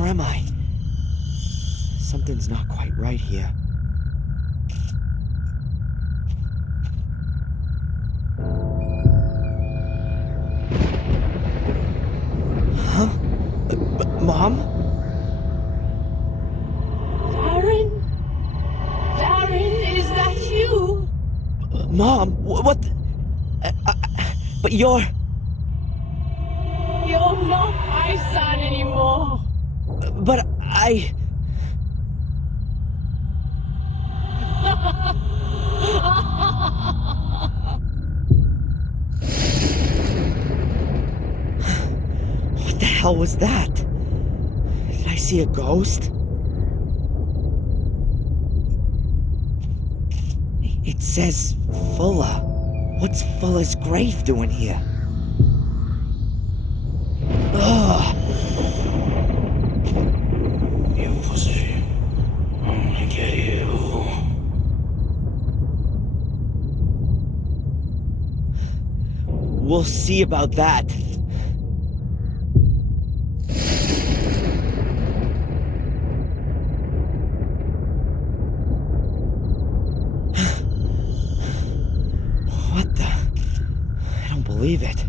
Where am I? Something's not quite right here. Huh? Mom? Darren? Darren, is that you? Mom, what the... but you're... You're not my son anymore. But I... What the hell was that? Did I see a ghost? It says Fuller. What's Fuller's grave doing here? Ugh! You pussy. I'm gonna get you. We'll see about that. What the? I don't believe it.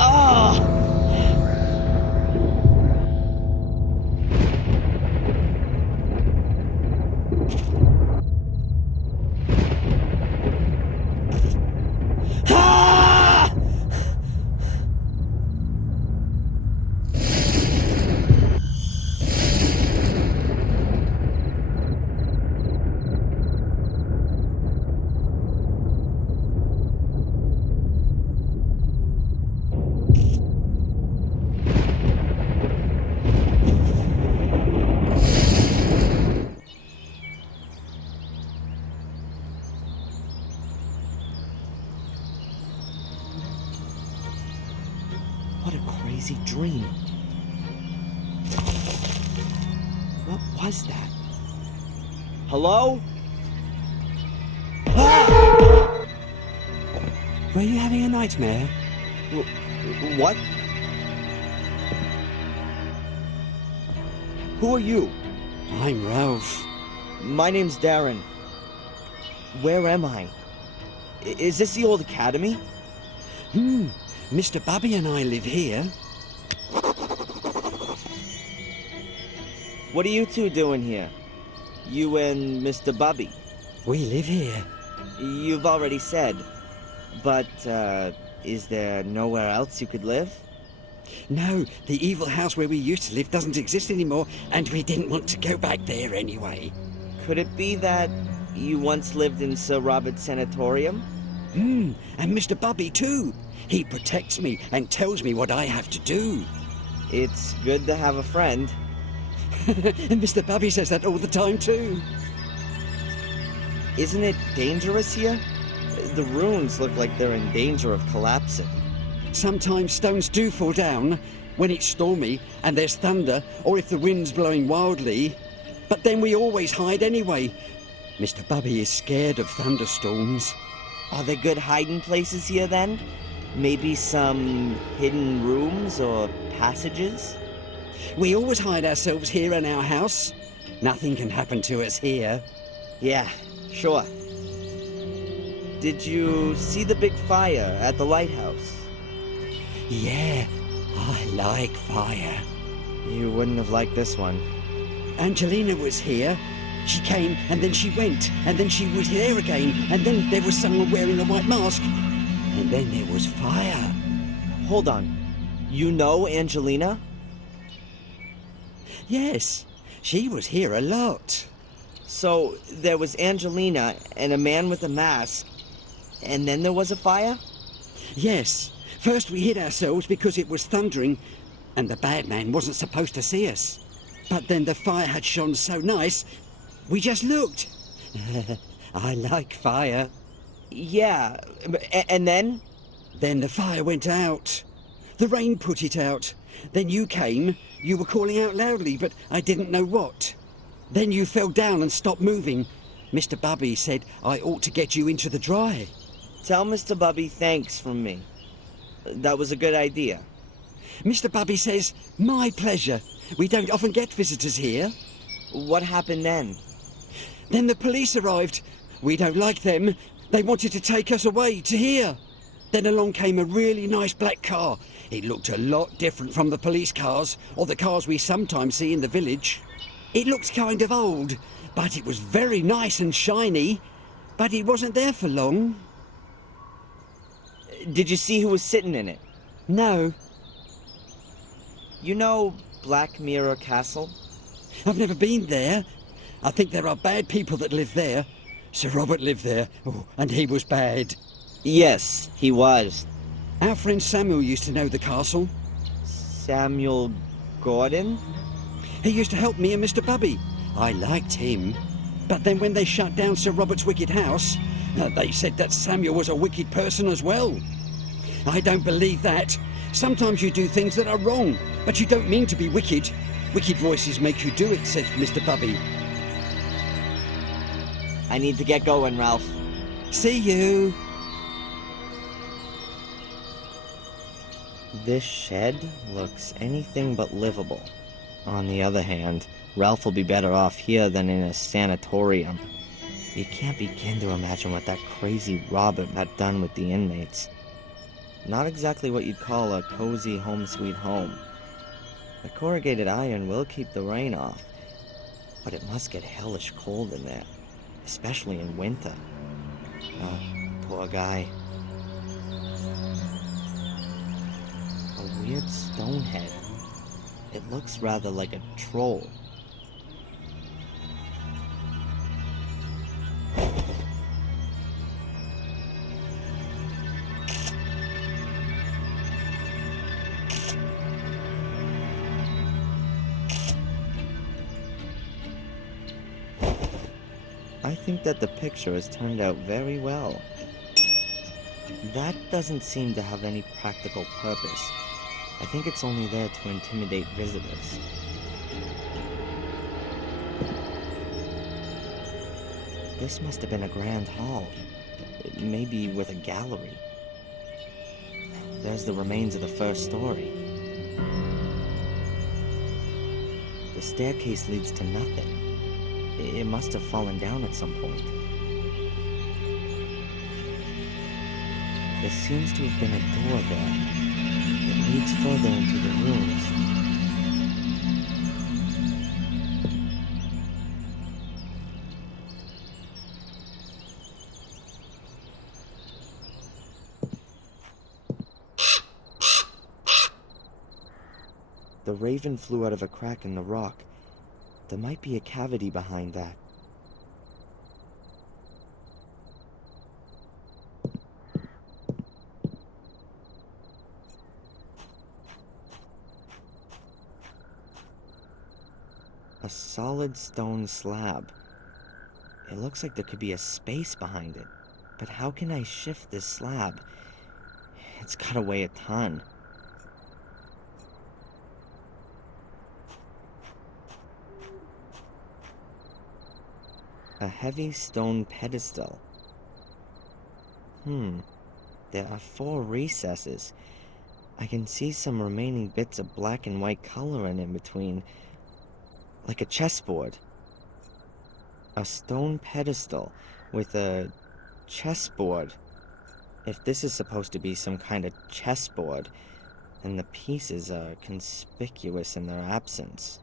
Ah! Ah! What a crazy dream. What was that? Hello? Ah! Were you having a nightmare? What? Who are you? I'm Ralph. My name's Darren. Where am I? Is this the old academy? Mr. Bubby and I live here. What are you two doing here? You and Mr. Bubby. We live here. You've already said. But, is there nowhere else you could live? No, the evil house where we used to live doesn't exist anymore, and we didn't want to go back there anyway. Could it be that you once lived in Sir Robert's sanatorium? And Mr. Bubby too. He protects me and tells me what I have to do. It's good to have a friend. And Mr. Bubby says that all the time too. Isn't it dangerous here? The ruins look like they're in danger of collapsing. Sometimes stones do fall down when it's stormy and there's thunder, or if the wind's blowing wildly. But then we always hide anyway. Mr. Bubby is scared of thunderstorms. Are there good hiding places here then? Maybe some hidden rooms or passages? We always hide ourselves here in our house. Nothing can happen to us here. Yeah, sure. Did you see the big fire at the lighthouse? Yeah, I like fire. You wouldn't have liked this one. Angelina was here. She came, and then she went, and then she was there again, and then there was someone wearing a white mask, and then there was fire. Hold on. You know Angelina? Yes, she was here a lot. So, there was Angelina and a man with a mask, and then there was a fire? Yes, first we hid ourselves because it was thundering, and the bad man wasn't supposed to see us. But then the fire had shone so nice, we just looked. I like fire. Yeah, and then? Then the fire went out. The rain put it out. Then you came. You were calling out loudly, but I didn't know what. Then you fell down and stopped moving. Mr. Bubby said I ought to get you into the dry. Tell Mr. Bubby thanks from me. That was a good idea. Mr. Bubby says, my pleasure. We don't often get visitors here. What happened then? Then the police arrived. We don't like them. They wanted to take us away to here. Then along came a really nice black car. It looked a lot different from the police cars, or the cars we sometimes see in the village. It looked kind of old, but it was very nice and shiny. But it wasn't there for long. Did you see who was sitting in it? No, You know Black Mirror Castle? I've never been there. I think there are bad people that live there. Sir Robert lived there, and he was bad. Yes, he was. Our friend Samuel used to know the castle. Samuel Gordon? He used to help me and Mr. Bubby. I liked him. But then when they shut down Sir Robert's wicked house, they said that Samuel was a wicked person as well. I don't believe that. Sometimes you do things that are wrong, but you don't mean to be wicked. Wicked voices make you do it, said Mr. Bubby. I need to get going, Ralph. See you. This shed looks anything but livable. On the other hand, Ralph will be better off here than in a sanatorium. You can't begin to imagine what that crazy Robert had done with the inmates. Not exactly what you'd call a cozy home sweet home. The corrugated iron will keep the rain off, but it must get hellish cold in there, especially in winter. Oh, poor guy. A weird stone head. It looks rather like a troll. I think that the picture has turned out very well. That doesn't seem to have any practical purpose. I think it's only there to intimidate visitors. This must have been a grand hall. Maybe with a gallery. There's the remains of the first story. The staircase leads to nothing. It must have fallen down at some point. There seems to have been a door there. It leads further into the rooms. The raven flew out of a crack in the rock. There might be a cavity behind that. A solid stone slab. It looks like there could be a space behind it. But how can I shift this slab? It's gotta weigh a ton. A heavy stone pedestal. There are 4 recesses. I can see some remaining bits of black and white coloring in between. Like a chessboard. A stone pedestal with a chessboard. If this is supposed to be some kind of chessboard, then the pieces are conspicuous in their absence.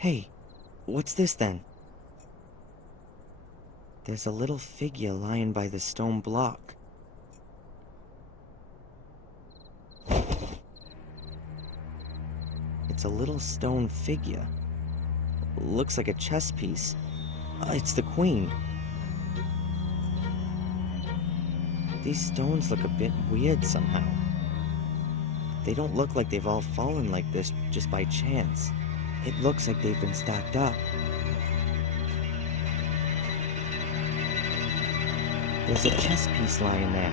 Hey, what's this then? There's a little figure lying by the stone block. It's a little stone figure. Looks like a chess piece. It's the queen. These stones look a bit weird somehow. They don't look like they've all fallen like this just by chance. It looks like they've been stacked up. There's a chess piece lying there.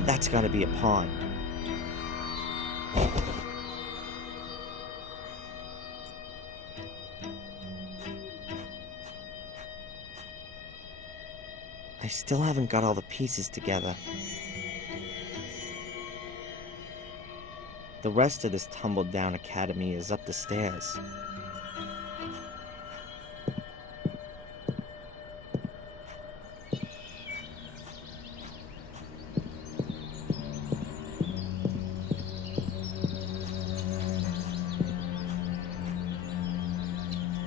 That's gotta be a pawn. still haven't got all the pieces together. The rest of this tumbled down academy is up the stairs.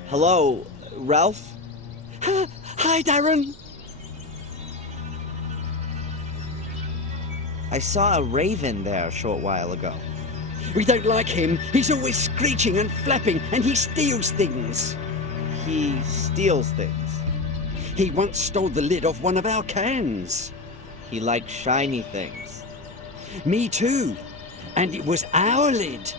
Hello, Ralph? Hi, Darren. I saw a raven there a short while ago. We don't like him. He's always screeching and flapping, and he steals things. He steals things. He once stole the lid off one of our cans. He likes shiny things. Me too. And it was our lid.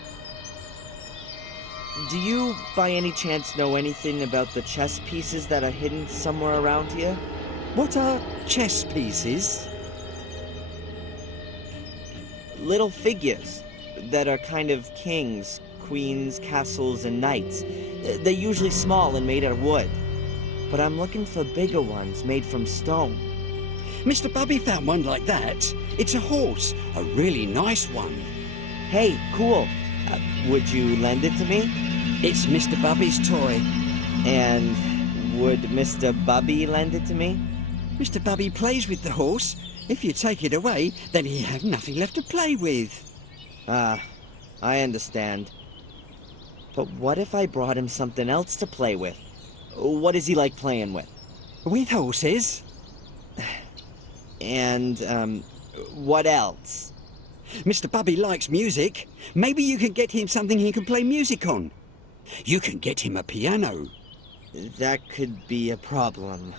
Do you, by any chance, know anything about the chess pieces that are hidden somewhere around here? What are chess pieces? Little figures that are kind of kings, queens, castles, and knights. They're usually small and made out of wood. But I'm looking for bigger ones made from stone. Mr. Bubby found one like that. It's a horse, a really nice one. Hey, cool. Would you lend it to me? It's Mr. Bubby's toy. And would Mr. Bubby lend it to me? Mr. Bubby plays with the horse. If you take it away, then he'll have nothing left to play with. I understand. But what if I brought him something else to play with? What does he like playing with? With horses? And, what else? Mr. Bubby likes music. Maybe you can get him something he can play music on. You can get him a piano. That could be a problem.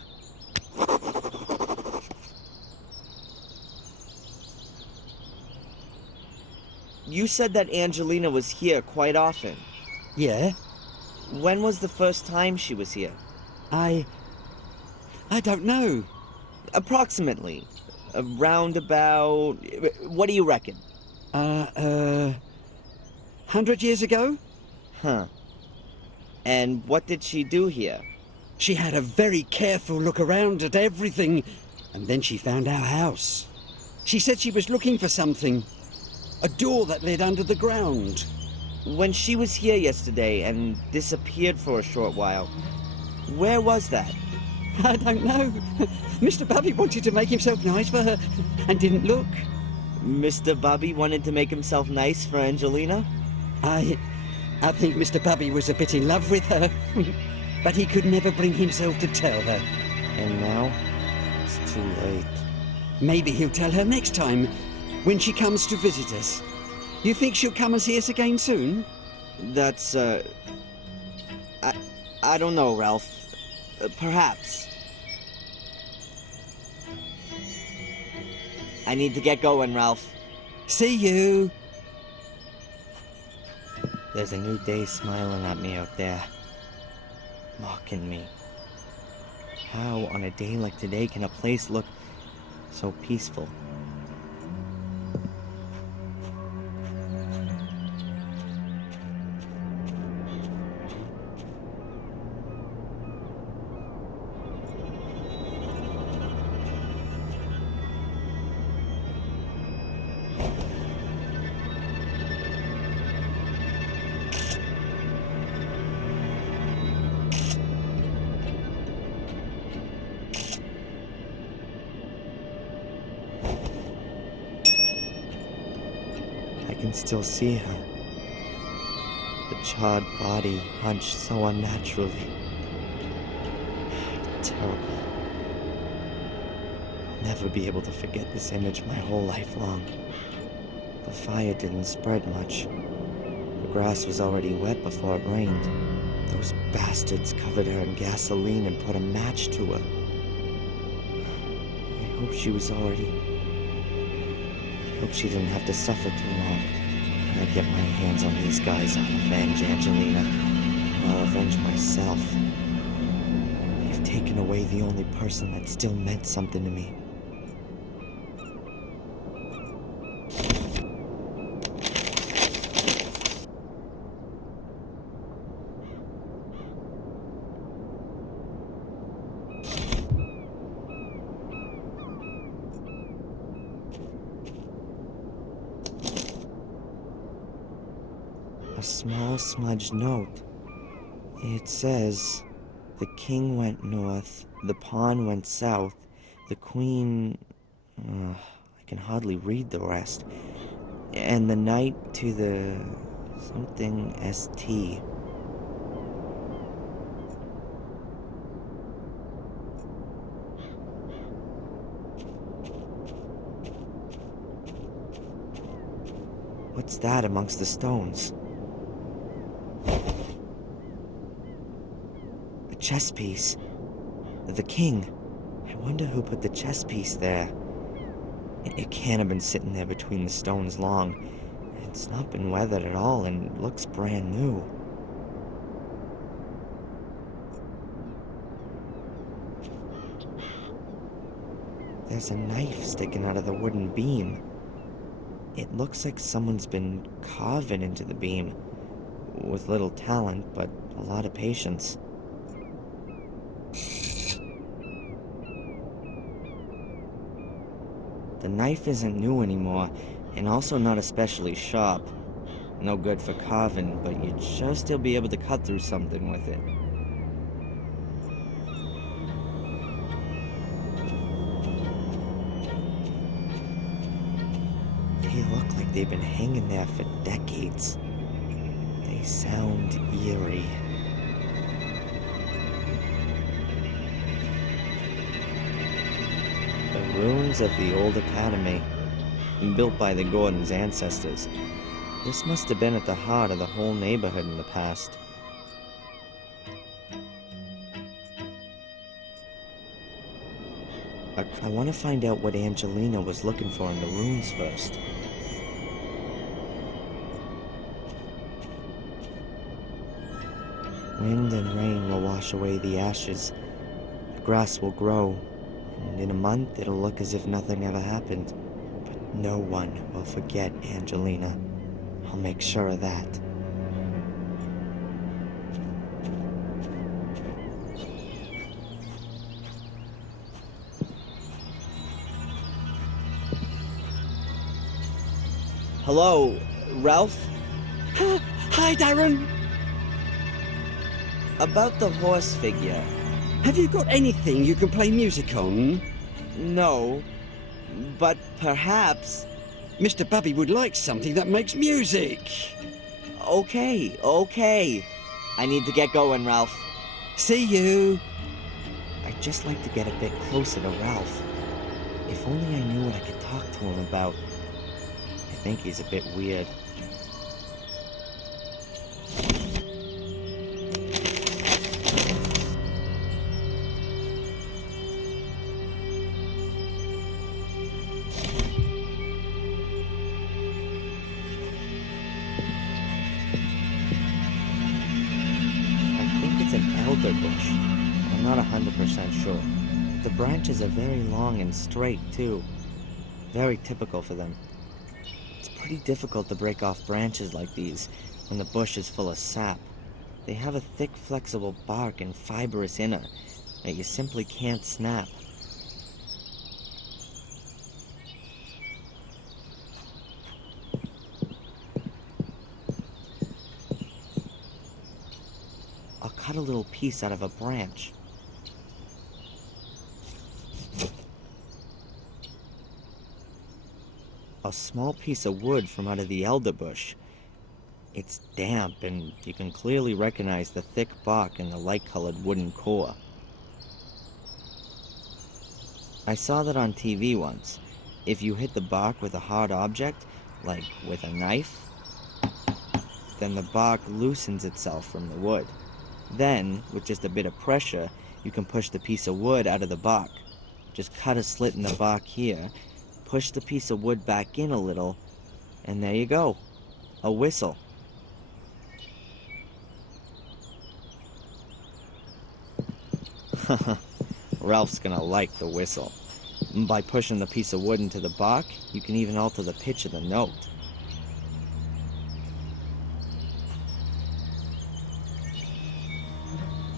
You said that Angelina was here quite often. Yeah? When was the first time she was here? I don't know. Approximately. Around about... What do you reckon? 100 years ago? Huh. And what did she do here? She had a very careful look around at everything, and then she found our house. She said she was looking for something. A door that led under the ground. When she was here yesterday and disappeared for a short while, where was that? I don't know. Mr. Bubby wanted to make himself nice for her and didn't look. Mr. Bubby wanted to make himself nice for Angelina? I think Mr. Bubby was a bit in love with her, but he could never bring himself to tell her. And now, it's too late. Maybe he'll tell her next time, when she comes to visit us. You think she'll come and see us again soon? That's, I don't know, Ralph. Perhaps. I need to get going, Ralph. See you. There's a new day smiling at me out there. Mocking me. How, on a day like today, can a place look so peaceful? I can still see her. The charred body hunched so unnaturally. Terrible. I'll never be able to forget this image my whole life long. The fire didn't spread much. The grass was already wet before it rained. Those bastards covered her in gasoline and put a match to her. I hope she was already... I hope she didn't have to suffer too long. When I get my hands on these guys, I'll avenge Angelina. I'll avenge myself. They've taken away the only person that still meant something to me. A small smudged note. It says, "The king went north, the pawn went south, the queen..." I can hardly read the rest. "And the knight to the... something ST." What's that amongst the stones? A chess piece. The king. I wonder who put the chess piece there. It can't have been sitting there between the stones long. It's not been weathered at all and looks brand new. There's a knife sticking out of the wooden beam. It looks like someone's been carving into the beam. With little talent, but a lot of patience. The knife isn't new anymore, and also not especially sharp. No good for carving, but you'd sure still be able to cut through something with it. They look like they've been hanging there for decades. They sound eerie. The ruins of the old academy, built by the Gordons' ancestors. This must have been at the heart of the whole neighborhood in the past. I want to find out what Angelina was looking for in the ruins first. Wind and rain will wash away the ashes. The grass will grow, and in a month it'll look as if nothing ever happened. But no one will forget Angelina. I'll make sure of that. Hello, Ralph? Hi, Darren. About the horse figure. Have you got anything you can play music on? No, but perhaps... Mr. Bubby would like something that makes music. Okay. I need to get going, Ralph. See you. I'd just like to get a bit closer to Ralph. If only I knew what I could talk to him about. I think he's a bit weird. Elder bush. I'm not 100% sure. The branches are very long and straight, too. Very typical for them. It's pretty difficult to break off branches like these when the bush is full of sap. They have a thick, flexible bark and fibrous inner that you simply can't snap. I'll cut a little piece out of a branch. A small piece of wood from out of the elder bush. It's damp, and you can clearly recognize the thick bark and the light-colored wooden core. I saw that on TV once. If you hit the bark with a hard object, like with a knife, then the bark loosens itself from the wood. Then, with just a bit of pressure, you can push the piece of wood out of the bark. Just cut a slit in the bark here, push the piece of wood back in a little, and there you go. A whistle. Ralph's gonna like the whistle. By pushing the piece of wood into the bark, you can even alter the pitch of the note.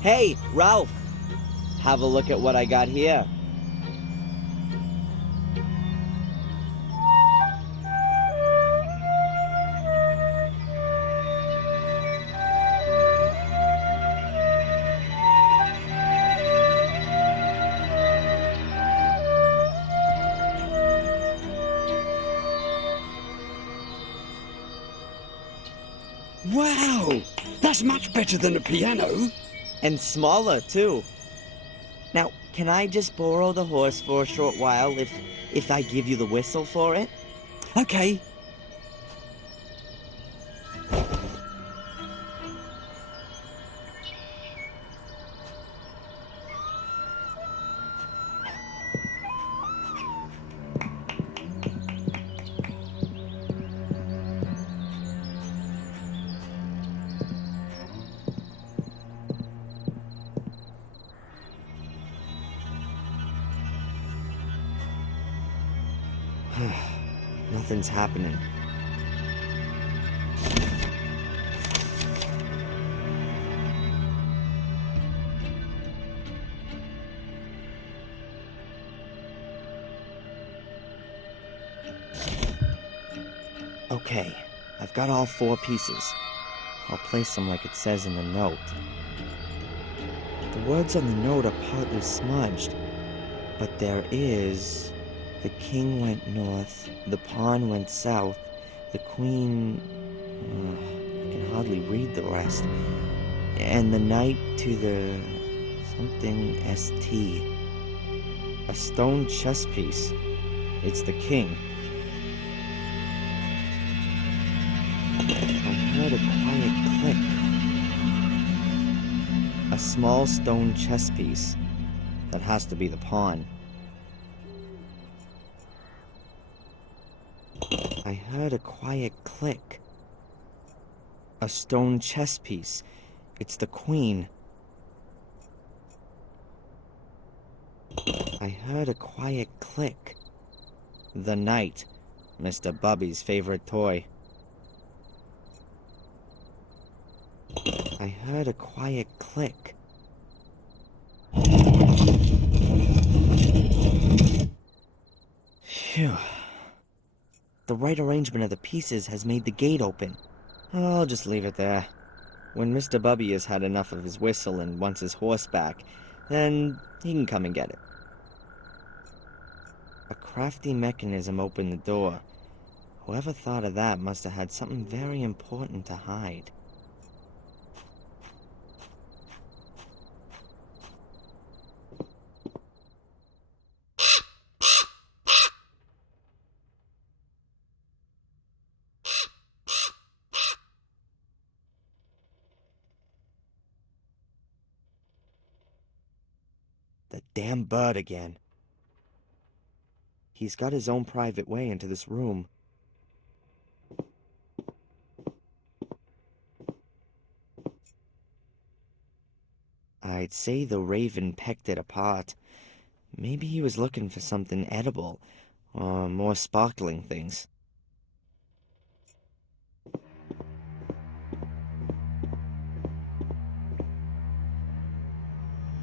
Hey, Ralph! Have a look at what I got here. Wow! That's much better than a piano. And smaller, too. Now, can I just borrow the horse for a short while if I give you the whistle for it? Okay. Nothing's happening. Okay, I've got all 4 pieces. I'll place them like it says in the note. The words on the note are partly smudged, but there is... The king went north, the pawn went south, the queen... I can hardly read the rest. And the knight to the... something ST. A stone chess piece. It's the king. I heard a quiet click. A small stone chess piece. That has to be the pawn. I heard a quiet click. A stone chess piece. It's the queen. I heard a quiet click. The knight. Mr. Bubby's favorite toy. I heard a quiet click. Phew. The right arrangement of the pieces has made the gate open. I'll just leave it there. When Mr. Bubby has had enough of his whistle and wants his horse back, then he can come and get it. A crafty mechanism opened the door. Whoever thought of that must have had something very important to hide. The damn bird again. He's got his own private way into this room. I'd say the raven pecked it apart. Maybe he was looking for something edible, or more sparkling things.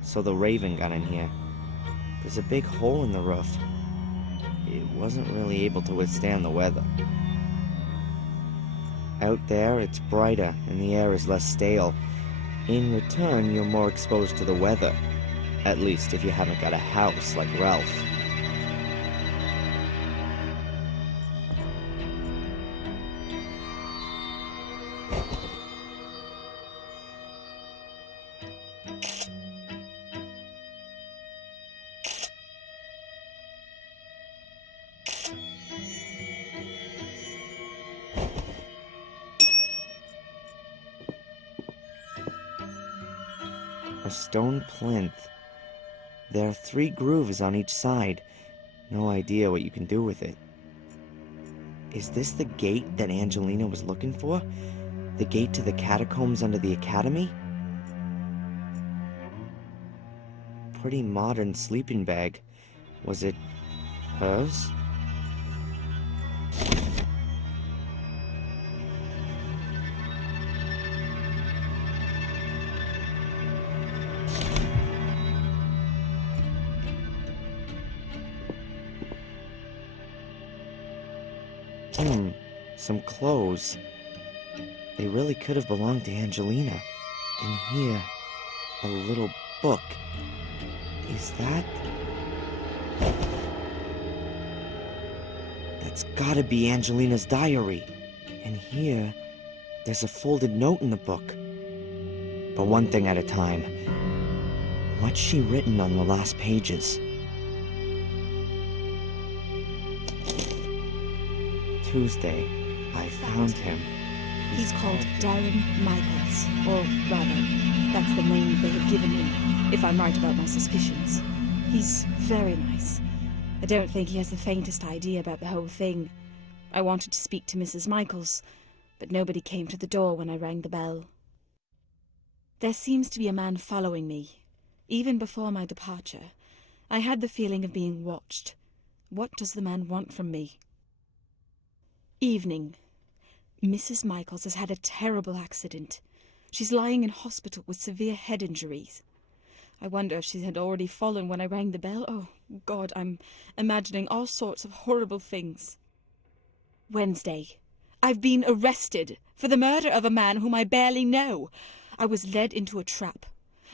So the raven got in here. There's a big hole in the roof. It wasn't really able to withstand the weather. Out there, it's brighter and the air is less stale. In return, you're more exposed to the weather. At least if you haven't got a house like Ralph. A stone plinth. There are 3 grooves on each side. No idea what you can do with it. Is this the gate that Angelina was looking for? The gate to the catacombs under the academy? Pretty modern sleeping bag. Was it hers? Some clothes. They really could have belonged to Angelina. In here, a little book. Is that... That's gotta be Angelina's diary. And here, There's a folded note in the book. But one thing at a time. What's she written on the last pages? Tuesday, I found him. He's called Darren Michaels, or rather, that's the name they have given him, if I'm right about my suspicions. He's very nice. I don't think he has the faintest idea about the whole thing. I wanted to speak to Mrs. Michaels, but nobody came to the door when I rang the bell. There seems to be a man following me. Even before my departure, I had the feeling of being watched. What does the man want from me? Evening. Mrs. Michaels has had a terrible accident. She's lying in hospital with severe head injuries. I wonder if she had already fallen when I rang the bell. Oh, God, I'm imagining all sorts of horrible things. Wednesday. I've been arrested for the murder of a man whom I barely know. I was led into a trap.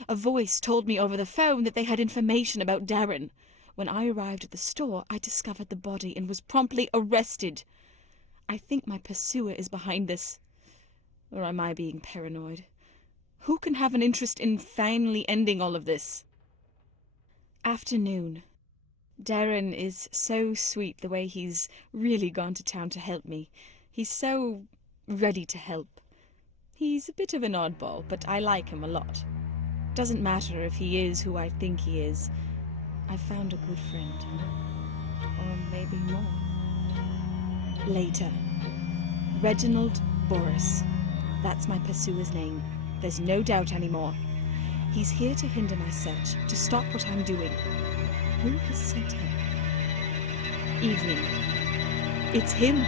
A voice told me over the phone that they had information about Darren. When I arrived at the store, I discovered the body and was promptly arrested. I think my pursuer is behind this. Or am I being paranoid? Who can have an interest in finally ending all of this? Afternoon. Darren is so sweet the way he's really gone to town to help me. He's so ready to help. He's a bit of an oddball, but I like him a lot. Doesn't matter if he is who I think he is. I found a good friend. Or maybe more. Later. Reginald Boris. That's my pursuer's name. There's no doubt anymore. He's here to hinder my search, to stop what I'm doing. Who has sent him? Evening. It's him.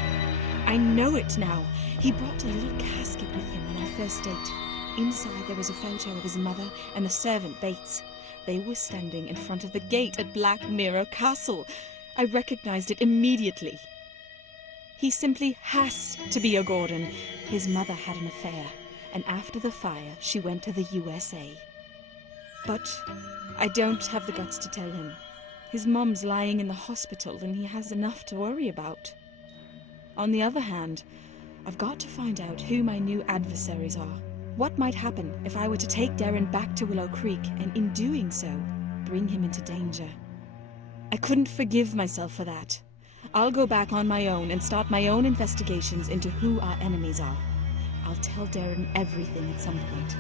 I know it now. He brought a little casket with him on our first date. Inside there was a photo of his mother and the servant Bates. They were standing in front of the gate at Black Mirror Castle. I recognized it immediately. He simply has to be a Gordon. His mother had an affair, and after the fire, she went to the USA. But I don't have the guts to tell him. His mum's lying in the hospital, and he has enough to worry about. On the other hand, I've got to find out who my new adversaries are. What might happen if I were to take Darren back to Willow Creek, and in doing so, bring him into danger? I couldn't forgive myself for that. I'll go back on my own and start my own investigations into who our enemies are. I'll tell Darren everything at some point.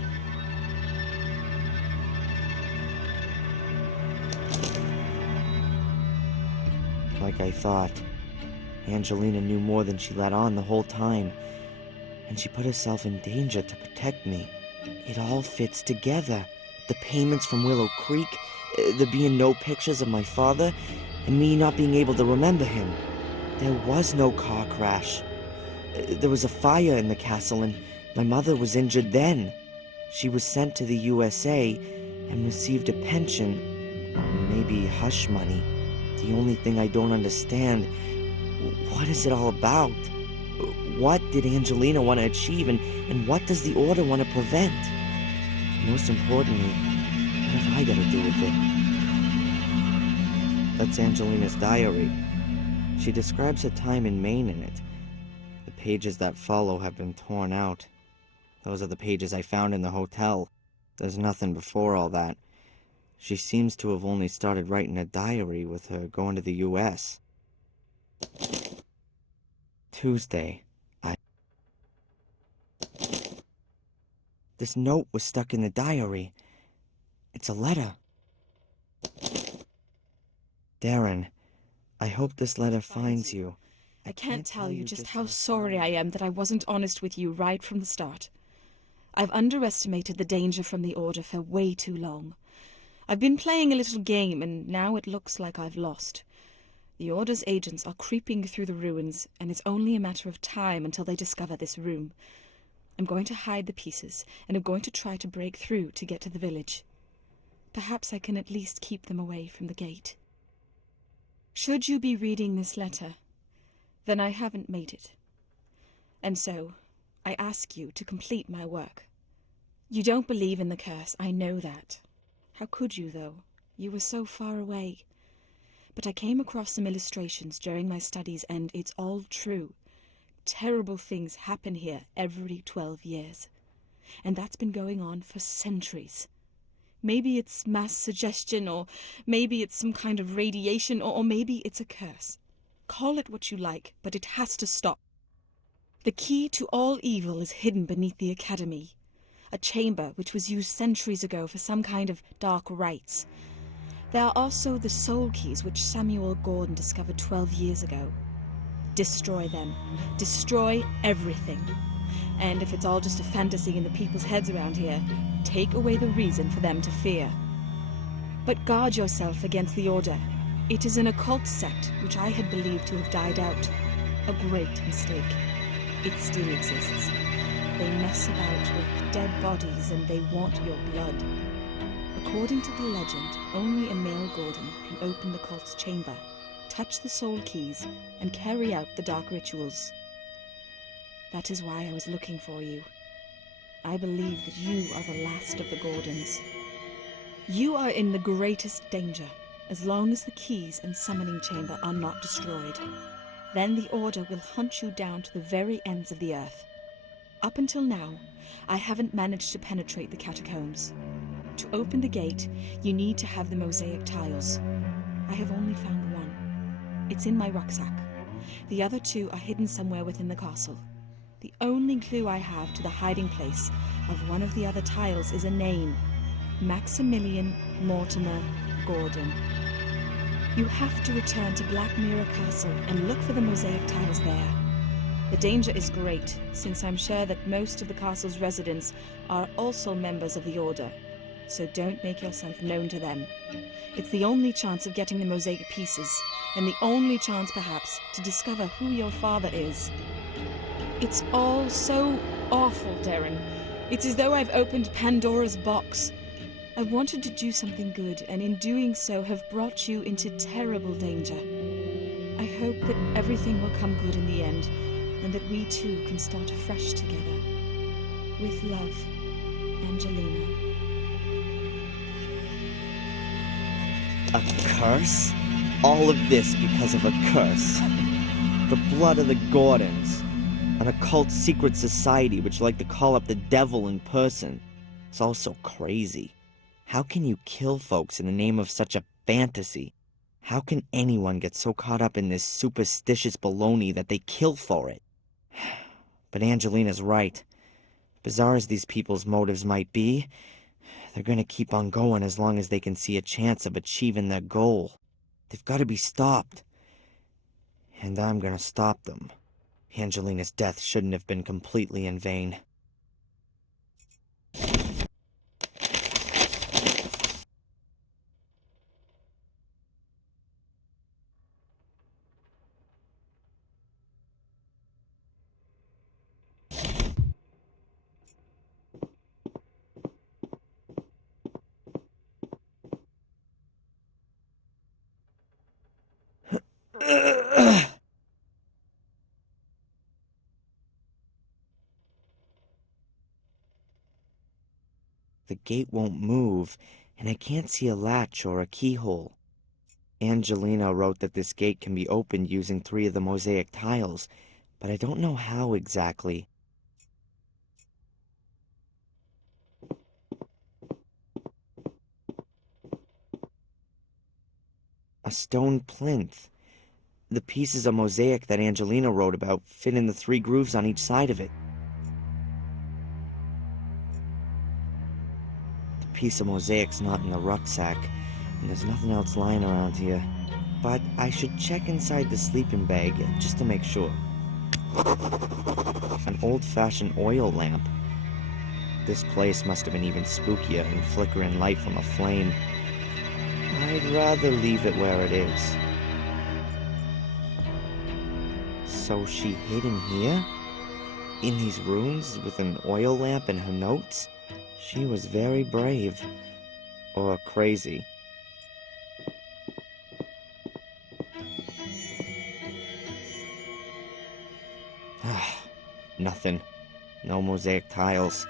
Like I thought, Angelina knew more than she let on the whole time, and she put herself in danger to protect me. It all fits together. The payments from Willow Creek, there being no pictures of my father, and me not being able to remember him. There was no car crash. There was a fire in the castle, and my mother was injured then. She was sent to the USA and received a pension, or maybe hush money. The only thing I don't understand, what is it all about? What did Angelina want to achieve, and what does the Order want to prevent? Most importantly, what have I got to do with it? That's Angelina's diary. She describes her time in Maine in it. The pages that follow have been torn out. Those are the pages I found in the hotel. There's nothing before all that. She seems to have only started writing a diary with her going to the US. Tuesday, This note was stuck in the diary. It's a letter. Darren, I hope this letter finds you. I can't tell you just how sorry I am that I wasn't honest with you right from the start. I've underestimated the danger from the Order for way too long. I've been playing a little game, and now it looks like I've lost. The Order's agents are creeping through the ruins, and it's only a matter of time until they discover this room. I'm going to hide the pieces, and I'm going to try to break through to get to the village. Perhaps I can at least keep them away from the gate. Should you be reading this letter, then I haven't made it. And so, I ask you to complete my work. You don't believe in the curse, I know that. How could you, though? You were so far away. But I came across some illustrations during my studies, and it's all true. terrible things happen here every 12 years. And that's been going on for centuries. Maybe it's mass suggestion, or maybe it's some kind of radiation, or maybe it's a curse. Call it what you like, but it has to stop. The key to all evil is hidden beneath the Academy. A chamber which was used centuries ago for some kind of dark rites. There are also the soul keys which Samuel Gordon discovered 12 years ago. Destroy them. Destroy everything. And if it's all just a fantasy in the people's heads around here, take away the reason for them to fear. But guard yourself against the Order. It is an occult sect which I had believed to have died out. A great mistake. It still exists. They mess about with dead bodies and they want your blood. According to the legend, only a male Gordon can open the cult's chamber, touch the soul keys, and carry out the dark rituals. That is why I was looking for you. I believe that you are the last of the Gordons. You are in the greatest danger, as long as the keys and summoning chamber are not destroyed. Then the Order will hunt you down to the very ends of the earth. Up until now, I haven't managed to penetrate the catacombs. To open the gate, you need to have the mosaic tiles. I have only found one. It's in my rucksack. The other two are hidden somewhere within the castle. The only clue I have to the hiding place of one of the other tiles is a name. Maximilian Mortimer Gordon. You have to return to Black Mirror Castle and look for the mosaic tiles there. The danger is great, since I'm sure that most of the castle's residents are also members of the Order, so don't make yourself known to them. It's the only chance of getting the mosaic pieces, and the only chance, perhaps, to discover who your father is. It's all so awful, Darren. It's as though I've opened Pandora's box. I wanted to do something good, and in doing so have brought you into terrible danger. I hope that everything will come good in the end, and that we too can start afresh together. With love, Angelina. A curse? All of this because of a curse. The blood of the Gordons. An occult secret society which like to call up the devil in person. It's all so crazy. How can you kill folks in the name of such a fantasy? How can anyone get so caught up in this superstitious baloney that they kill for it? But Angelina's right. Bizarre as these people's motives might be, they're gonna keep on going as long as they can see a chance of achieving their goal. They've got to be stopped. And I'm gonna stop them. Angelina's death shouldn't have been completely in vain. The gate won't move, and I can't see a latch or a keyhole. Angelina wrote that this gate can be opened using 3 of the mosaic tiles, but I don't know how exactly. A stone plinth. The pieces of mosaic that Angelina wrote about fit in the 3 grooves on each side of it. The piece of mosaic's not in the rucksack, and there's nothing else lying around here. But I should check inside the sleeping bag just to make sure. An old-fashioned oil lamp. This place must have been even spookier and flickering light from a flame. I'd rather leave it where it is. So she hid in here? In these rooms with an oil lamp and her notes? She was very brave. Or crazy. Nothing. No mosaic tiles.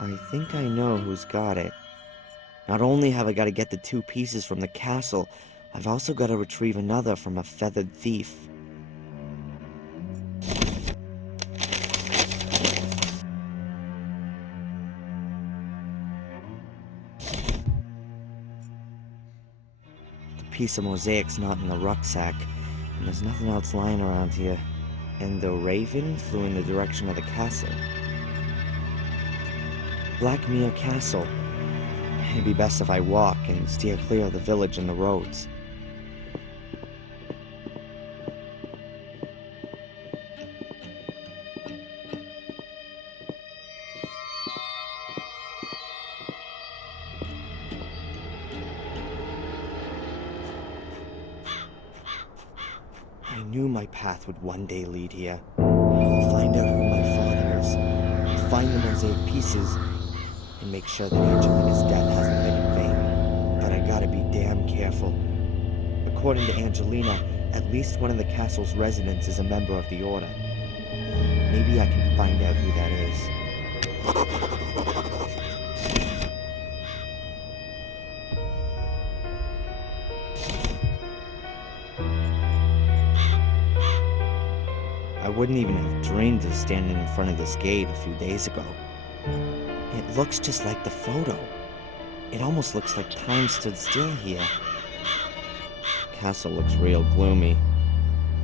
I think I know who's got it. Not only have I got to get the 2 pieces from the castle, I've also got to retrieve another from a feathered thief. piece of mosaic's not in the rucksack, and there's nothing else lying around here. And the raven flew in the direction of the castle. Blackmere Castle. It'd be best if I walk and steer clear of the village and the roads. I knew my path would one day lead here. I'll find out who my father is, I'll find the mosaic pieces, and make sure that Angelina's death hasn't been in vain. But I gotta be damn careful. According to Angelina, at least one of the castle's residents is a member of the Order. Maybe I can find out who that is. I wouldn't even have dreamed of standing in front of this gate a few days ago. It looks just like the photo. It almost looks like time stood still here. Castle looks real gloomy.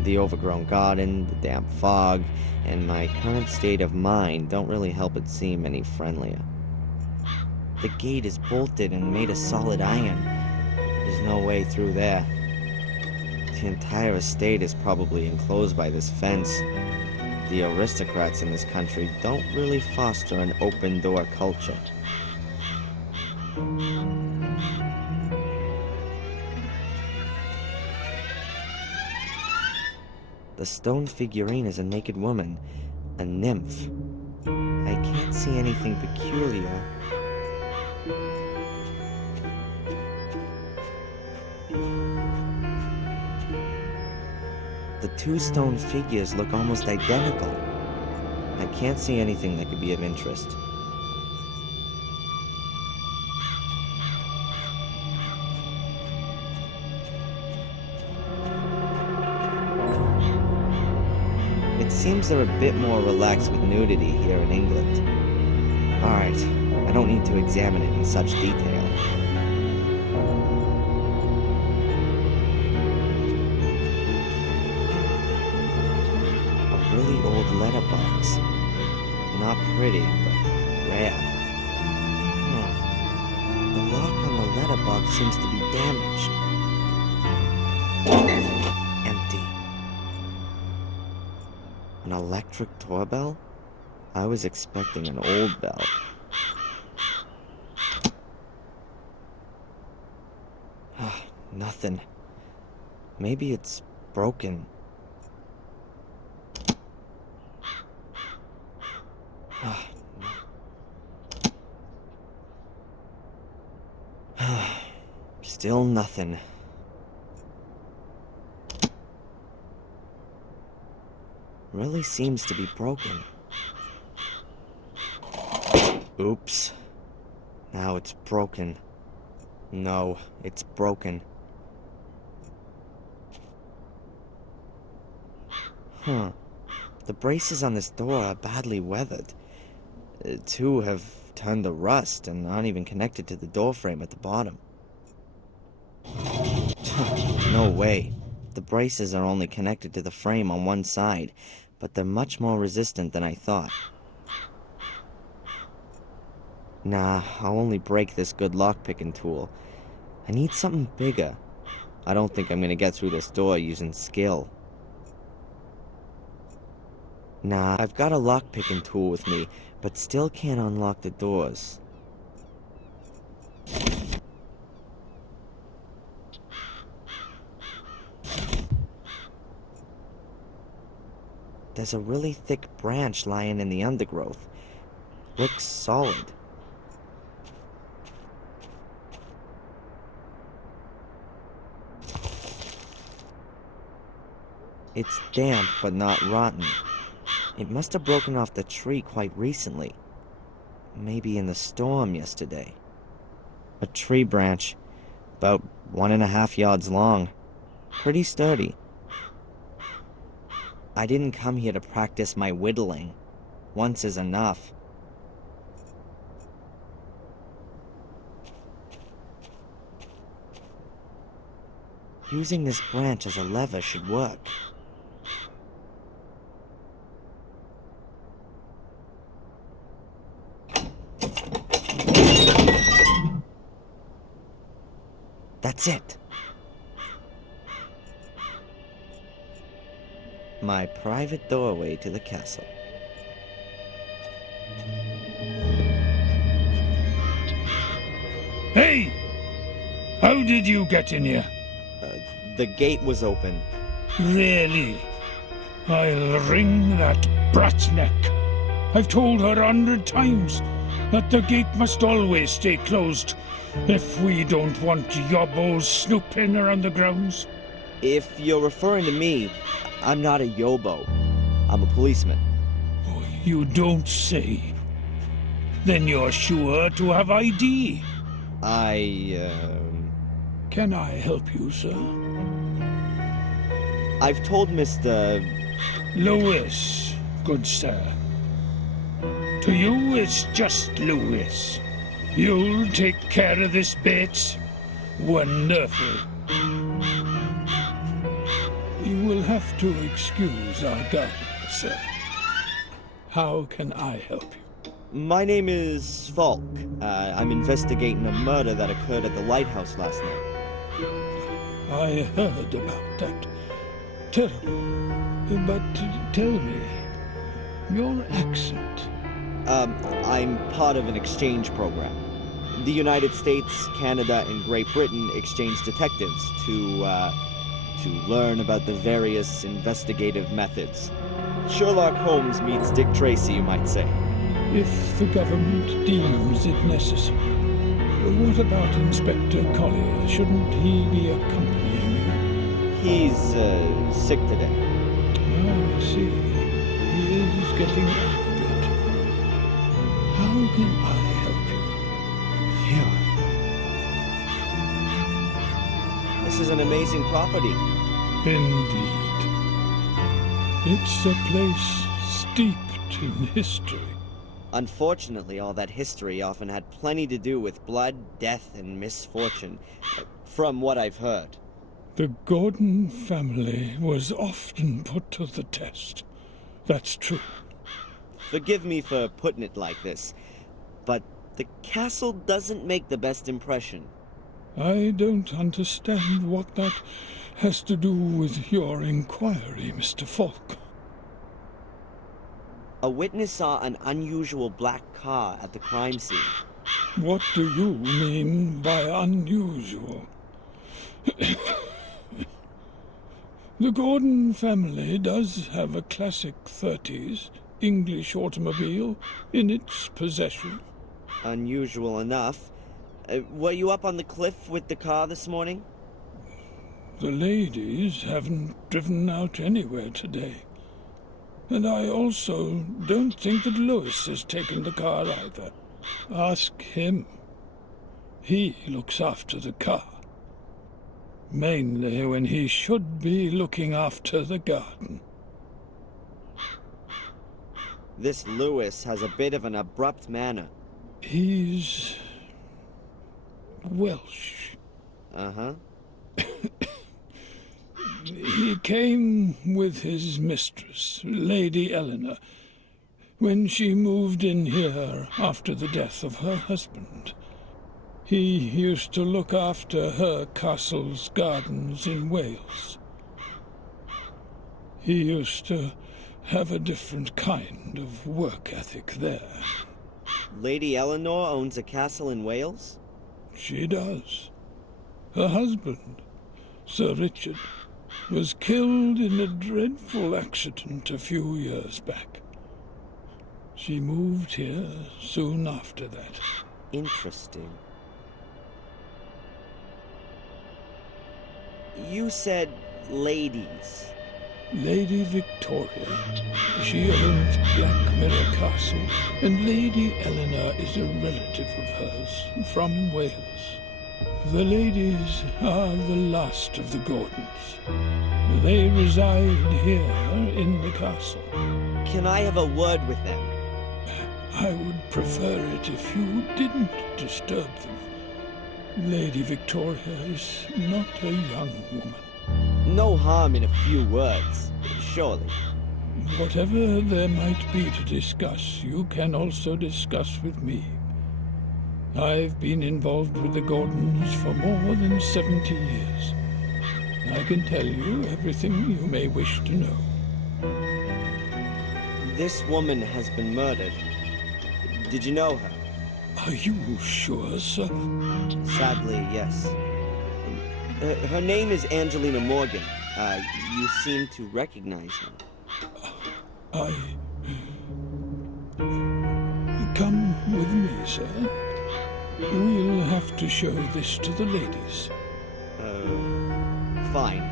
The overgrown garden, the damp fog, and my current state of mind don't really help it seem any friendlier. The gate is bolted and made of solid iron. There's no way through there. The entire estate is probably enclosed by this fence. The aristocrats in this country don't really foster an open-door culture. The stone figurine is a naked woman, a nymph. I can't see anything peculiar. The two stone figures look almost identical. I can't see anything that could be of interest. It seems they're a bit more relaxed with nudity here in England. Alright, I don't need to examine it in such detail. A really old letterbox. Not pretty, but rare. The lock on the letterbox seems to be damaged. Empty. An electric doorbell? I was expecting an old bell. Nothing. Maybe it's broken. Still nothing. Really seems to be broken. Oops. Now it's broken. No, it's broken. The braces on this door are badly weathered. Two have turned to rust and aren't even connected to the door frame at the bottom. No way. The braces are only connected to the frame on one side, but they're much more resistant than I thought. Nah, I'll only break this good lockpicking tool. I need something bigger. I don't think I'm gonna get through this door using skill. Nah, I've got a lockpicking tool with me, but still can't unlock the doors. There's a really thick branch lying in the undergrowth. Looks solid. It's damp, but not rotten. It must have broken off the tree quite recently. Maybe in the storm yesterday. A tree branch, about 1.5 yards long. Pretty sturdy. I didn't come here to practice my whittling. Once is enough. Using this branch as a lever should work. That's it. My private doorway to the castle. Hey! How did you get in here? The gate was open. Really? I'll wring that brat's neck. I've told her 100 times that the gate must always stay closed if we don't want yobbos snooping around the grounds. If you're referring to me, I'm not a yobo. I'm a policeman. Oh, you don't say. Then you're sure to have ID. Can I help you, sir? I've told Mr. Lewis, good sir. To you, it's just Lewis. You'll take care of this bit. Wonderful. You will have to excuse our gardener, sir. How can I help you? My name is Falk. I'm investigating a murder that occurred at the lighthouse last night. I heard about that. Terrible. But tell me, your accent. I'm part of an exchange program. The United States, Canada, and Great Britain exchange detectives to learn about the various investigative methods. Sherlock Holmes meets Dick Tracy, you might say. If the government deems it necessary, what about Inspector Collier? Shouldn't he be accompanying you? He's, sick today. I see. He is getting on a bit. How can I help you? Phew. This is an amazing property. Indeed. It's a place steeped in history. Unfortunately, all that history often had plenty to do with blood, death, and misfortune, from what I've heard. The Gordon family was often put to the test. That's true. Forgive me for putting it like this, but the castle doesn't make the best impression. I don't understand what that has to do with your inquiry, Mr. Falk. A witness saw an unusual black car at the crime scene. What do you mean by unusual? The Gordon family does have a classic 30s English automobile in its possession. Unusual enough. Were you up on the cliff with the car this morning? The ladies haven't driven out anywhere today. And I also don't think that Lewis has taken the car either. Ask him. He looks after the car. Mainly when he should be looking after the garden. This Lewis has a bit of an abrupt manner. He's Welsh. Uh-huh. He came with his mistress, Lady Eleanor, when she moved in here after the death of her husband. He used to look after her castle's gardens in Wales. He used to have a different kind of work ethic there. Lady Eleanor owns a castle in Wales? She does. Her husband, Sir Richard, was killed in a dreadful accident a few years back. She moved here soon after that. Interesting. You said ladies. Lady Victoria. She owns Black Mirror Castle, and Lady Eleanor is a relative of hers from Wales. The ladies are the last of the Gordons. They reside here in the castle. Can I have a word with them? I would prefer it if you didn't disturb them. Lady Victoria is not a young woman. No harm in a few words, surely. Whatever there might be to discuss, you can also discuss with me. I've been involved with the Gordons for more than 70 years. I can tell you everything you may wish to know. This woman has been murdered. Did you know her? Are you sure, sir? Sadly, yes. Her name is Angelina Morgan. You seem to recognize her. Come with me, sir. We'll have to show this to the ladies. Fine.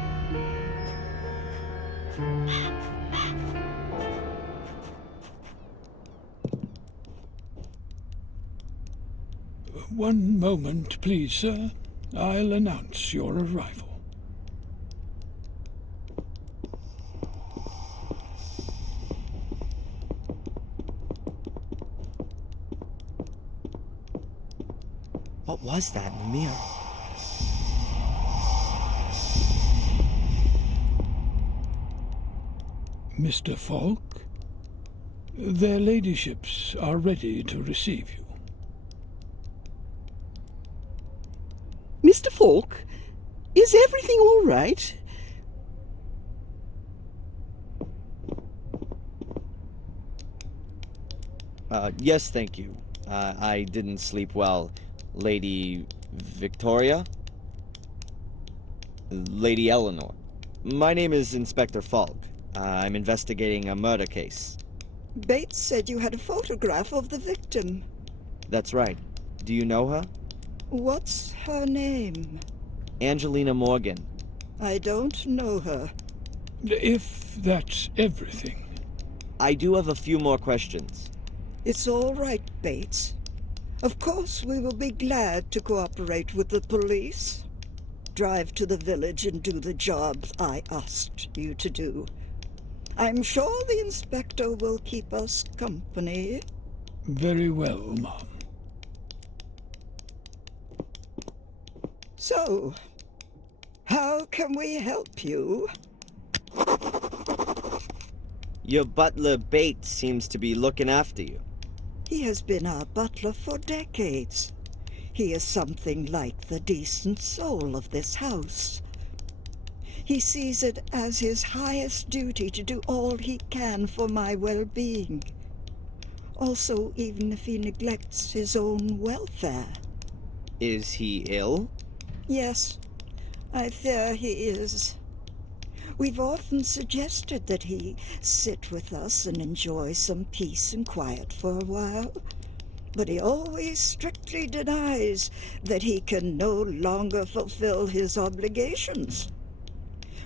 One moment, please, sir. I'll announce your arrival. What was that in the mirror? Mr. Falk, their ladyships are ready to receive you. Mr. Falk, is everything all right? Yes, thank you. I didn't sleep well. Lady Victoria? Lady Eleanor. My name is Inspector Falk. I'm investigating a murder case. Bates said you had a photograph of the victim. That's right. Do you know her? What's her name? Angelina Morgan. I don't know her. If that's everything. I do have a few more questions. It's all right, Bates. Of course, we will be glad to cooperate with the police. Drive to the village and do the job I asked you to do. I'm sure the inspector will keep us company. Very well, Mom. So, how can we help you? Your butler Bates seems to be looking after you. He has been our butler for decades. He is something like the decent soul of this house. He sees it as his highest duty to do all he can for my well-being. Also, even if he neglects his own welfare. Is he ill? Yes, I fear he is. We've often suggested that he sit with us and enjoy some peace and quiet for a while, but he always strictly denies that he can no longer fulfill his obligations.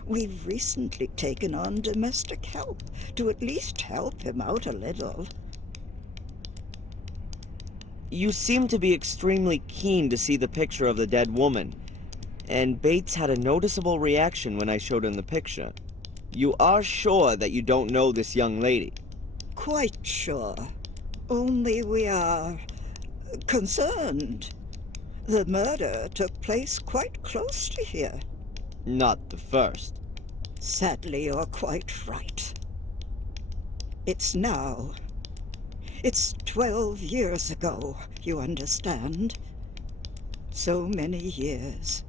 We've recently taken on domestic help to at least help him out a little. You seem to be extremely keen to see the picture of the dead woman, and Bates had a noticeable reaction when I showed him the picture. You are sure that you don't know this young lady? Quite sure. Only we are concerned. The murder took place quite close to here. Not the first. Sadly, you're quite right. It's now. It's 12 years ago, you understand? So many years.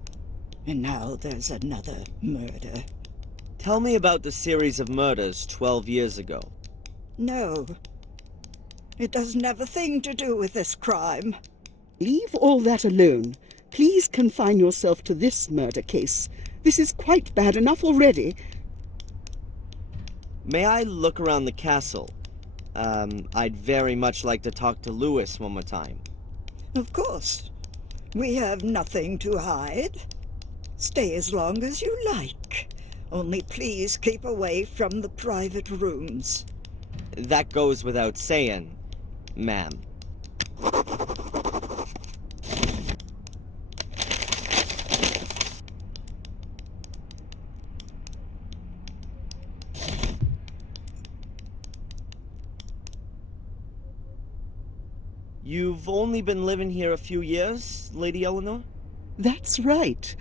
And now there's another murder. Tell me about the series of murders 12 years ago. No. It doesn't have a thing to do with this crime. Leave all that alone. Please confine yourself to this murder case. This is quite bad enough already. May I look around the castle? I'd very much like to talk to Lewis one more time. Of course. We have nothing to hide. Stay as long as you like. Only please keep away from the private rooms. That goes without saying, ma'am. You've only been living here a few years, Lady Eleanor? That's right.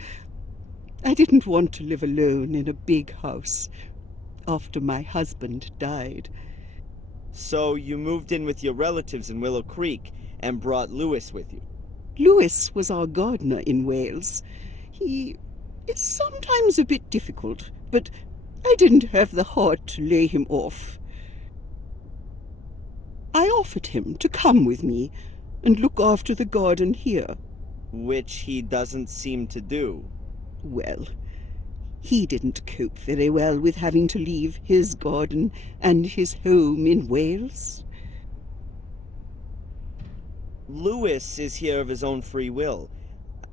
I didn't want to live alone in a big house after my husband died. So you moved in with your relatives in Willow Creek and brought Lewis with you. Lewis was our gardener in Wales. He is sometimes a bit difficult, but I didn't have the heart to lay him off. I offered him to come with me and look after the garden here. Which he doesn't seem to do. Well, he didn't cope very well with having to leave his garden and his home in Wales. Lewis is here of his own free will.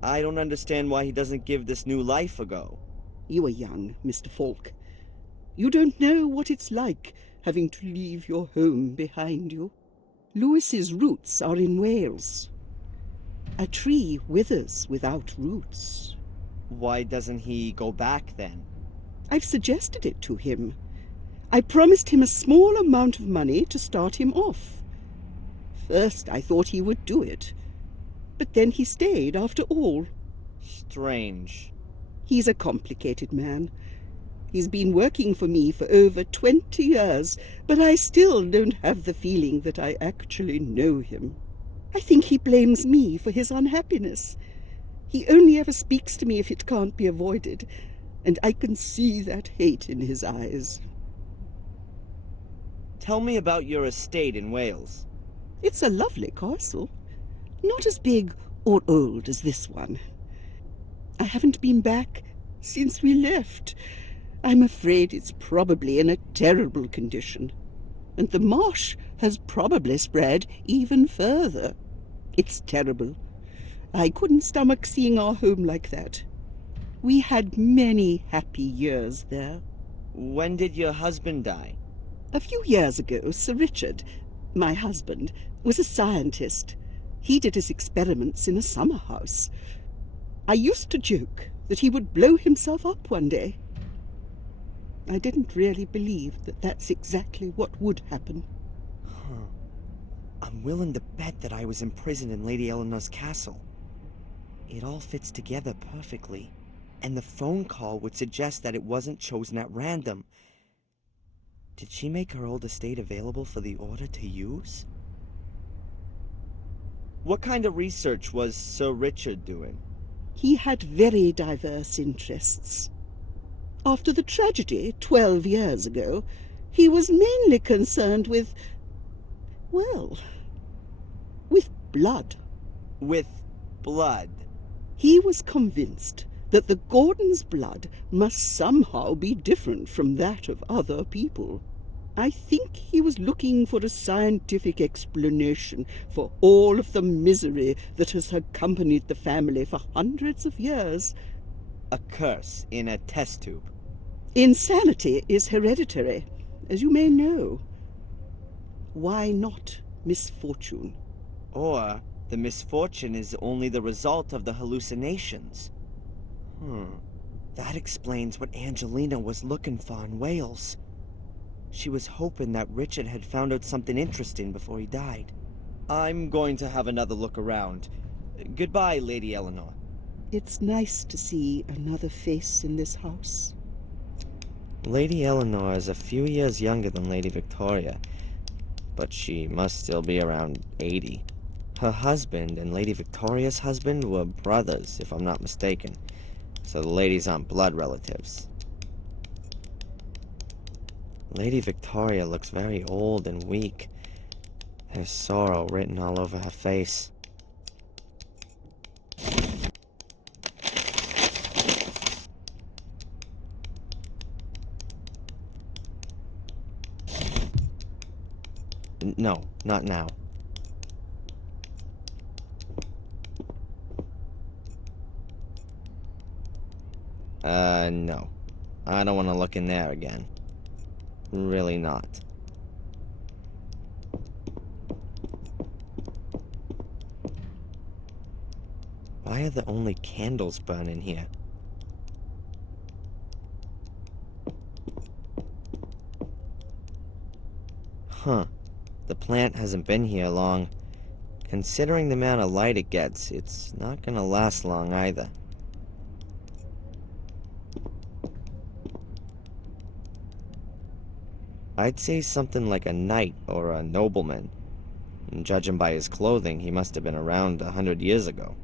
I don't understand why he doesn't give this new life a go. You are young, Mr. Falk. You don't know what it's like having to leave your home behind you. Lewis's roots are in Wales. A tree withers without roots. Why doesn't he go back then? I've suggested it to him. I promised him a small amount of money to start him off. First I thought he would do it, but then he stayed after all. Strange. He's a complicated man. He's been working for me for over 20 years, but I still don't have the feeling that I actually know him. I think he blames me for his unhappiness. He only ever speaks to me if it can't be avoided, and I can see that hate in his eyes. Tell me about your estate in Wales. It's a lovely castle. Not as big or old as this one. I haven't been back since we left. I'm afraid it's probably in a terrible condition. And the marsh has probably spread even further. It's terrible. I couldn't stomach seeing our home like that. We had many happy years there. When did your husband die? A few years ago, Sir Richard, my husband, was a scientist. He did his experiments in a summer house. I used to joke that he would blow himself up one day. I didn't really believe that that's exactly what would happen. I'm willing to bet that I was imprisoned in Lady Eleanor's castle. It all fits together perfectly, and the phone call would suggest that it wasn't chosen at random. Did she make her old estate available for the Order to use? What kind of research was Sir Richard doing? He had very diverse interests. After the tragedy 12 years ago, he was mainly concerned with, well, with blood. With blood? He was convinced that the Gordons' blood must somehow be different from that of other people. I think he was looking for a scientific explanation for all of the misery that has accompanied the family for hundreds of years. A curse in a test tube. Insanity is hereditary, as you may know. Why not misfortune? Or the misfortune is only the result of the hallucinations. That explains what Angelina was looking for in Wales. She was hoping that Richard had found out something interesting before he died. I'm going to have another look around. Goodbye, Lady Eleanor. It's nice to see another face in this house. Lady Eleanor is a few years younger than Lady Victoria, but she must still be around 80. Her husband and Lady Victoria's husband were brothers, if I'm not mistaken, so the ladies aren't blood relatives. Lady Victoria looks very old and weak. There's sorrow written all over her face. No, not now. No. I don't want to look in there again. Really not. Why are there only candles burning here? Huh. The plant hasn't been here long. Considering the amount of light it gets, it's not gonna last long either. I'd say something like a knight or a nobleman. And judging by his clothing, he must have been around 100 years ago.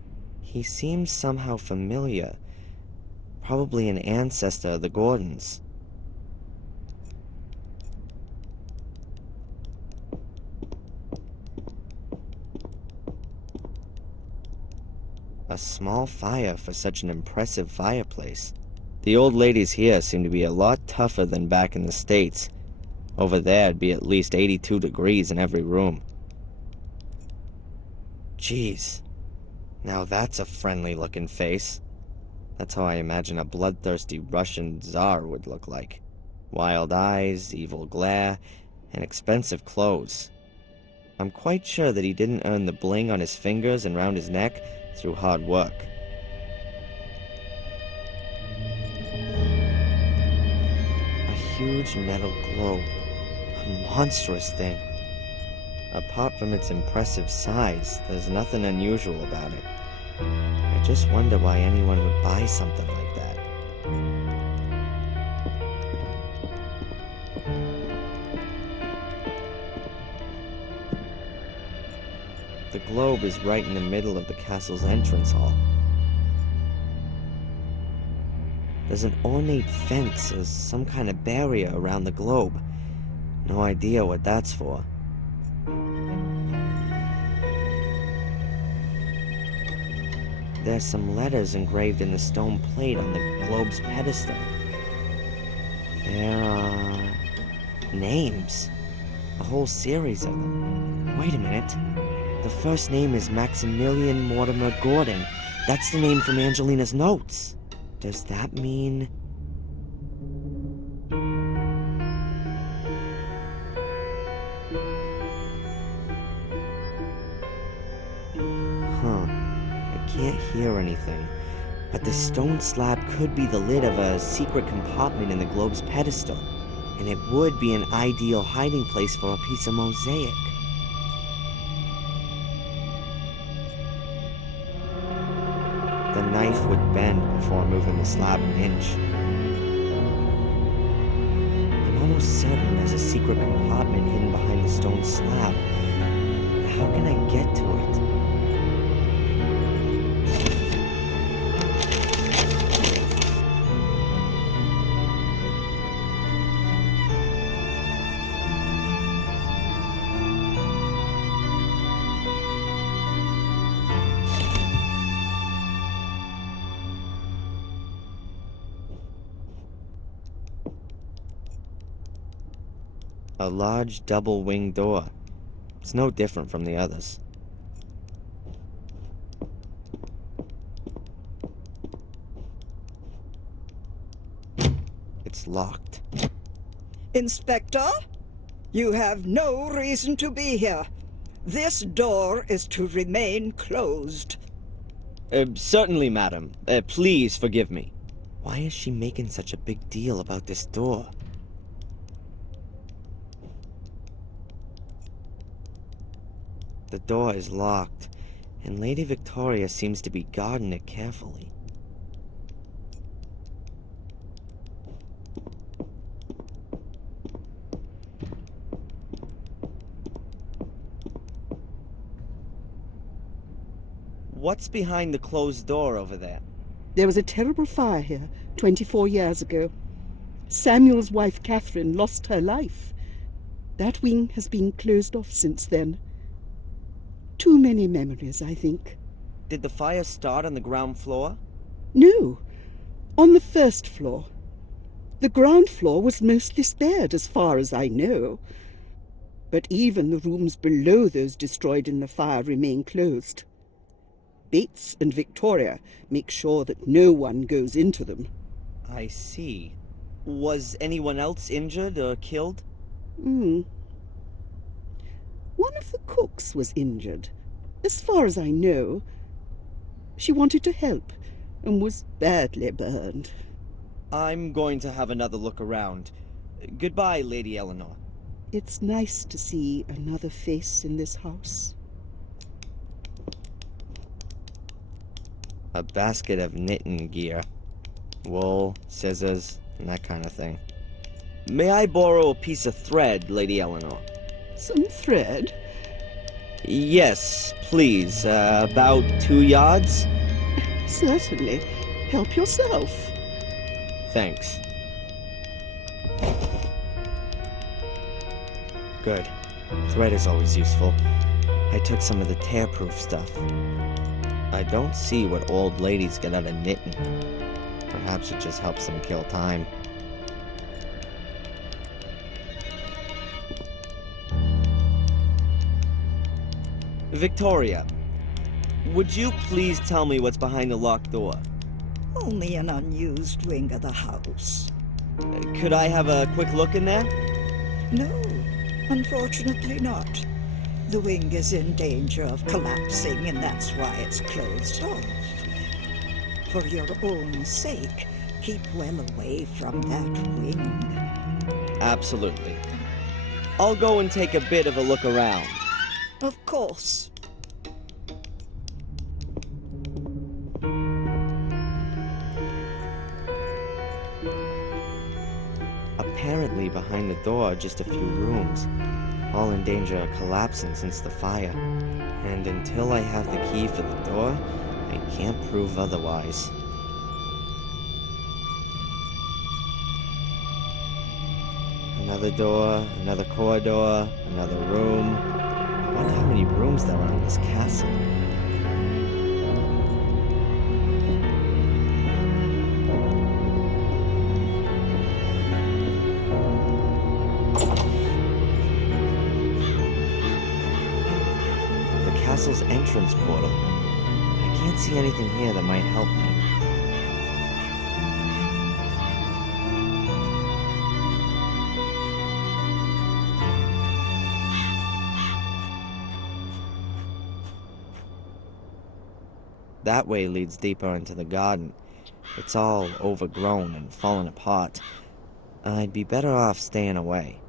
He seems somehow familiar. Probably an ancestor of the Gordons. A small fire for such an impressive fireplace. The old ladies here seem to be a lot tougher than back in the States. Over there, it'd be at least 82 degrees in every room. Jeez. Now that's a friendly-looking face. That's how I imagine a bloodthirsty Russian czar would look like. Wild eyes, evil glare, and expensive clothes. I'm quite sure that he didn't earn the bling on his fingers and round his neck through hard work. A huge metal globe. A monstrous thing. Apart from its impressive size, there's nothing unusual about it. I just wonder why anyone would buy something like that. The globe is right in the middle of the castle's entrance hall. There's an ornate fence as some kind of barrier around the globe. No idea what that's for. There's some letters engraved in the stone plate on the globe's pedestal. There are names. A whole series of them. Wait a minute. The first name is Maximilian Mortimer Gordon. That's the name from Angelina's notes. Does that mean... Can't hear anything, but the stone slab could be the lid of a secret compartment in the globe's pedestal, and it would be an ideal hiding place for a piece of mosaic. The knife would bend before moving the slab an inch. I'm almost certain there's a secret compartment hidden behind the stone slab, but how can I get to it? A large double-winged door. It's no different from the others. It's locked. Inspector, you have no reason to be here. This door is to remain closed. Certainly, madam. Please forgive me. Why is she making such a big deal about this door? The door is locked, and Lady Victoria seems to be guarding it carefully. What's behind the closed door over there? There was a terrible fire here 24 years ago. Samuel's wife, Catherine, lost her life. That wing has been closed off since then. Too many memories, I think. Did the fire start on the ground floor? No, on the first floor. The ground floor was mostly spared, as far as I know. But even the rooms below those destroyed in the fire remain closed. Bates and Victoria make sure that no one goes into them. I see. Was anyone else injured or killed? One of the cooks was injured, as far as I know. She wanted to help and was badly burned. I'm going to have another look around. Goodbye, Lady Eleanor. It's nice to see another face in this house. A basket of knitting gear. Wool, scissors, and that kind of thing. May I borrow a piece of thread, Lady Eleanor? Some thread? Yes, please. About 2 yards? Certainly. Help yourself. Thanks. Good. Thread is always useful. I took some of the tear-proof stuff. I don't see what old ladies get out of knitting. Perhaps it just helps them kill time. Victoria, would you please tell me what's behind the locked door? Only an unused wing of the house. Could I have a quick look in there? No, unfortunately not. The wing is in danger of collapsing, and that's why it's closed off. For your own sake, keep well away from that wing. Absolutely. I'll go and take a bit of a look around. Of course. Apparently behind the door are just a few rooms, all in danger of collapsing since the fire. And until I have the key for the door, I can't prove otherwise. Another door, another corridor, another room. I wonder how many rooms there are in this castle. The castle's entrance portal. I can't see anything here that might help me. That way leads deeper into the garden. It's all overgrown and fallen apart. I'd be better off staying away.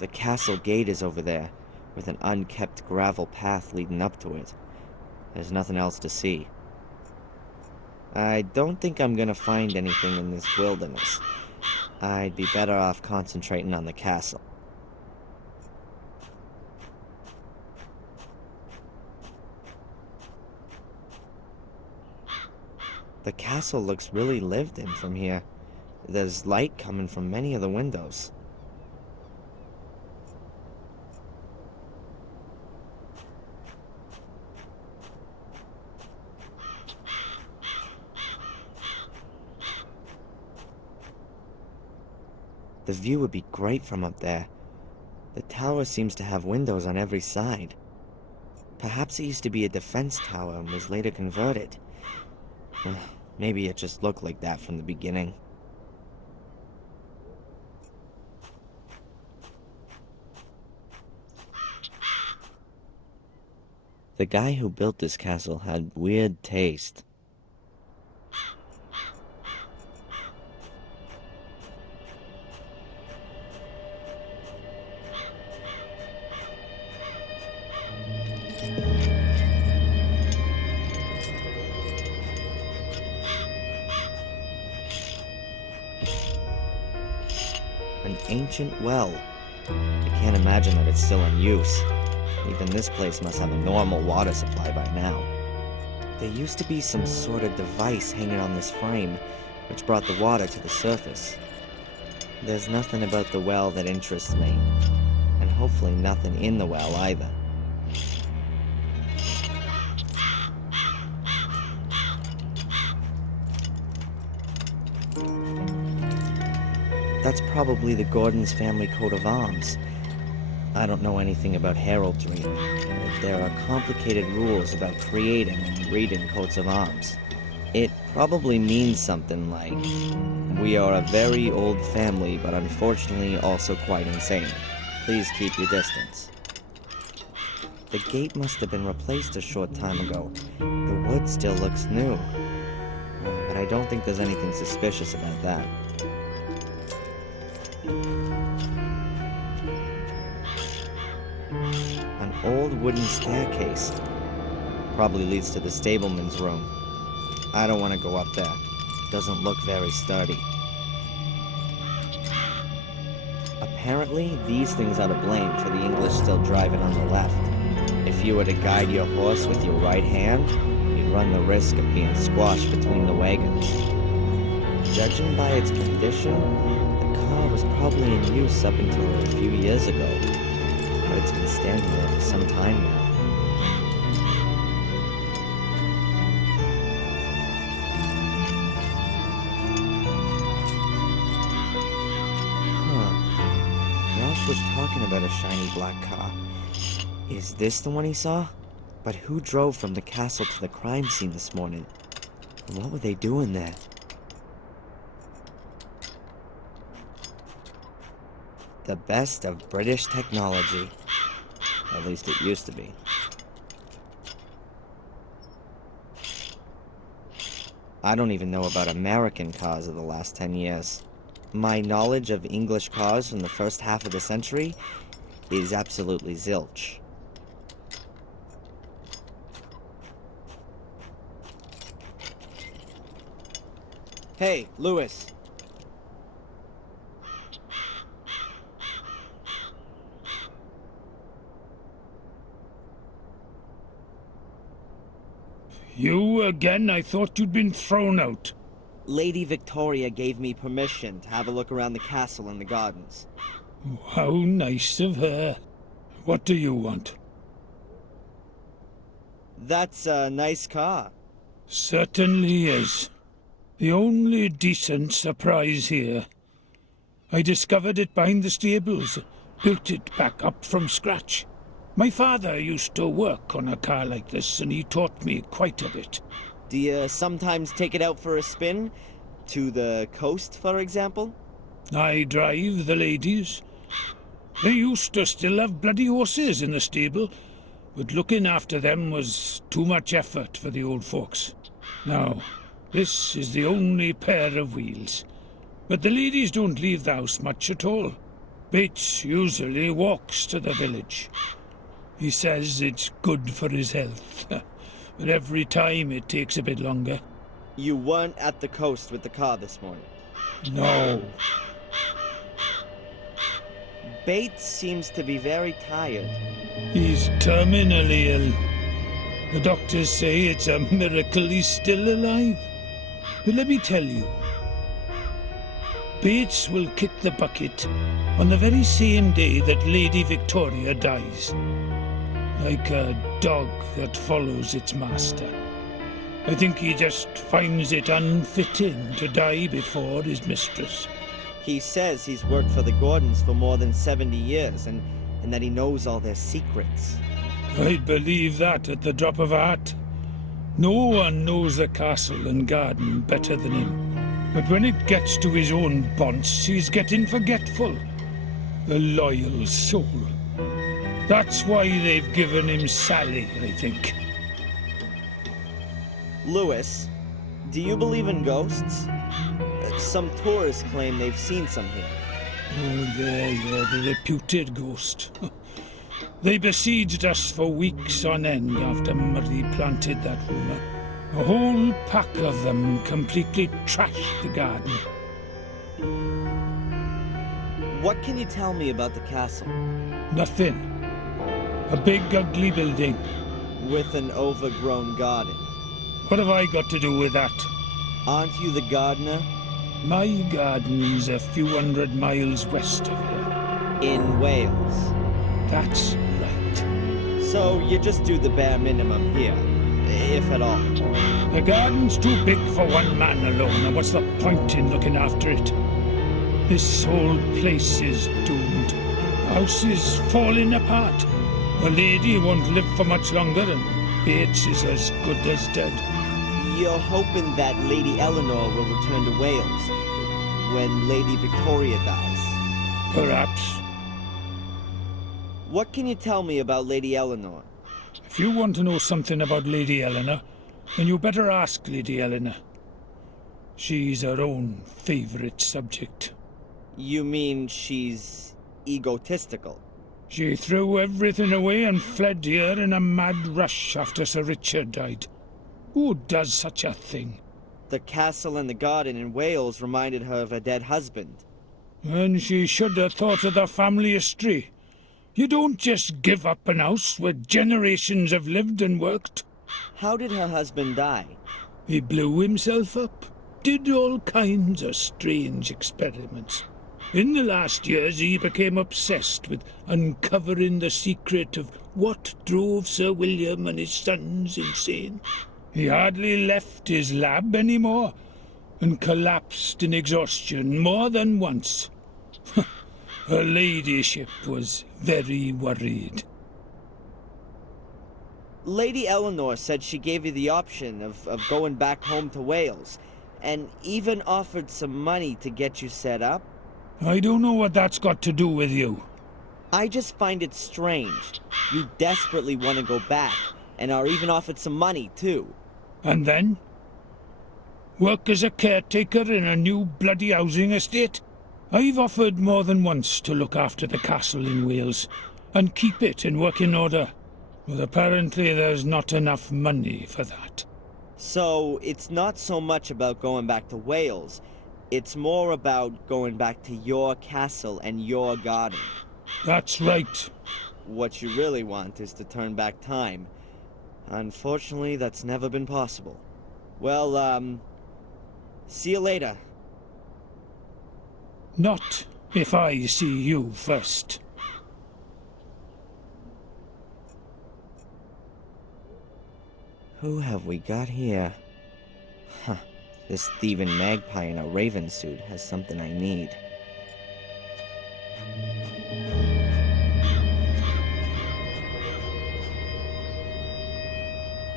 The castle gate is over there, with an unkept gravel path leading up to it. There's nothing else to see. I don't think I'm gonna find anything in this wilderness. I'd be better off concentrating on the castle. The castle looks really lived in from here. There's light coming from many of the windows. The view would be great from up there. The tower seems to have windows on every side. Perhaps it used to be a defense tower and was later converted. Maybe it just looked like that from the beginning. The guy who built this castle had weird taste. An ancient well. I can't imagine that it's still in use. Even this place must have a normal water supply by now. There used to be some sort of device hanging on this frame, which brought the water to the surface. There's nothing about the well that interests me, and hopefully nothing in the well either. That's probably the Gordon's family coat of arms. I don't know anything about heraldry, but there are complicated rules about creating and reading coats of arms. It probably means something like, "We are a very old family, but unfortunately also quite insane. Please keep your distance." The gate must have been replaced a short time ago. The wood still looks new, but I don't think there's anything suspicious about that. An old wooden staircase. Probably leads to the stableman's room. I don't want to go up there. Doesn't look very sturdy. Apparently, these things are to blame for the English still driving on the left. If you were to guide your horse with your right hand, you'd run the risk of being squashed between the wagons. Judging by its condition, the car was probably in use up until a few years ago, but it's been standing there for some time now. Ralph was talking about a shiny black car. Is this the one he saw? But who drove from the castle to the crime scene this morning? And what were they doing there? The best of British technology. At least it used to be. I don't even know about American cars of the last 10 years. My knowledge of English cars from the first half of the century is absolutely zilch. Hey, Lewis. You again? I thought you'd been thrown out. Lady Victoria gave me permission to have a look around the castle and the gardens. How nice of her. What do you want? That's a nice car. Certainly is. The only decent surprise here. I discovered it behind the stables, built it back up from scratch. My father used to work on a car like this, and he taught me quite a bit. Do you sometimes take it out for a spin? To the coast, for example? I drive the ladies. They used to still have bloody horses in the stable, but looking after them was too much effort for the old folks. Now, this is the only pair of wheels. But the ladies don't leave the house much at all. Bates usually walks to the village. He says it's good for his health. But every time it takes a bit longer. You weren't at the coast with the car this morning. No. Bates seems to be very tired. He's terminally ill. The doctors say it's a miracle he's still alive. But let me tell you, Bates will kick the bucket on the very same day that Lady Victoria dies. Like a dog that follows its master. I think he just finds it unfitting to die before his mistress. He says he's worked for the Gordons for more than 70 years and that he knows all their secrets. I'd believe that at the drop of a hat. No one knows the castle and garden better than him. But when it gets to his own bonce, he's getting forgetful. The loyal soul. That's why they've given him Sally, I think. Lewis, do you believe in ghosts? Some tourists claim they've seen some here. Oh, there you're the reputed ghost. They besieged us for weeks on end after Murray planted that rumour. A whole pack of them completely trashed the garden. What can you tell me about the castle? Nothing. A big, ugly building. With an overgrown garden. What have I got to do with that? Aren't you the gardener? My garden's a few hundred miles west of here. In Wales. That's right. So you just do the bare minimum here, if at all. The garden's too big for one man alone, and what's the point in looking after it? This whole place is doomed. House is falling apart. The lady won't live for much longer, and Bates is as good as dead. You're hoping that Lady Eleanor will return to Wales when Lady Victoria dies? Perhaps. What can you tell me about Lady Eleanor? If you want to know something about Lady Eleanor, then you better ask Lady Eleanor. She's her own favourite subject. You mean she's egotistical? She threw everything away and fled here in a mad rush after Sir Richard died. Who does such a thing? The castle and the garden in Wales reminded her of her dead husband. And she should have thought of the family history. You don't just give up an house where generations have lived and worked. How did her husband die? He blew himself up, did all kinds of strange experiments. In the last years he became obsessed with uncovering the secret of what drove Sir William and his sons insane. He hardly left his lab anymore, and collapsed in exhaustion more than once. Her ladyship was very worried. Lady Eleanor said she gave you the option of going back home to Wales, and even offered some money to get you set up. I don't know what that's got to do with you. I just find it strange. You desperately want to go back, and are even offered some money, too. And then? Work as a caretaker in a new bloody housing estate? I've offered more than once to look after the castle in Wales, and keep it in working order. But apparently there's not enough money for that. So, it's not so much about going back to Wales. It's more about going back to your castle and your garden. That's right. What you really want is to turn back time. Unfortunately, that's never been possible. Well, see you later. Not if I see you first. Who have we got here? Huh. This thieving magpie in a raven suit has something I need.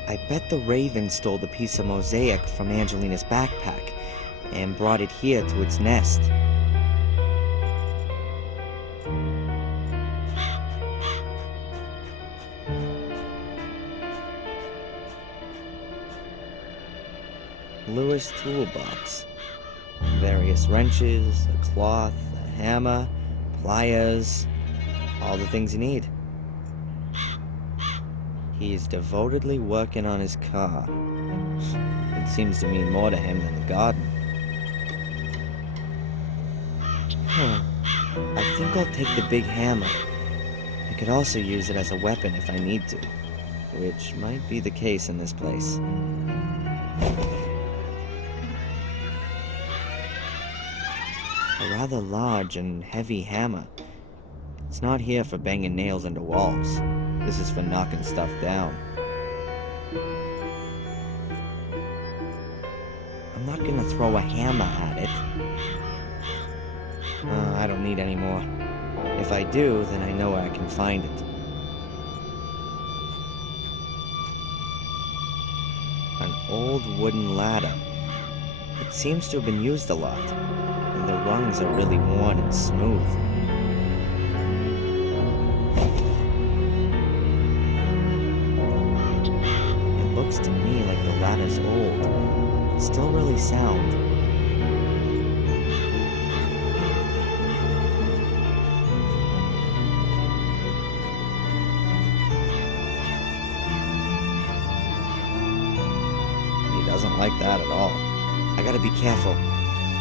I bet the raven stole the piece of mosaic from Angelina's backpack and brought it here to its nest. Lewis toolbox. Various wrenches, a cloth, a hammer, pliers, all the things you need. He's devotedly working on his car. It seems to mean more to him than the garden. I think I'll take the big hammer. I could also use it as a weapon if I need to, which might be the case in this place. A rather large and heavy hammer. It's not here for banging nails into walls. This is for knocking stuff down. I'm not gonna throw a hammer at it. I don't need any more. If I do, then I know where I can find it. An old wooden ladder. It seems to have been used a lot, and the rungs are really worn and smooth. It looks to me like the ladder's old, but still really sound. Doesn't like that at all. I gotta be careful.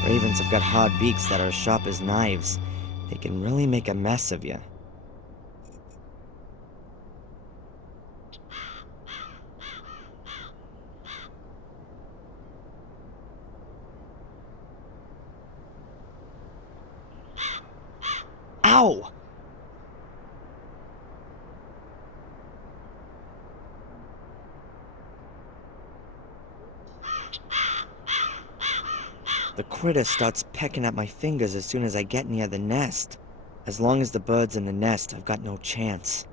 Ravens have got hard beaks that are as sharp as knives. They can really make a mess of you. Ow! The critter starts pecking at my fingers as soon as I get near the nest. As long as the bird's in the nest, I've got no chance.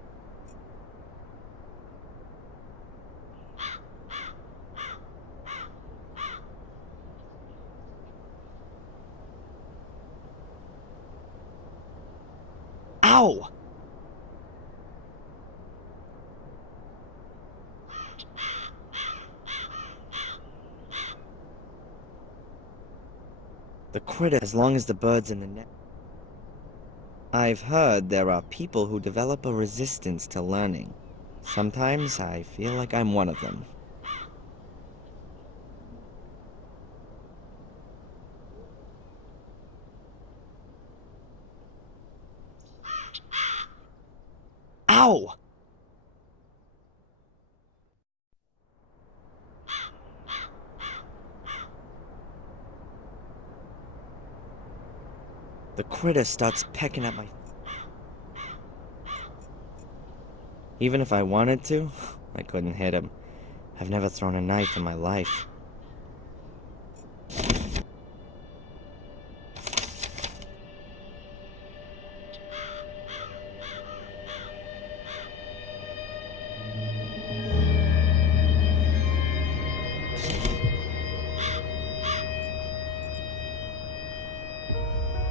Ow! The critter, as long as the bird's in the net. I've heard there are people who develop a resistance to learning. Sometimes I feel like I'm one of them. Ow! The critter starts pecking at my... Even if I wanted to, I couldn't hit him. I've never thrown a knife in my life.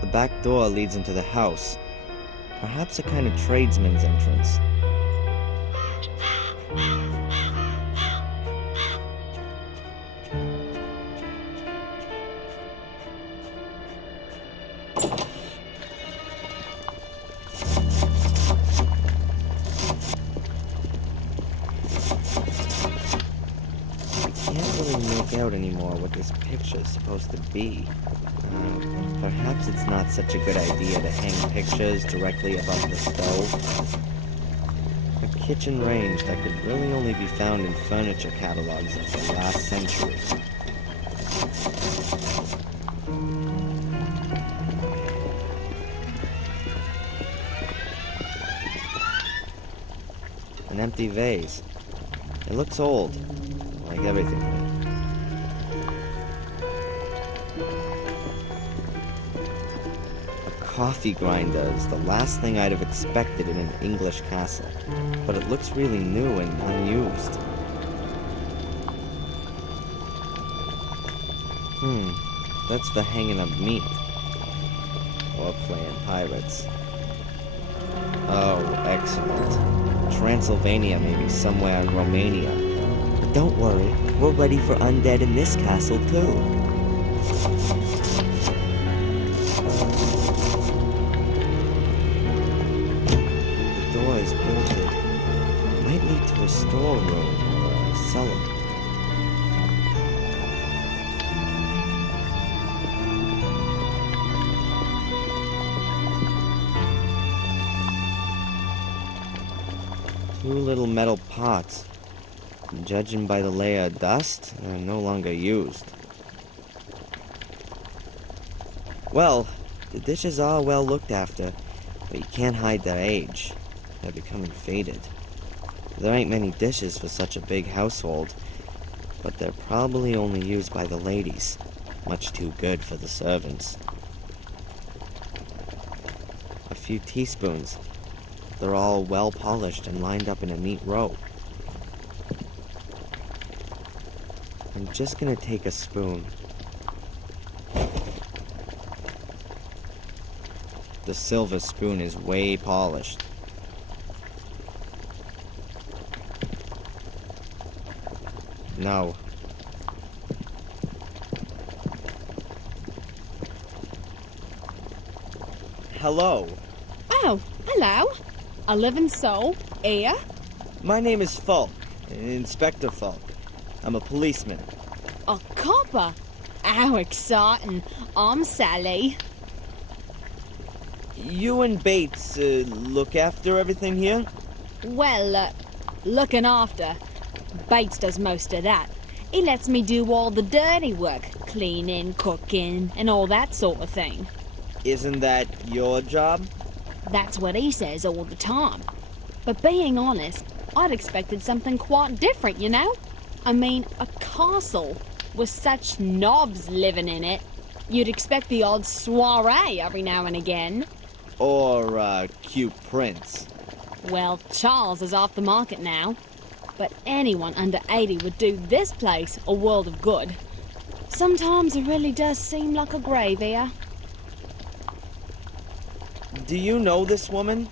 The back door leads into the house. Perhaps a kind of tradesman's entrance. Can't really make out anymore what this picture's supposed to be. Perhaps it's not such a good idea to hang pictures directly above the stove. A kitchen range that could really only be found in furniture catalogs of the last century. An empty vase. It looks old, like everything here. A coffee grinder is the last thing I'd have expected in an English castle, but it looks really new and unused. That's for hanging up meat. Or playing pirates. Oh, excellent. Transylvania may be somewhere in Romania. But don't worry, we're ready for undead in this castle too. The door is bolted. It might lead to a storeroom or a cellar. Two little metal pots. Judging by the layer of dust, they're no longer used. Well, the dishes are well looked after, but you can't hide their age. They're becoming faded. There ain't many dishes for such a big household, but they're probably only used by the ladies. Much too good for the servants. A few teaspoons. They're all well polished and lined up in a neat row. I'm just gonna take a spoon. The silver spoon is way polished. No. Hello. Oh, hello. A living soul, here? My name is Falk, Inspector Falk. I'm a policeman. A copper? How exciting. I'm Sally. You and Bates look after everything here? Well, looking after. Bates does most of that. He lets me do all the dirty work. Cleaning, cooking, and all that sort of thing. Isn't that your job? That's what he says all the time. But being honest, I'd expected something quite different, you know? I mean, a castle with such knobs living in it. You'd expect the odd soiree every now and again. Or, cute prince. Well, Charles is off the market now. But anyone under 80 would do this place a world of good. Sometimes it really does seem like a grave here. Do you know this woman?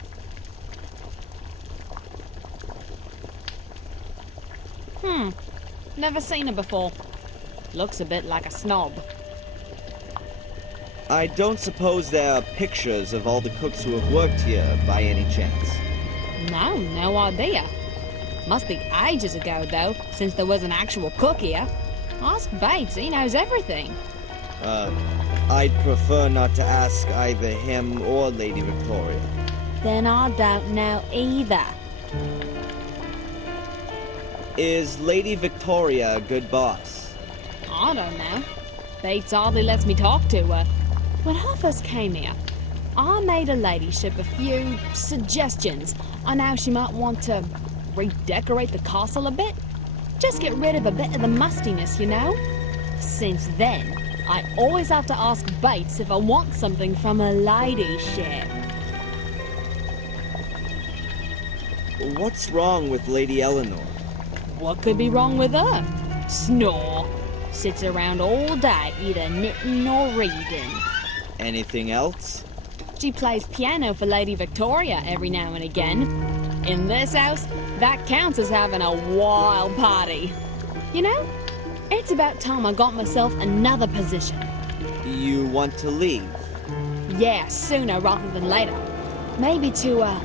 Never seen her before. Looks a bit like a snob. I don't suppose there are pictures of all the cooks who have worked here by any chance. No, no idea. Must be ages ago, though, since there was an actual cook here. Ask Bates, he knows everything. I'd prefer not to ask either him or Lady Victoria. Then I don't know either. Is Lady Victoria a good boss? I don't know. Bates hardly lets me talk to her. When I first came here, I made her ladyship a few suggestions on how she might want to redecorate the castle a bit. Just get rid of a bit of the mustiness, you know? Since then, I always have to ask Bates if I want something from her ladyship. What's wrong with Lady Eleanor? What could be wrong with her? Snore. Sits around all day, either knitting or reading. Anything else? She plays piano for Lady Victoria every now and again. In this house, that counts as having a wild party. You know, it's about time I got myself another position. You want to leave? Yeah, sooner rather than later. Maybe to a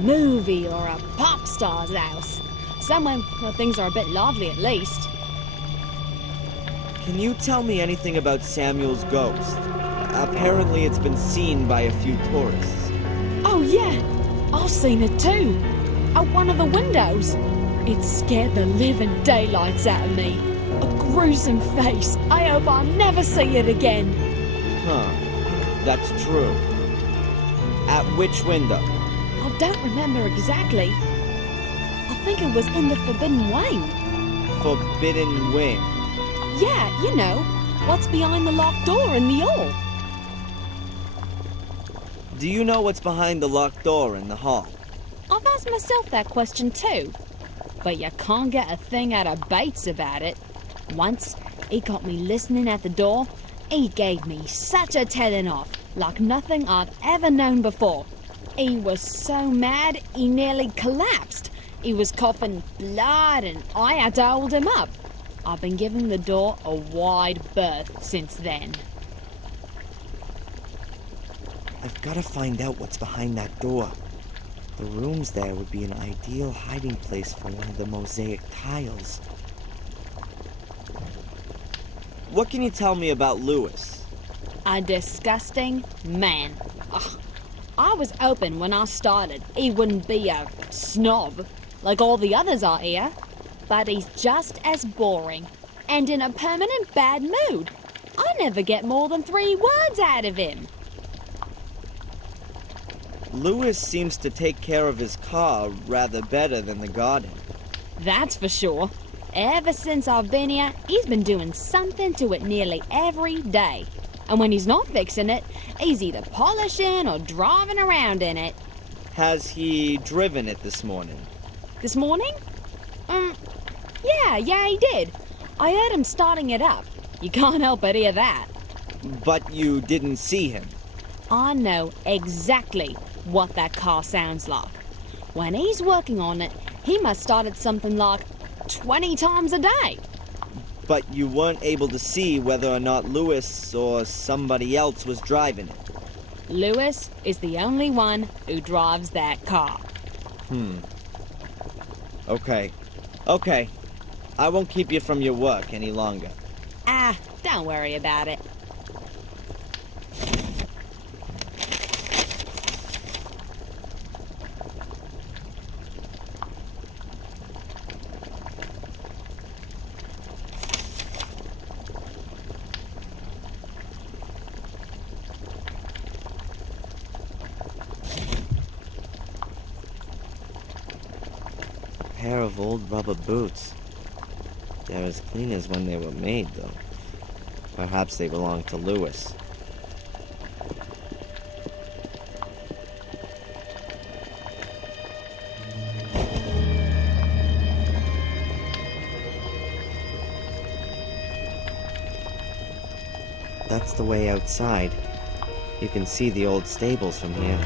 movie or a pop star's house. Somewhere where things are a bit lively at least. Can you tell me anything about Samuel's ghost? Apparently it's been seen by a few tourists. Oh yeah, I've seen it too. At one of the windows. It scared the living daylights out of me. A gruesome face. I hope I'll never see it again. Huh. That's true. At which window? I don't remember exactly. I think it was in the Forbidden Wing. Forbidden Wing. Yeah, you know, what's behind the locked door in the hall. Do you know what's behind the locked door in the hall? I've asked myself that question too. But you can't get a thing out of Bates about it. Once, he got me listening at the door. He gave me such a telling off, like nothing I'd ever known before. He was so mad, he nearly collapsed. He was coughing blood and I had to hold him up. I've been giving the door a wide berth since then. I've got to find out what's behind that door. The rooms there would be an ideal hiding place for one of the mosaic tiles. What can you tell me about Lewis? A disgusting man. Ugh. I was hoping when I started he wouldn't be a snob like all the others are here. But he's just as boring and in a permanent bad mood. I never get more than 3 words out of him. Lewis seems to take care of his car rather better than the garden. That's for sure. Ever since I've been here, he's been doing something to it nearly every day. And when he's not fixing it, he's either polishing or driving around in it. Has he driven it this morning? This morning? Yeah, he did. I heard him starting it up. You can't help but hear that. But you didn't see him. I know exactly what that car sounds like. When he's working on it, he must start it something like 20 times a day. But you weren't able to see whether or not Lewis or somebody else was driving it. Lewis is the only one who drives that car. Okay. I won't keep you from your work any longer. Don't worry about it. A pair of old rubber boots. They're as clean as when they were made, though. Perhaps they belong to Lewis. That's the way outside. You can see the old stables from here.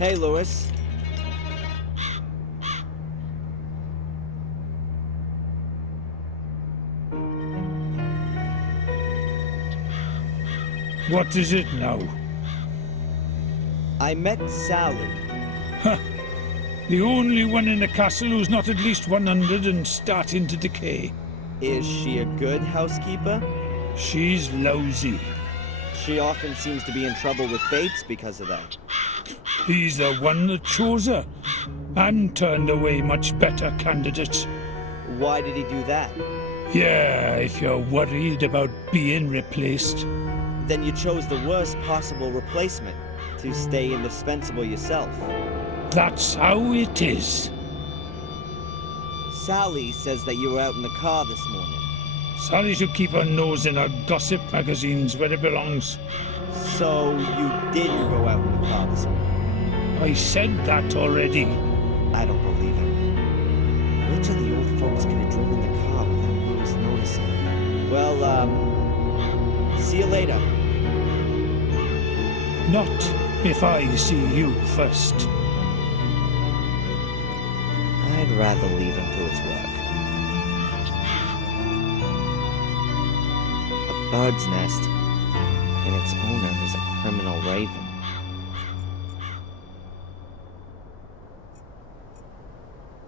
Hey, Lewis. What is it now? I met Sally. The only one in the castle who's not at least 100 and starting to decay. Is she a good housekeeper? She's lousy. She often seems to be in trouble with Bates because of that. He's the one that chose her, and turned away much better candidates. Why did he do that? Yeah, if you're worried about being replaced. Then you chose the worst possible replacement, to stay indispensable yourself. That's how it is. Sally says that you were out in the car this morning. Sally should keep her nose in her gossip magazines where it belongs. So you didn't go out in the car this morning? I said that already. I don't believe him. Which of the old folks could have driven the car without Lewis noticing? Well, see you later. Not if I see you first. I'd rather leave him to his work. A bird's nest, and its owner is a criminal raven.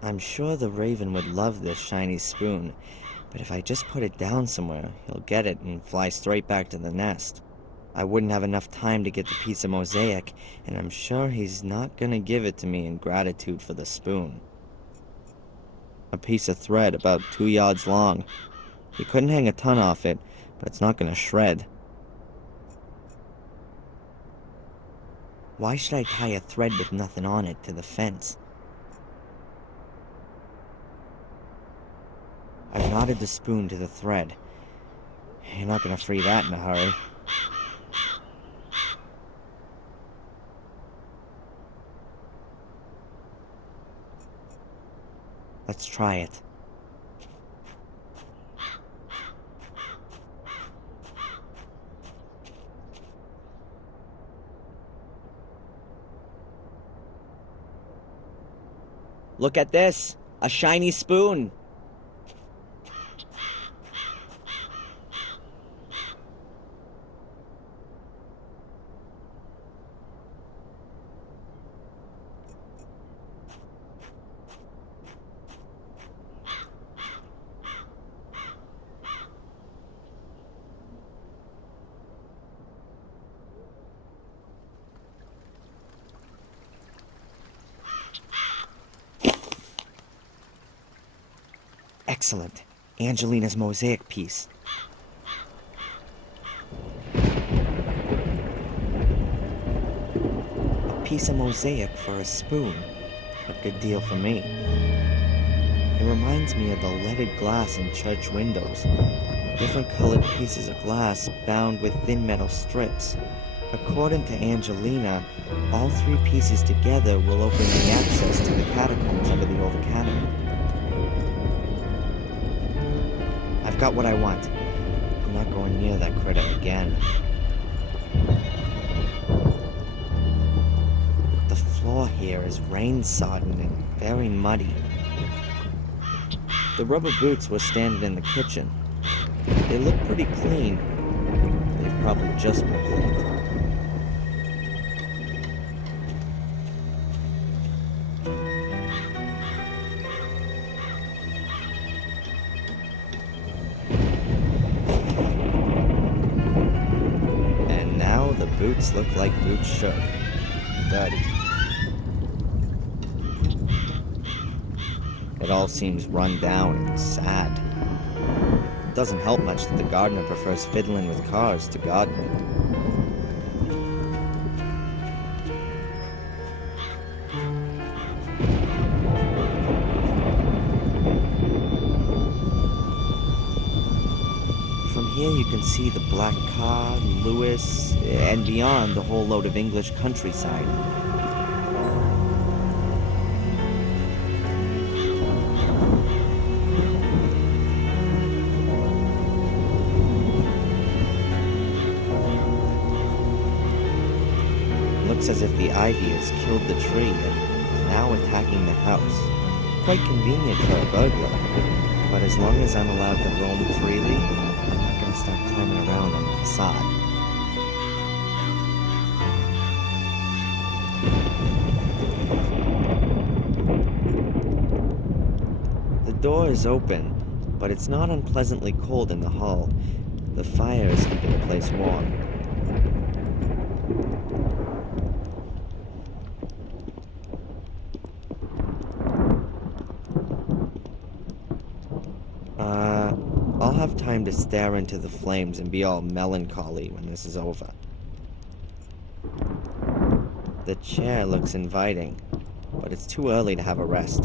I'm sure the raven would love this shiny spoon, but if I just put it down somewhere, he'll get it and fly straight back to the nest. I wouldn't have enough time to get the piece of mosaic, and I'm sure he's not gonna give it to me in gratitude for the spoon. A piece of thread about 2 yards long. You couldn't hang a ton off it, but it's not gonna shred. Why should I tie a thread with nothing on it to the fence? I've knotted the spoon to the thread. You're not gonna free that in a hurry. Let's try it. Look at this! A shiny spoon! Excellent. Angelina's mosaic piece. A piece of mosaic for a spoon. A good deal for me. It reminds me of the leaded glass in church windows. Different colored pieces of glass bound with thin metal strips. According to Angelina, all 3 pieces together will open the access to the catacombs under the old academy. I've got what I want. I'm not going near that critter again. The floor here is rain-sodden and very muddy. The rubber boots were standing in the kitchen. They look pretty clean. They've probably just been cleaned. Boots look like boots should. Dirty. It all seems run down and sad. It doesn't help much that the gardener prefers fiddling with cars to gardening. Here you can see the black car, Lewis, and beyond the whole load of English countryside. looks as if the ivy has killed the tree and is now attacking the house. Quite convenient for a burglar, but as long as I'm allowed to roam freely, I'm not going to start climbing around on the facade. The door is open, but it's not unpleasantly cold in the hall. The fire is keeping the place warm. I'll have time to stare into the flames and be all melancholy when this is over. The chair looks inviting, but it's too early to have a rest.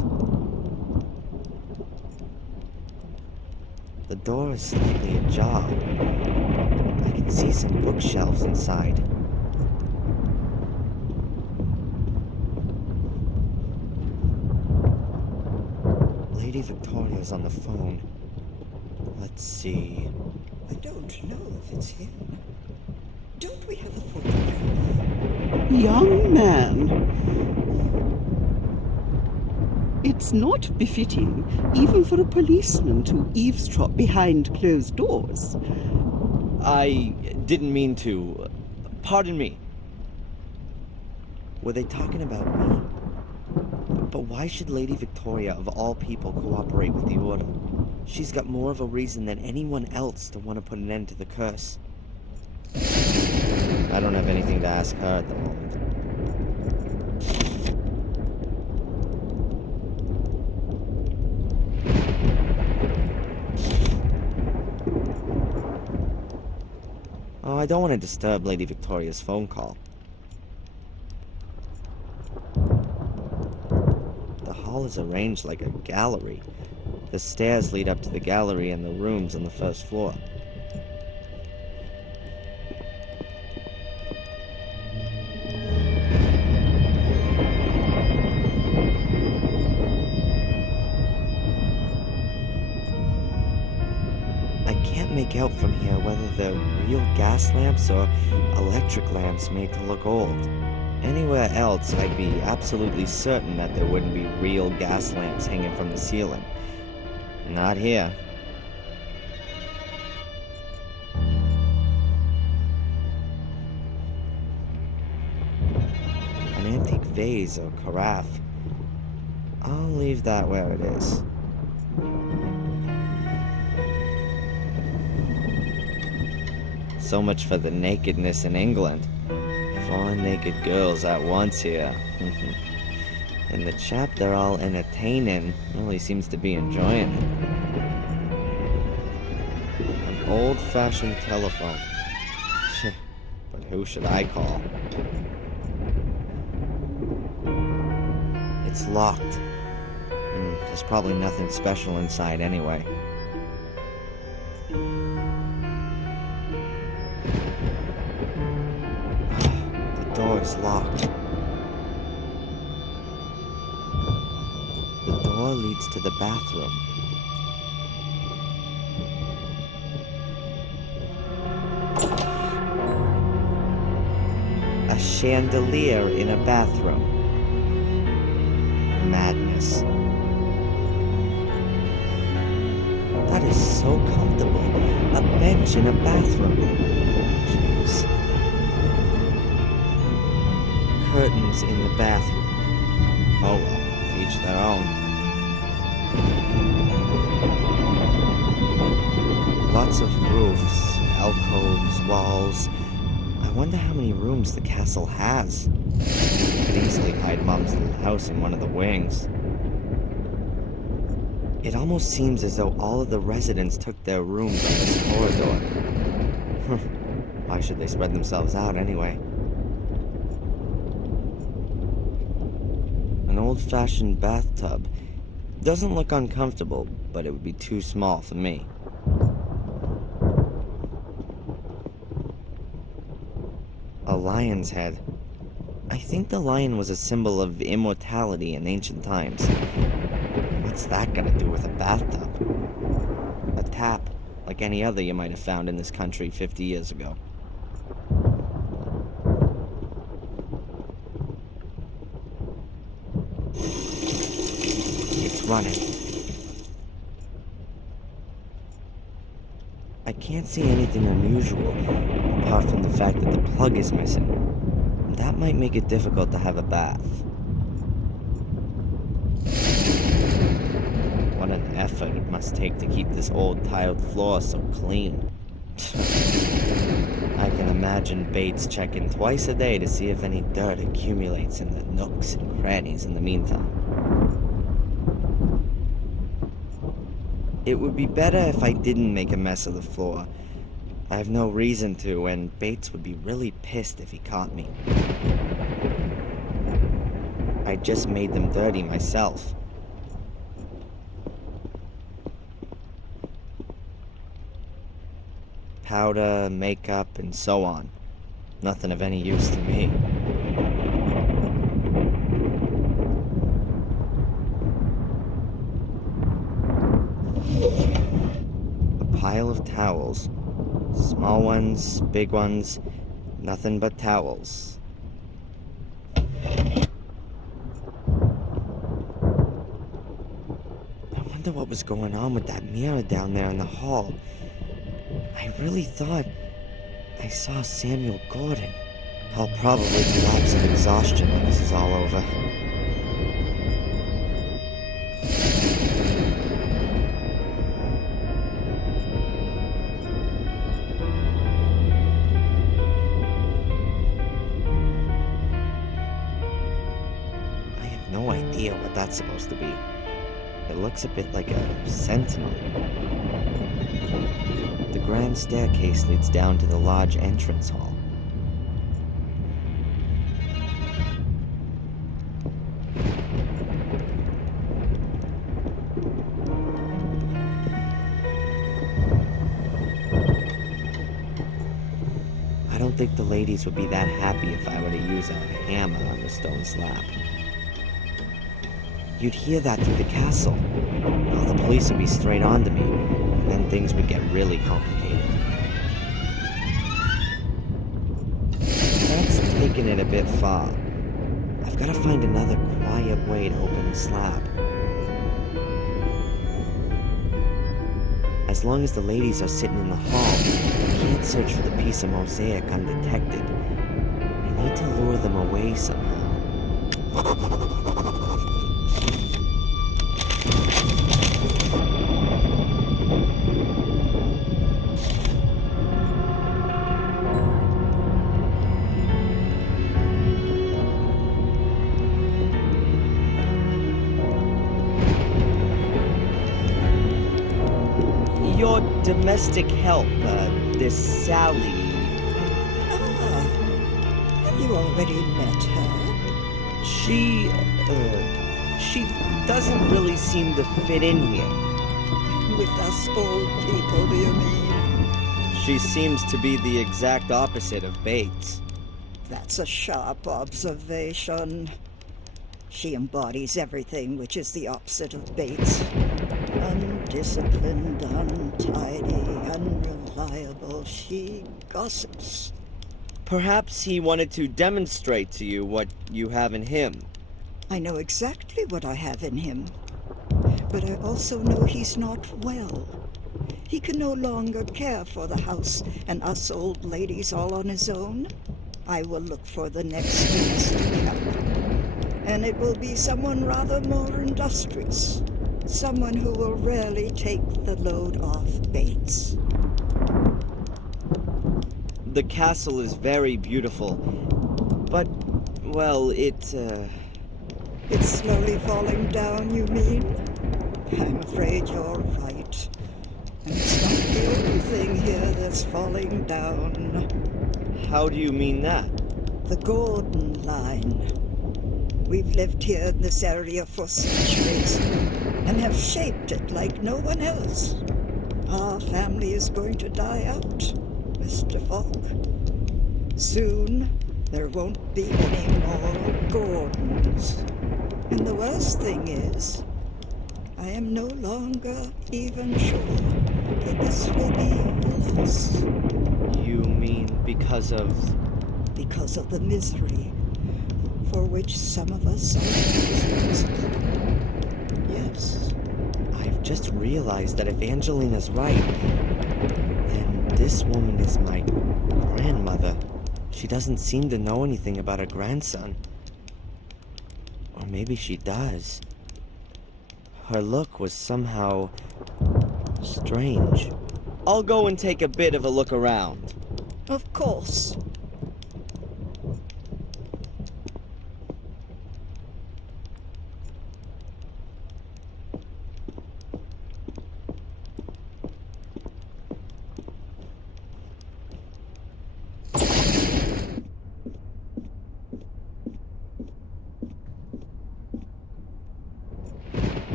The door is slightly ajar. I can see some bookshelves inside. Lady Victoria's on the phone. Let's see. I don't know if it's him. Don't we have a photograph? Young man, it's not befitting, even for a policeman, to eavesdrop behind closed doors. I didn't mean to. Pardon me. Were they talking about me? But why should Lady Victoria, of all people, cooperate with the Order? She's got more of a reason than anyone else to want to put an end to the curse. I don't have anything to ask her at the moment. Oh, I don't want to disturb Lady Victoria's phone call. The hall is arranged like a gallery. The stairs lead up to the gallery and the rooms on the first floor. I can't make out from here whether they're real gas lamps or electric lamps made to look old. Anywhere else, I'd be absolutely certain that there wouldn't be real gas lamps hanging from the ceiling. Not here. An antique vase or carafe. I'll leave that where it is. So much for the nakedness in England. 4 naked girls at once here. And the chap they're all entertaining really seems to be enjoying it. An old-fashioned telephone. But who should I call? It's locked. There's probably nothing special inside anyway. The door is locked. The door leads to the bathroom. A chandelier in a bathroom. Madness. That is so comfortable. A bench in a bathroom. Jeez. Curtains in the bathroom. Oh well, each their own. Lots of roofs, alcoves, walls. I wonder how many rooms the castle has. You could easily hide Mom's little house in one of the wings. It almost seems as though all of the residents took their rooms on this corridor. Why should they spread themselves out anyway? An old-fashioned bathtub. Doesn't look uncomfortable, but it would be too small for me. A lion's head. I think the lion was a symbol of immortality in ancient times. What's that got to do with a bathtub? A tap, like any other you might have found in this country 50 years ago. running. I can't see anything unusual, apart from the fact that the plug is missing. That might make it difficult to have a bath. What an effort it must take to keep this old tiled floor so clean. I can imagine Bates checking twice a day to see if any dirt accumulates in the nooks and crannies in the meantime. It would be better if I didn't make a mess of the floor. I have no reason to, and Bates would be really pissed if he caught me. I just made them dirty myself. Powder, makeup, and so on. Nothing of any use to me. A pile of towels. Small ones, big ones, nothing but towels. I wonder what was going on with that mirror down there in the hall. I really thought I saw Samuel Gordon. I'll probably collapse of exhaustion when this is all over. I have no idea what that's supposed to be. It looks a bit like a sentinel. The grand staircase leads down to the lodge entrance hall. I don't think the ladies would be that happy if I were to use a hammer on the stone slab. You'd hear that through the castle. Well, the police would be straight on to me, and then things would get really complicated. That's taking it a bit far. I've got to find another quiet way to open the slab. As long as the ladies are sitting in the hall, I can't search for the piece of mosaic undetected. I need to lure them away somehow. Your domestic help, this Sally. Ah, have you already met her? She doesn't really seem to fit in here. With us old people, do you mean? She seems to be the exact opposite of Bates. That's a sharp observation. She embodies everything which is the opposite of Bates. Undisciplined, untidy, unreliable. She gossips. Perhaps he wanted to demonstrate to you what you have in him. I know exactly what I have in him. But I also know he's not well. He can no longer care for the house and us old ladies all on his own. I will look for the next domestic help. And it will be someone rather more industrious. Someone who will rarely take the load off Bates. The castle is very beautiful, but, well, It's slowly falling down, you mean? I'm afraid you're right. And it's not the only thing here that's falling down. How do you mean that? The Gordon line. We've lived here in this area for centuries and have shaped it like no one else. Our family is going to die out, Mr. Falk. Soon, there won't be any more Gordons. And the worst thing is, I am no longer even sure that this will be a loss. You mean because of... Because of the misery for which some of us are responsible. Yes. just realized that if Angelina's right, then this woman is my grandmother. She doesn't seem to know anything about her grandson. Or maybe she does. Her look was somehow strange. I'll go and take a bit of a look around. Of course.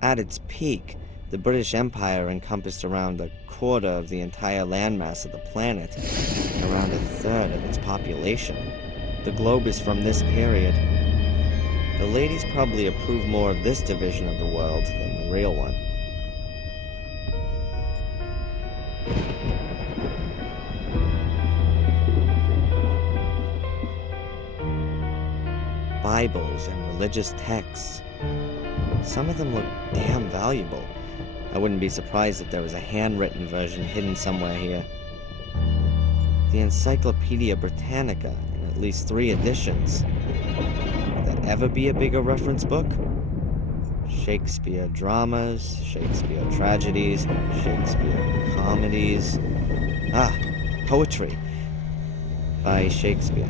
At its peak, the British Empire encompassed around a quarter of the entire landmass of the planet, and around a third of its population. The globe is from this period. The ladies probably approve more of this division of the world than the real one. Bibles and religious texts. Some of them look damn valuable. I wouldn't be surprised if there was a handwritten version hidden somewhere here. The Encyclopedia Britannica in at least 3 editions. Would there ever be a bigger reference book? Shakespeare dramas, Shakespeare tragedies, Shakespeare comedies. Ah, poetry by Shakespeare.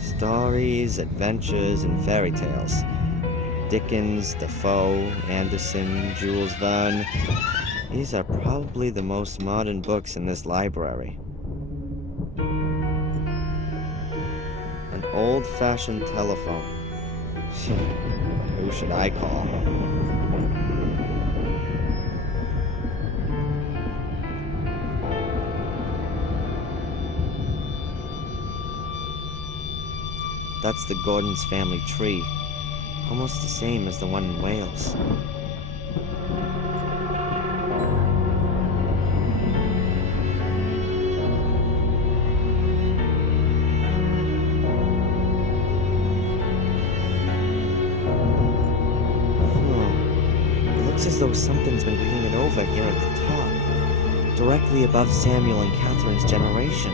Stories, adventures, and fairy tales. Dickens, Defoe, Anderson, Jules Verne. These are probably the most modern books in this library. An old-fashioned telephone. Who should I call? That's the Gordon's family tree, almost the same as the one in Wales. It looks as though something's been painted over here at the top, directly above Samuel and Catherine's generation.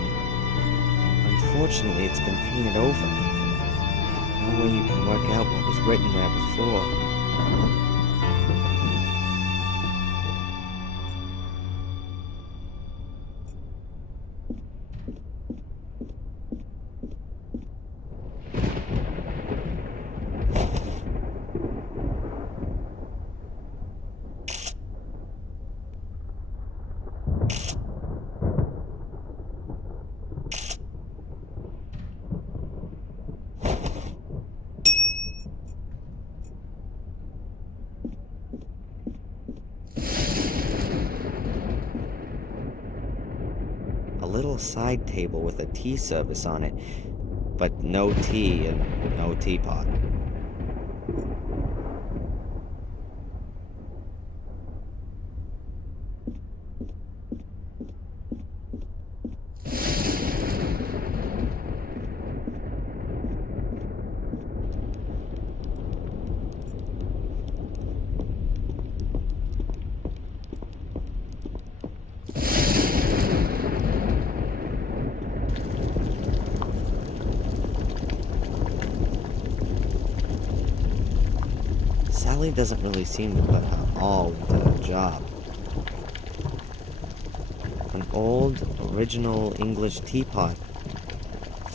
Unfortunately, it's been painted over. No way you can work out what was written there before. A little side table with a tea service on it, but no tea and no teapot. Sally doesn't really seem to put her all into her job. An old, original English teapot.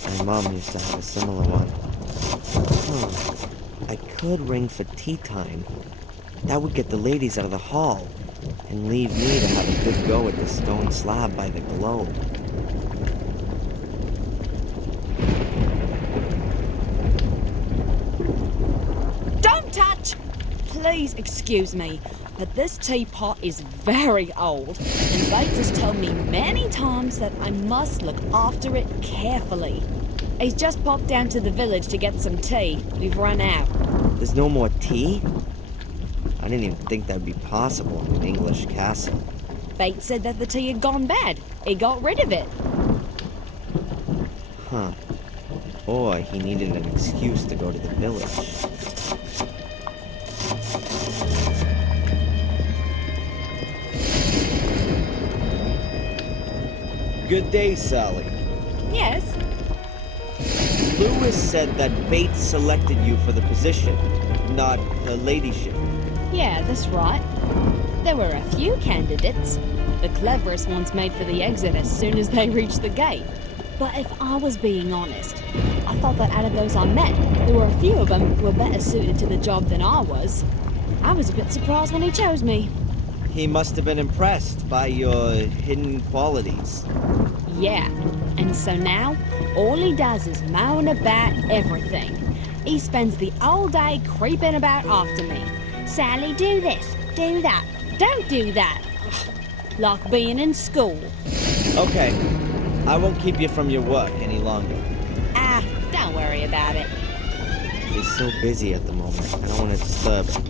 My mom used to have a similar one. I could ring for tea time. That would get the ladies out of the hall, and leave me to have a good go at the stone slab by the globe. Don't touch! Please excuse me, but this teapot is very old, and Bates has told me many times that I must look after it carefully. He's just popped down to the village to get some tea. We've run out. There's no more tea? I didn't even think that'd be possible in an English castle. Bates said that the tea had gone bad. He got rid of it. Huh. Or he needed an excuse to go to the village. Good day, Sally. Yes? Lewis said that Bates selected you for the position, not her ladyship. Yeah, that's right. There were a few candidates. The cleverest ones made for the exit as soon as they reached the gate. But if I was being honest, I thought that out of those I met, there were a few of them who were better suited to the job than I was. I was a bit surprised when he chose me. He must have been impressed by your hidden qualities. Yeah, and so now, all he does is moan about everything. He spends the whole day creeping about after me. Sally, do this, do that, don't do that. Like being in school. Okay, I won't keep you from your work any longer. Ah, don't worry about it. He's so busy at the moment, I don't want to disturb him.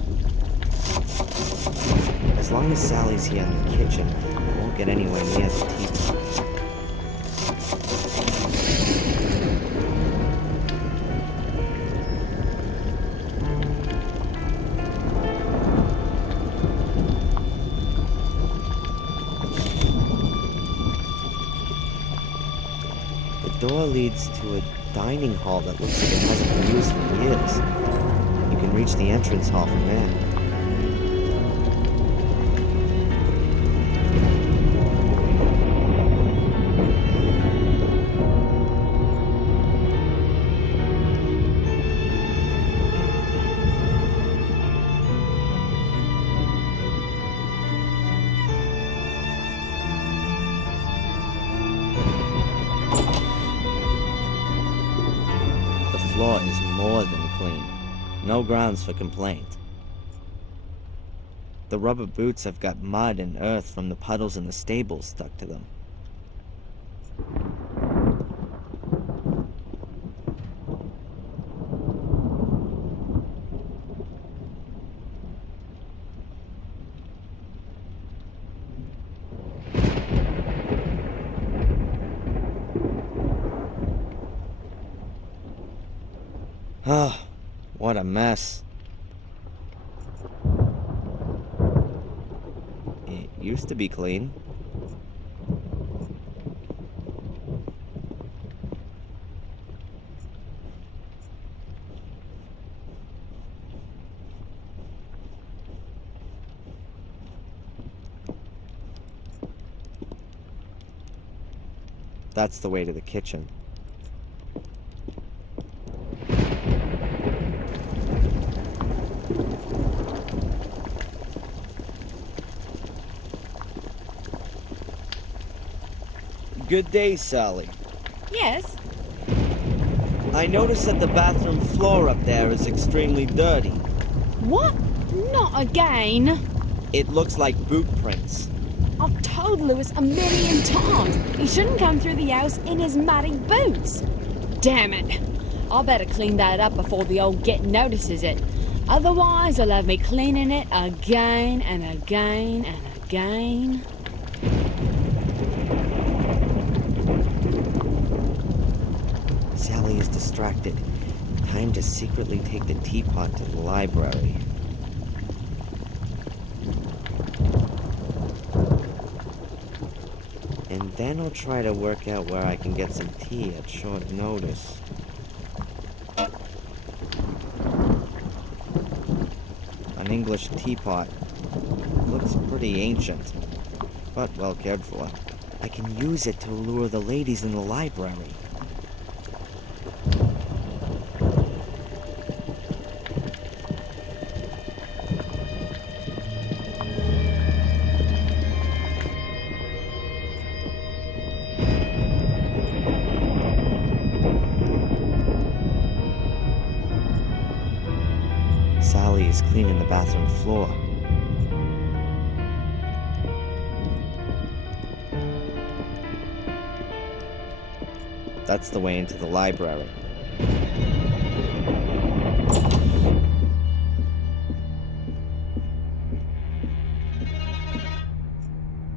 As long as Sally's here in the kitchen, I won't get anywhere near the teapot. The door leads to a dining hall that looks like it hasn't been used for years. You can reach the entrance hall from there. The floor is more than clean. No grounds for complaint. The rubber boots have got mud and earth from the puddles in the stables stuck to them. Oh, what a mess. It used to be clean. That's the way to the kitchen. Good day, Sally. Yes? I noticed that the bathroom floor up there is extremely dirty. What? Not again. It looks like boot prints. I've told Lewis a million times he shouldn't come through the house in his muddy boots. Damn it. I better clean that up before the old git notices it. Otherwise, he'll have me cleaning it again and again and again. Sally is distracted. Time to secretly take the teapot to the library. And then I'll try to work out where I can get some tea at short notice. An English teapot. Looks pretty ancient, but well cared for. I can use it to lure the ladies in the library. Sally is cleaning the bathroom floor. That's the way into the library.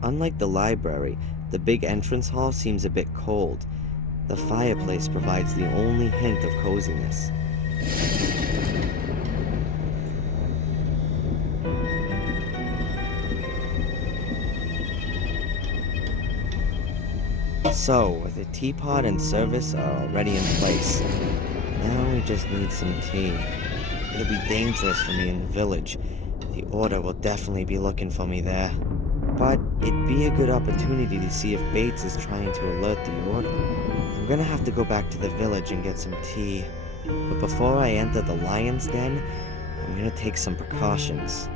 Unlike the library, the big entrance hall seems a bit cold. The fireplace provides the only hint of coziness. So, the teapot and service are already in place. Now we just need some tea. It'll be dangerous for me in the village. The Order will definitely be looking for me there. But it'd be a good opportunity to see if Bates is trying to alert the Order. I'm gonna have to go back to the village and get some tea. But before I enter the lion's den, I'm gonna take some precautions.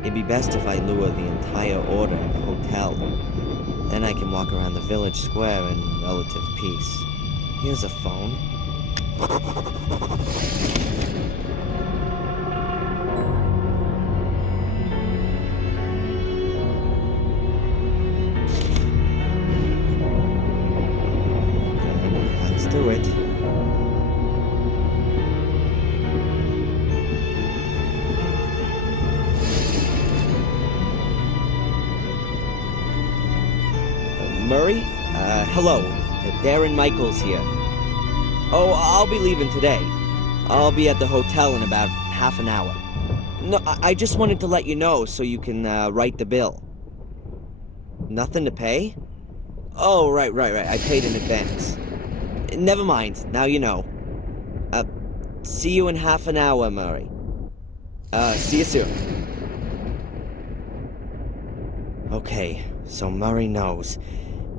It'd be best if I lure the entire Order at the hotel. Then I can walk around the village square in relative peace. Here's a phone. Okay, let's do it. Murray? Hello. Darren Michaels here. Oh, I'll be leaving today. I'll be at the hotel in about half an hour. No, I just wanted to let you know so you can write the bill. Nothing to pay? Oh, right. I paid in advance. Never mind. Now you know. See you in half an hour, Murray. See you soon. Okay, so Murray knows.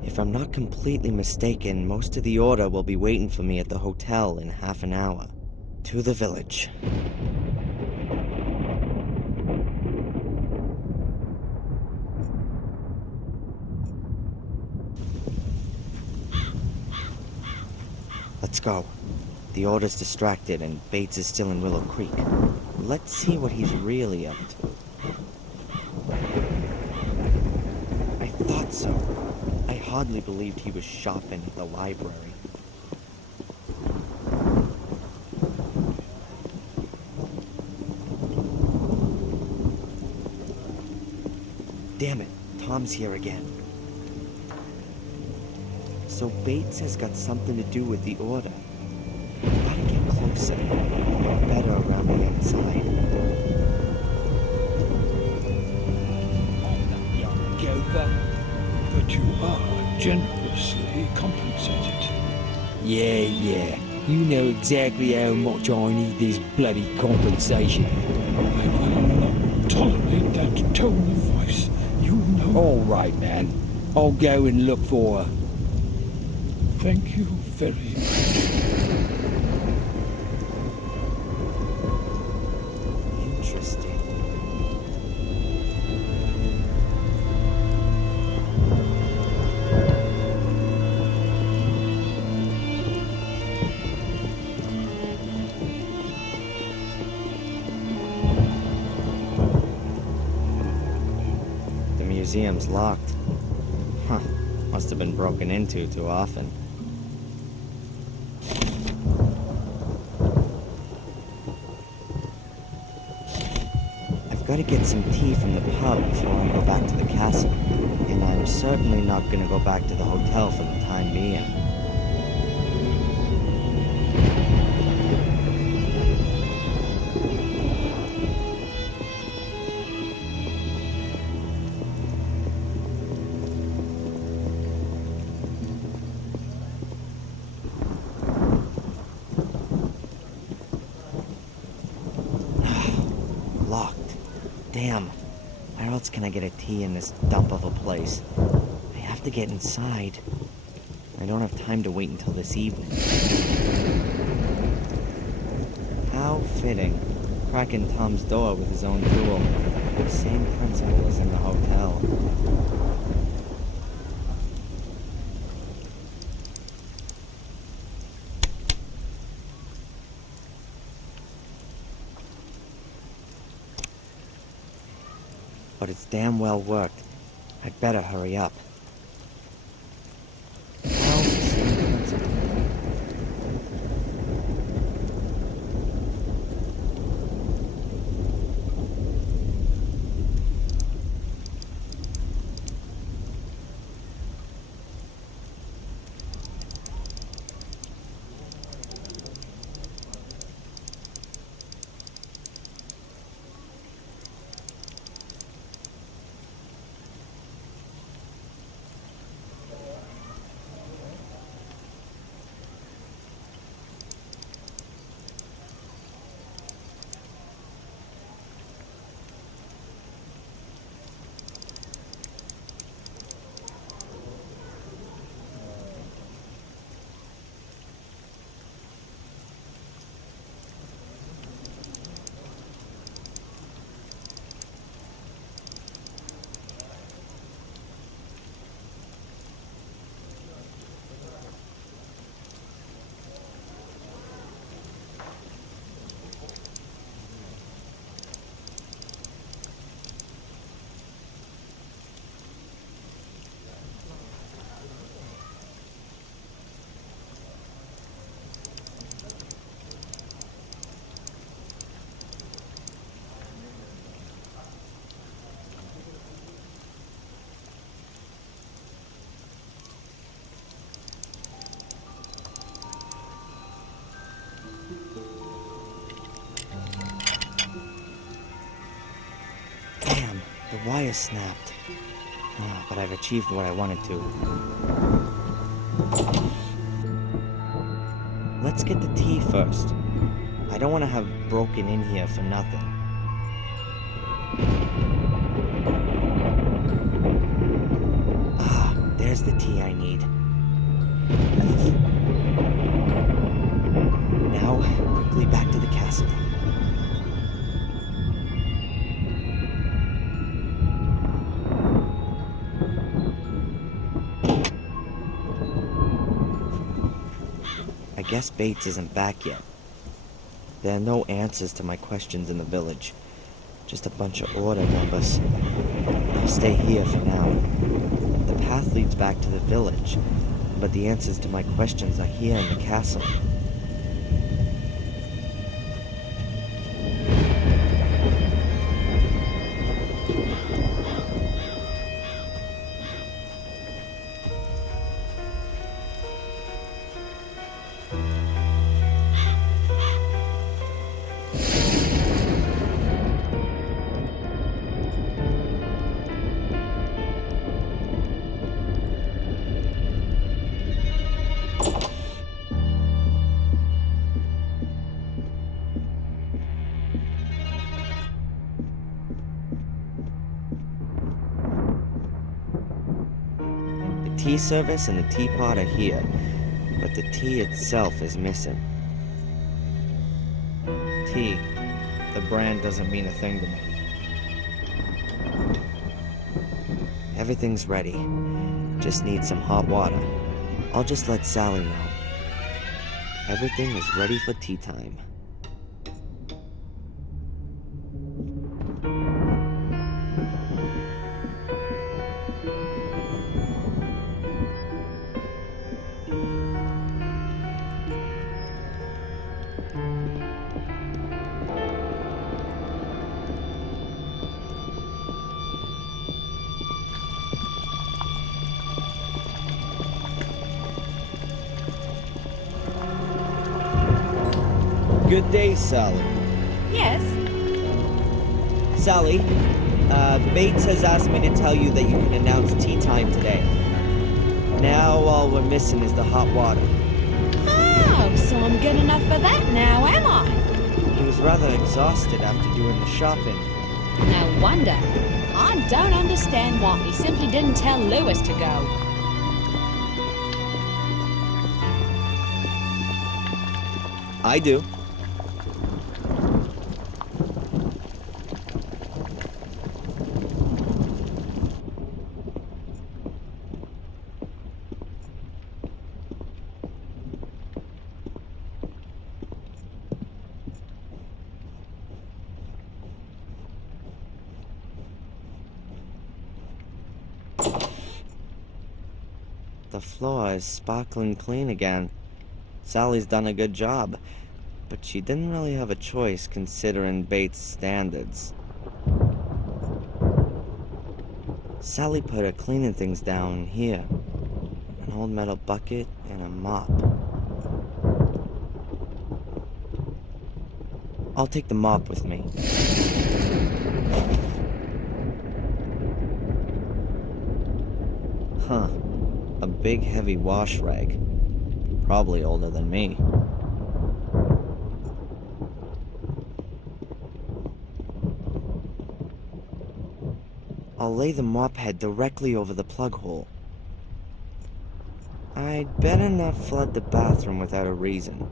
If I'm not completely mistaken, most of the Order will be waiting for me at the hotel in half an hour. To the village. Let's go. The Order's distracted and Bates is still in Willow Creek. Let's see what he's really up to. I thought so. I hardly believed he was shopping at the library. Damn it, Tom's here again. So Bates has got something to do with the Order. I've gotta get closer, look better around the outside. Gopher. But you are generously compensated. Yeah. You know exactly how much I need this bloody compensation. I will not tolerate that tone of voice. You know. All right, man. I'll go and look for her. Thank you very much. Interesting. The museum's locked. Huh. Must have been broken into too often. I've got to get some tea from the pub before I go back to the castle. And I'm certainly not going to go back to the hotel for the time being. Locked. Damn. Where else can I get a tea in this dump of a place? I have to get inside. I don't have time to wait until this evening. How fitting. Cracking Tom's door with his own tool. The same principle as in the hotel. But it's damn well worked. I'd better hurry up. Well, the same principle. wire snapped. But I've achieved what I wanted to. Let's get the tea first. I don't want to have broken in here for nothing. There's the tea I need. Now, quickly back to the castle. I guess Bates isn't back yet. There are no answers to my questions in the village. Just a bunch of order numbers. I'll stay here for now. The path leads back to the village, but the answers to my questions are here in the castle. The tea service and the teapot are here, but the tea itself is missing. Tea. The brand doesn't mean a thing to me. Everything's ready. Just need some hot water. I'll just let Sally know. Everything is ready for tea time. Good day, Sally. Yes? Sally, Bates has asked me to tell you that you can announce tea time today. Now all we're missing is the hot water. Oh, so I'm good enough for that now, am I? He was rather exhausted after doing the shopping. No wonder. I don't understand why he simply didn't tell Lewis to go. I do. The floor is sparkling clean again. Sally's done a good job, but she didn't really have a choice considering Bates' standards. Sally put her cleaning things down here. An old metal bucket and a mop. I'll take the mop with me. Huh. A big heavy wash rag. Probably older than me. I'll lay the mop head directly over the plug hole. I'd better not flood the bathroom without a reason.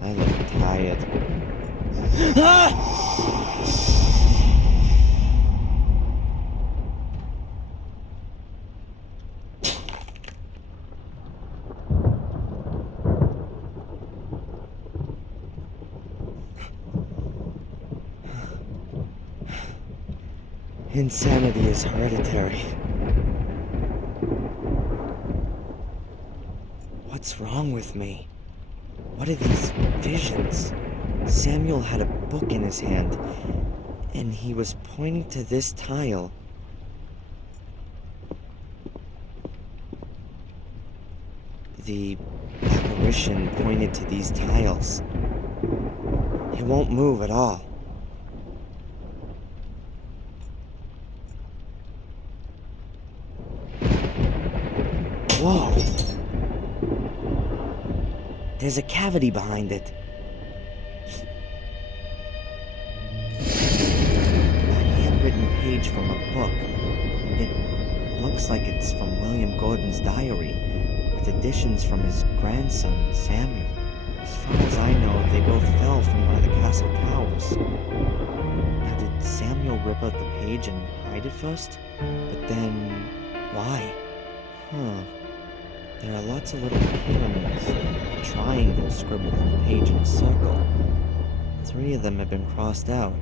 I look tired. Insanity is hereditary. What's wrong with me? What are these visions? Samuel had a book in his hand, and he was pointing to this tile. The apparition pointed to these tiles. It won't move at all. Whoa! There's a cavity behind it. A handwritten page from a book. It looks like it's from William Gordon's diary, with additions from his grandson, Samuel. As far as I know, they both fell from one of the castle towers. Now, did Samuel rip out the page and hide it first? But then, why? There are lots of little pyramids, triangles scribbled on the page in a circle. 3 of them have been crossed out.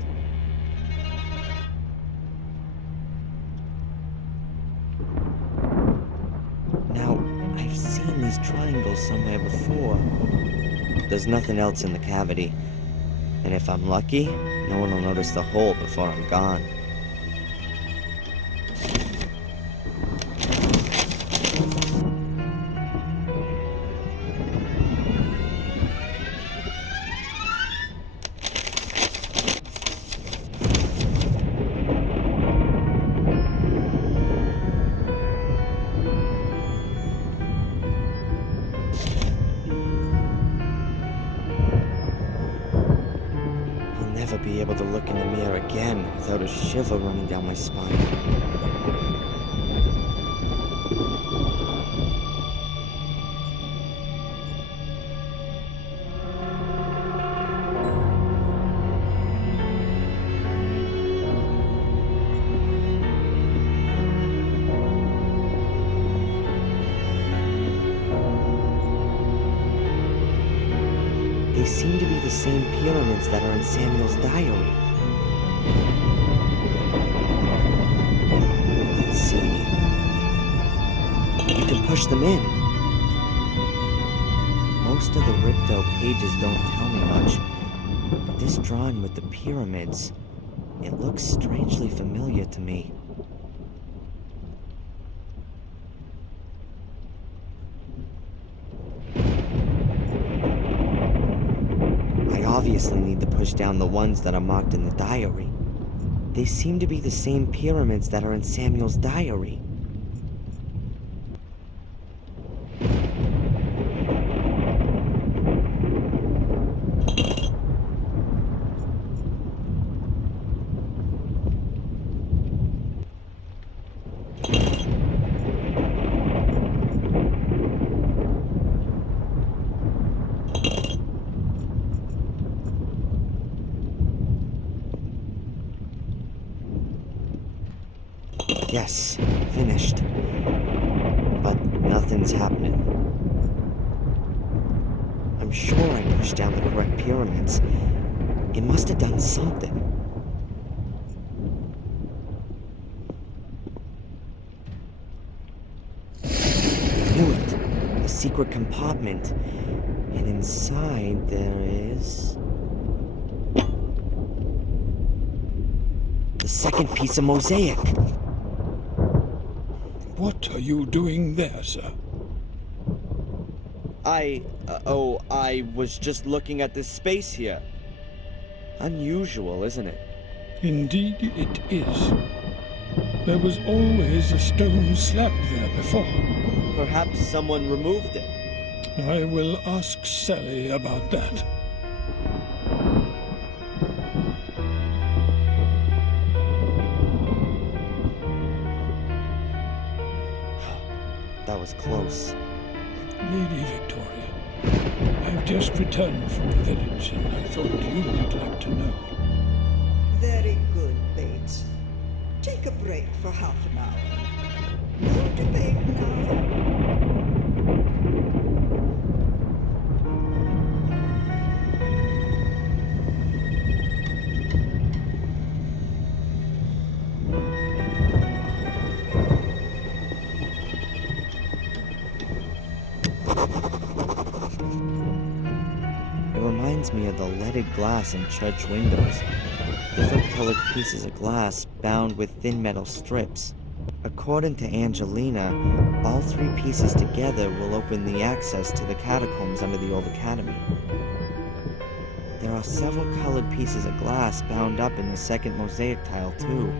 Now, I've seen these triangles somewhere before. There's nothing else in the cavity. And if I'm lucky, no one will notice the hole before I'm gone. Be able to look in the mirror again without a shiver running down my spine. They seem to be the same pyramids that are in Samuel's diary. Let's see. You can push them in. Most of the ripped out pages don't tell me much, but this drawing with the pyramids, it looks strangely familiar to me. Obviously need to push down the ones that are marked in the diary. They seem to be the same pyramids that are in Samuel's diary. Yes, finished. But nothing's happening. I'm sure I pushed down the correct pyramids. It must have done something. I knew it. A secret compartment. And inside there is... the second piece of mosaic. What are you doing there, sir? I was just looking at this space here. Unusual, isn't it? Indeed it is. There was always a stone slab there before. Perhaps someone removed it. I will ask Sally about that. That was close. Lady Victoria, I've just returned from the village and I thought you might like to know. Very good, Bates. Take a break for half an hour. No debate now. Me of the leaded glass in church windows. Different colored pieces of glass bound with thin metal strips. According to Angelina, all three pieces together will open the access to the catacombs under the old academy. There are several colored pieces of glass bound up in the second mosaic tile, too.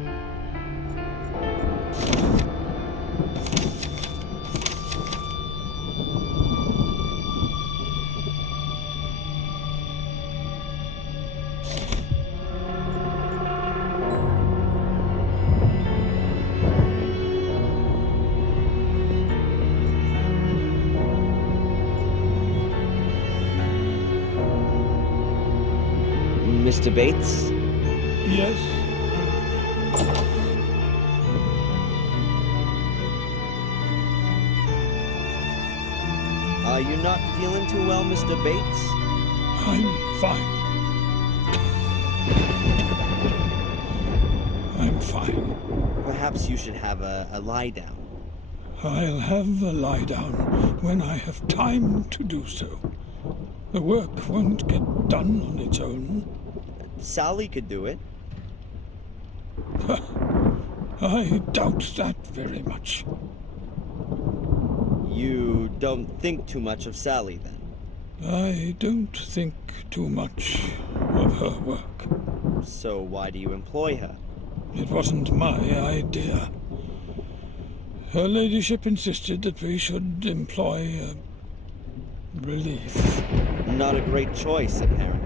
Mr. Bates? Yes? Are you not feeling too well, Mr. Bates? I'm fine. I'm fine. Perhaps you should have a lie down. I'll have a lie down when I have time to do so. The work won't get done on its own. Sally could do it. I doubt that very much. You don't think too much of Sally, then? I don't think too much of her work. So why do you employ her? It wasn't my idea. Her ladyship insisted that we should employ a relief. Not a great choice, apparently.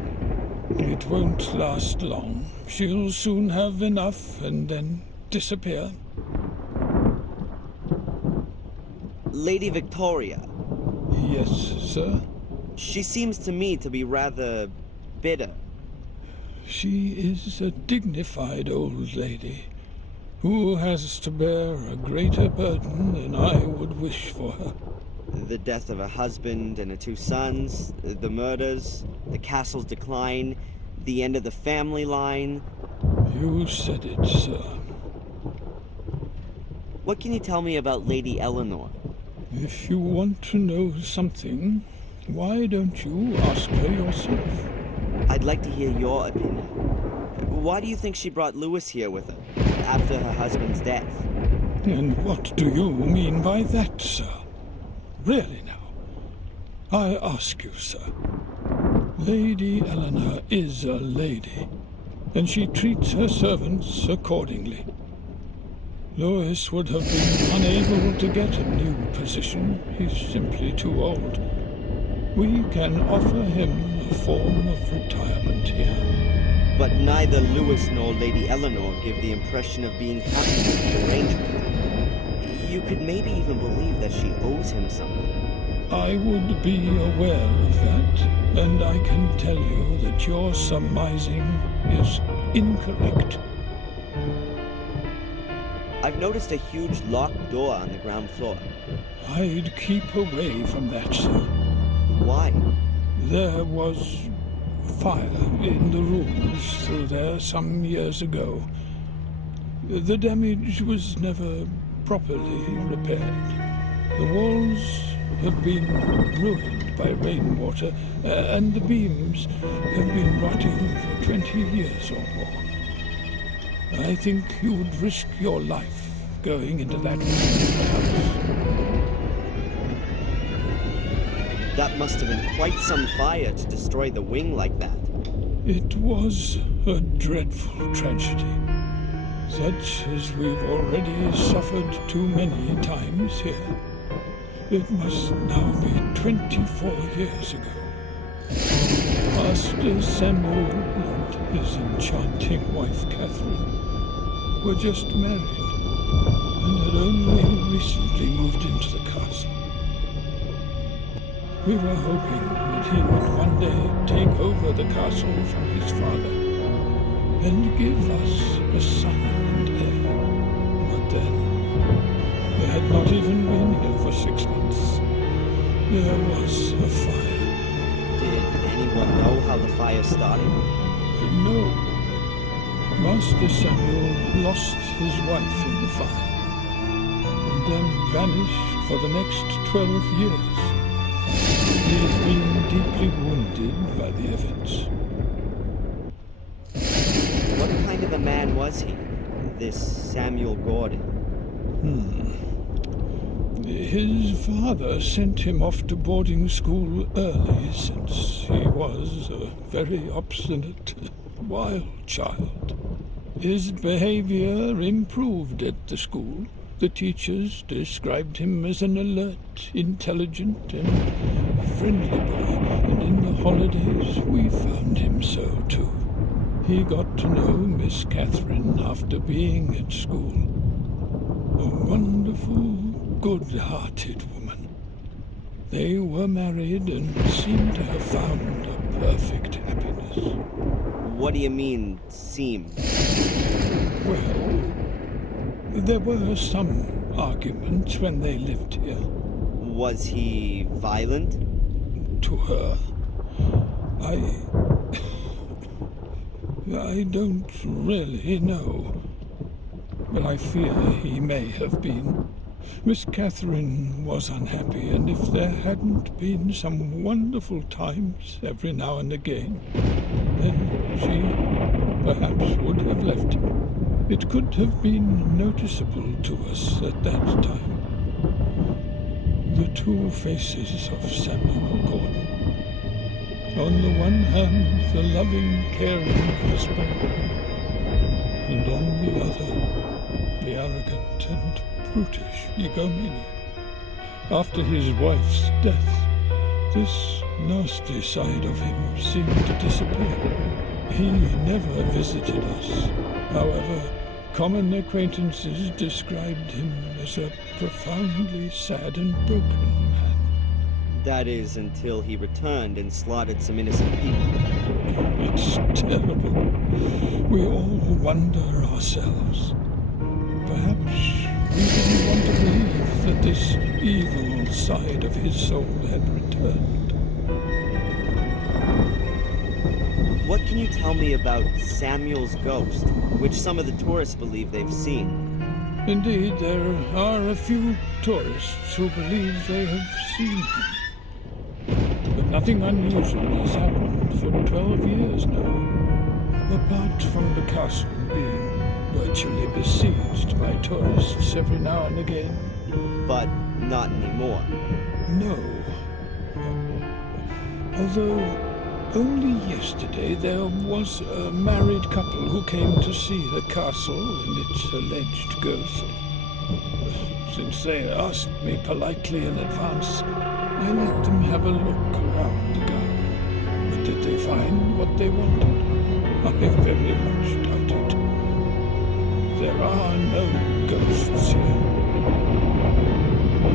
It won't last long. She'll soon have enough and then disappear. Lady Victoria. Yes, sir? She seems to me to be rather bitter. She is a dignified old lady who has to bear a greater burden than I would wish for her. The death of her husband and her two sons, the murders, the castle's decline, the end of the family line. You said it, sir. What can you tell me about Lady Eleanor? If you want to know something, why don't you ask her yourself? I'd like to hear your opinion. Why do you think she brought Lewis here with her, after her husband's death? And what do you mean by that, sir? Really now, I ask you, sir. Lady Eleanor is a lady, and she treats her servants accordingly. Lewis would have been unable to get a new position. He's simply too old. We can offer him a form of retirement here. But neither Lewis nor Lady Eleanor give the impression of being happy with the arrangement. You could maybe even believe that she owes him something. I would be aware of that, and I can tell you that your surmising is incorrect. I've noticed a huge locked door on the ground floor. I'd keep away from that, sir. Why? There was fire in the rooms through there some years ago. The damage was never properly repaired. The walls have been ruined by rainwater, and the beams have been rotting for 20 years or more. I think you would risk your life going into that room of the house. That must have been quite some fire to destroy the wing like that. It was a dreadful tragedy, such as we've already suffered too many times here. It must now be 24 years ago. Master Samuel and his enchanting wife Catherine were just married and had only recently moved into the castle. We were hoping that he would one day take over the castle from his father and give us a son and heir. But then, they had not even been here for 6 months. There was a fire. Did anyone know how the fire started? No. Master Samuel lost his wife in the fire, and then vanished for the next 12 years. He had been deeply wounded by the events. What kind of a man was he, this Samuel Gordon? His father sent him off to boarding school early since he was a very obstinate, wild child. His behavior improved at the school. The teachers described him as an alert, intelligent, and friendly boy, and in the holidays we found him so too. He got to know Miss Catherine after being at school. A wonderful, good-hearted woman. They were married and seemed to have found a perfect happiness. What do you mean, seem? Well, there were some arguments when they lived here. Was he violent? To her, I don't really know, but I fear he may have been. Miss Catherine was unhappy, and if there hadn't been some wonderful times every now and again, then she perhaps would have left him. It could have been noticeable to us at that time. The two faces of Samuel Gordon. On the one hand, the loving, caring husband, and on the other, the arrogant and brutish egomaniac. After his wife's death, this nasty side of him seemed to disappear. He never visited us. However, common acquaintances described him as a profoundly sad and broken man. That is, until he returned and slaughtered some innocent people. It's terrible. We all wonder ourselves. Perhaps we didn't want to believe that this evil side of his soul had returned. What can you tell me about Samuel's ghost, which some of the tourists believe they've seen? Indeed, there are a few tourists who believe they have seen him. But nothing unusual has happened for 12 years now. Apart from the castle being virtually besieged by tourists every now and again. But not anymore. No. Although only yesterday there was a married couple who came to see the castle and its alleged ghost. Since they asked me politely in advance, I let them have a look around the garden. But did they find what they wanted? I very much doubt it. There are no ghosts here.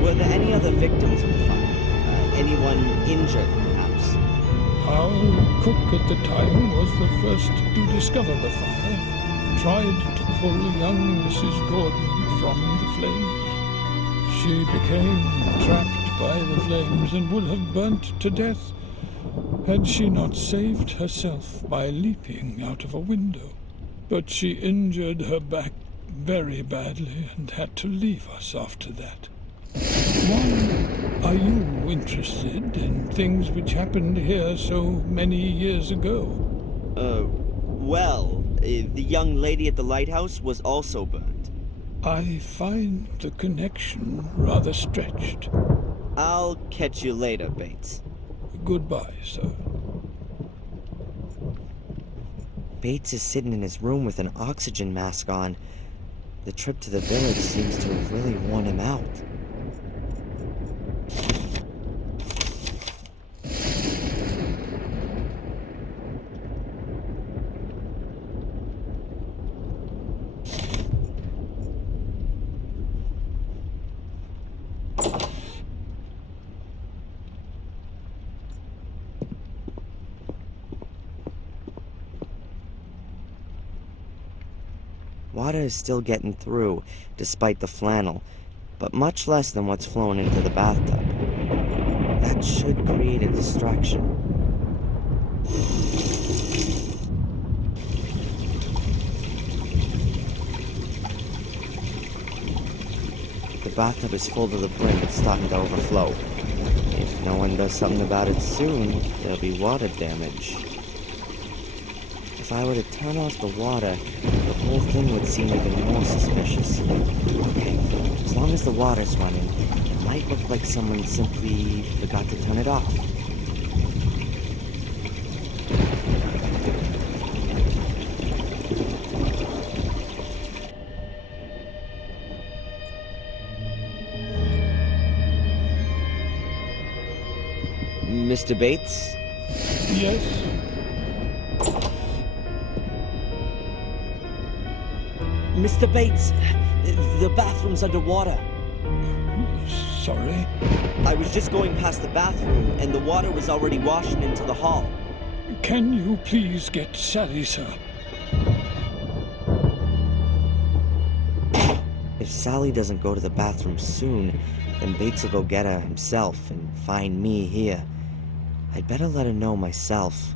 Were there any other victims of the fire? Anyone injured, perhaps? Our cook at the time was the first to discover the fire. Tried to pull young Mrs. Gordon from the flames. She became trapped by the flames and would have burnt to death had she not saved herself by leaping out of a window. But she injured her back very badly and had to leave us after that. Why are you interested in things which happened here so many years ago? The young lady at the lighthouse was also burned. I find the connection rather stretched. I'll catch you later, Bates. Goodbye, sir. Bates is sitting in his room with an oxygen mask on. The trip to the village seems to have really worn him out. Water is still getting through, despite the flannel, but much less than what's flowing into the bathtub. That should create a distraction. The bathtub is full to the brim. It's starting to overflow. If no one does something about it soon, there'll be water damage. If I were to turn off the water, the whole thing would seem even more suspicious. Okay, as long as the water's running, it might look like someone simply forgot to turn it off. Mr. Bates? Yes? Mr. Bates, the bathroom's underwater. Sorry? I was just going past the bathroom, and the water was already washing into the hall. Can you please get Sally, sir? If Sally doesn't go to the bathroom soon, then Bates will go get her himself and find me here. I'd better let her know myself.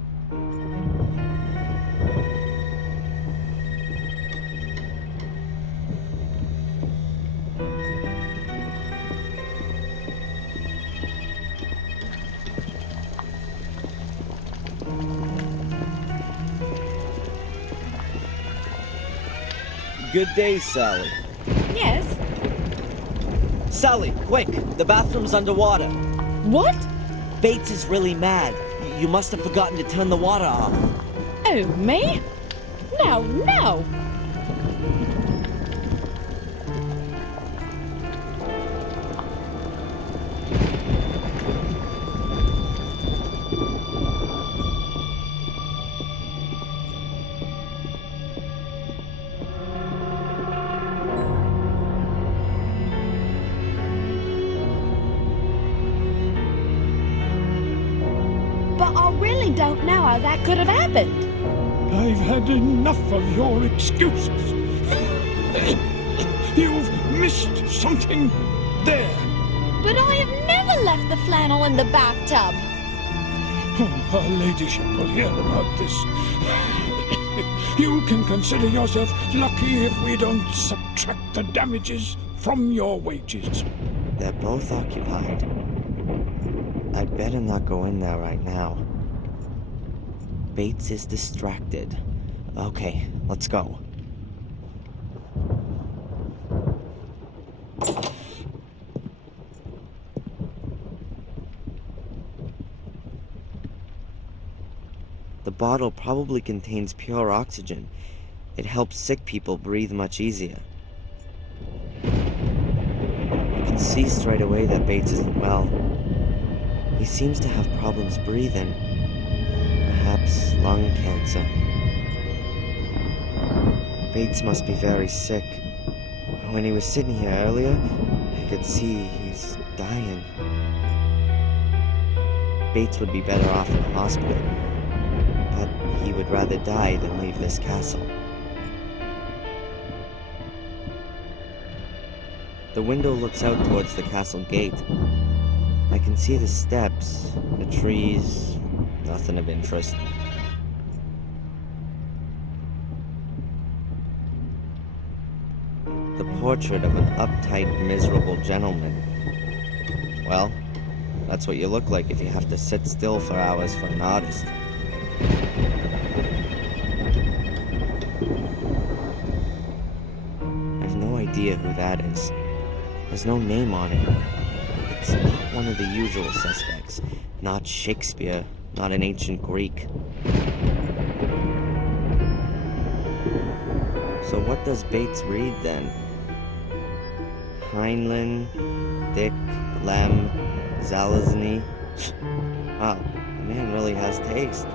Good day, Sally. Yes? Sally, quick! The bathroom's underwater. What? Bates is really mad. You must have forgotten to turn the water off. Oh, me? No, no! But I really don't know how that could have happened. I've had enough of your excuses. You've missed something there. But I have never left the flannel in the bathtub. Her ladyship will hear about this. You can consider yourself lucky if we don't subtract the damages from your wages. They're both occupied. I'd better not go in there right now. Bates is distracted. Okay, let's go. The bottle probably contains pure oxygen. It helps sick people breathe much easier. You can see straight away that Bates isn't well. He seems to have problems breathing. Perhaps lung cancer. Bates must be very sick. When he was sitting here earlier, I could see he's dying. Bates would be better off in a hospital, but he would rather die than leave this castle. The window looks out towards the castle gate. I can see the steps, the trees, nothing of interest. The portrait of an uptight, miserable gentleman. Well, that's what you look like if you have to sit still for hours for an artist. I have no idea who that is. There's no name on it. It's not one of the usual suspects. Not Shakespeare, not an ancient Greek. So what does Bates read then? Heinlein, Dick, Lem, Zalazny. Wow, the man really has taste.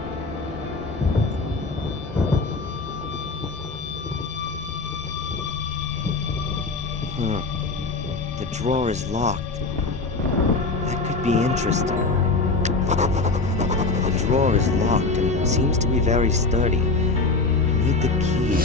The drawer is locked. That could be interesting. The drawer is locked and seems to be very sturdy. I need the key.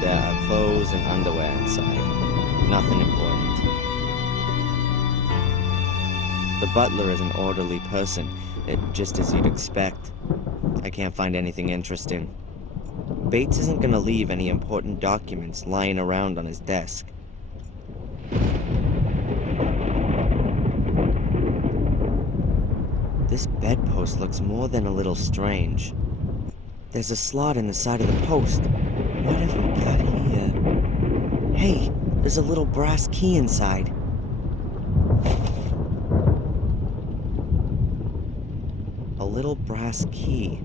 There are clothes and underwear inside. Nothing important. The butler is an orderly person, just as you'd expect. I can't find anything interesting. Bates isn't gonna leave any important documents lying around on his desk. This bedpost looks more than a little strange. There's a slot in the side of the post. What have we got here? Hey, there's a little brass key inside. A little brass key.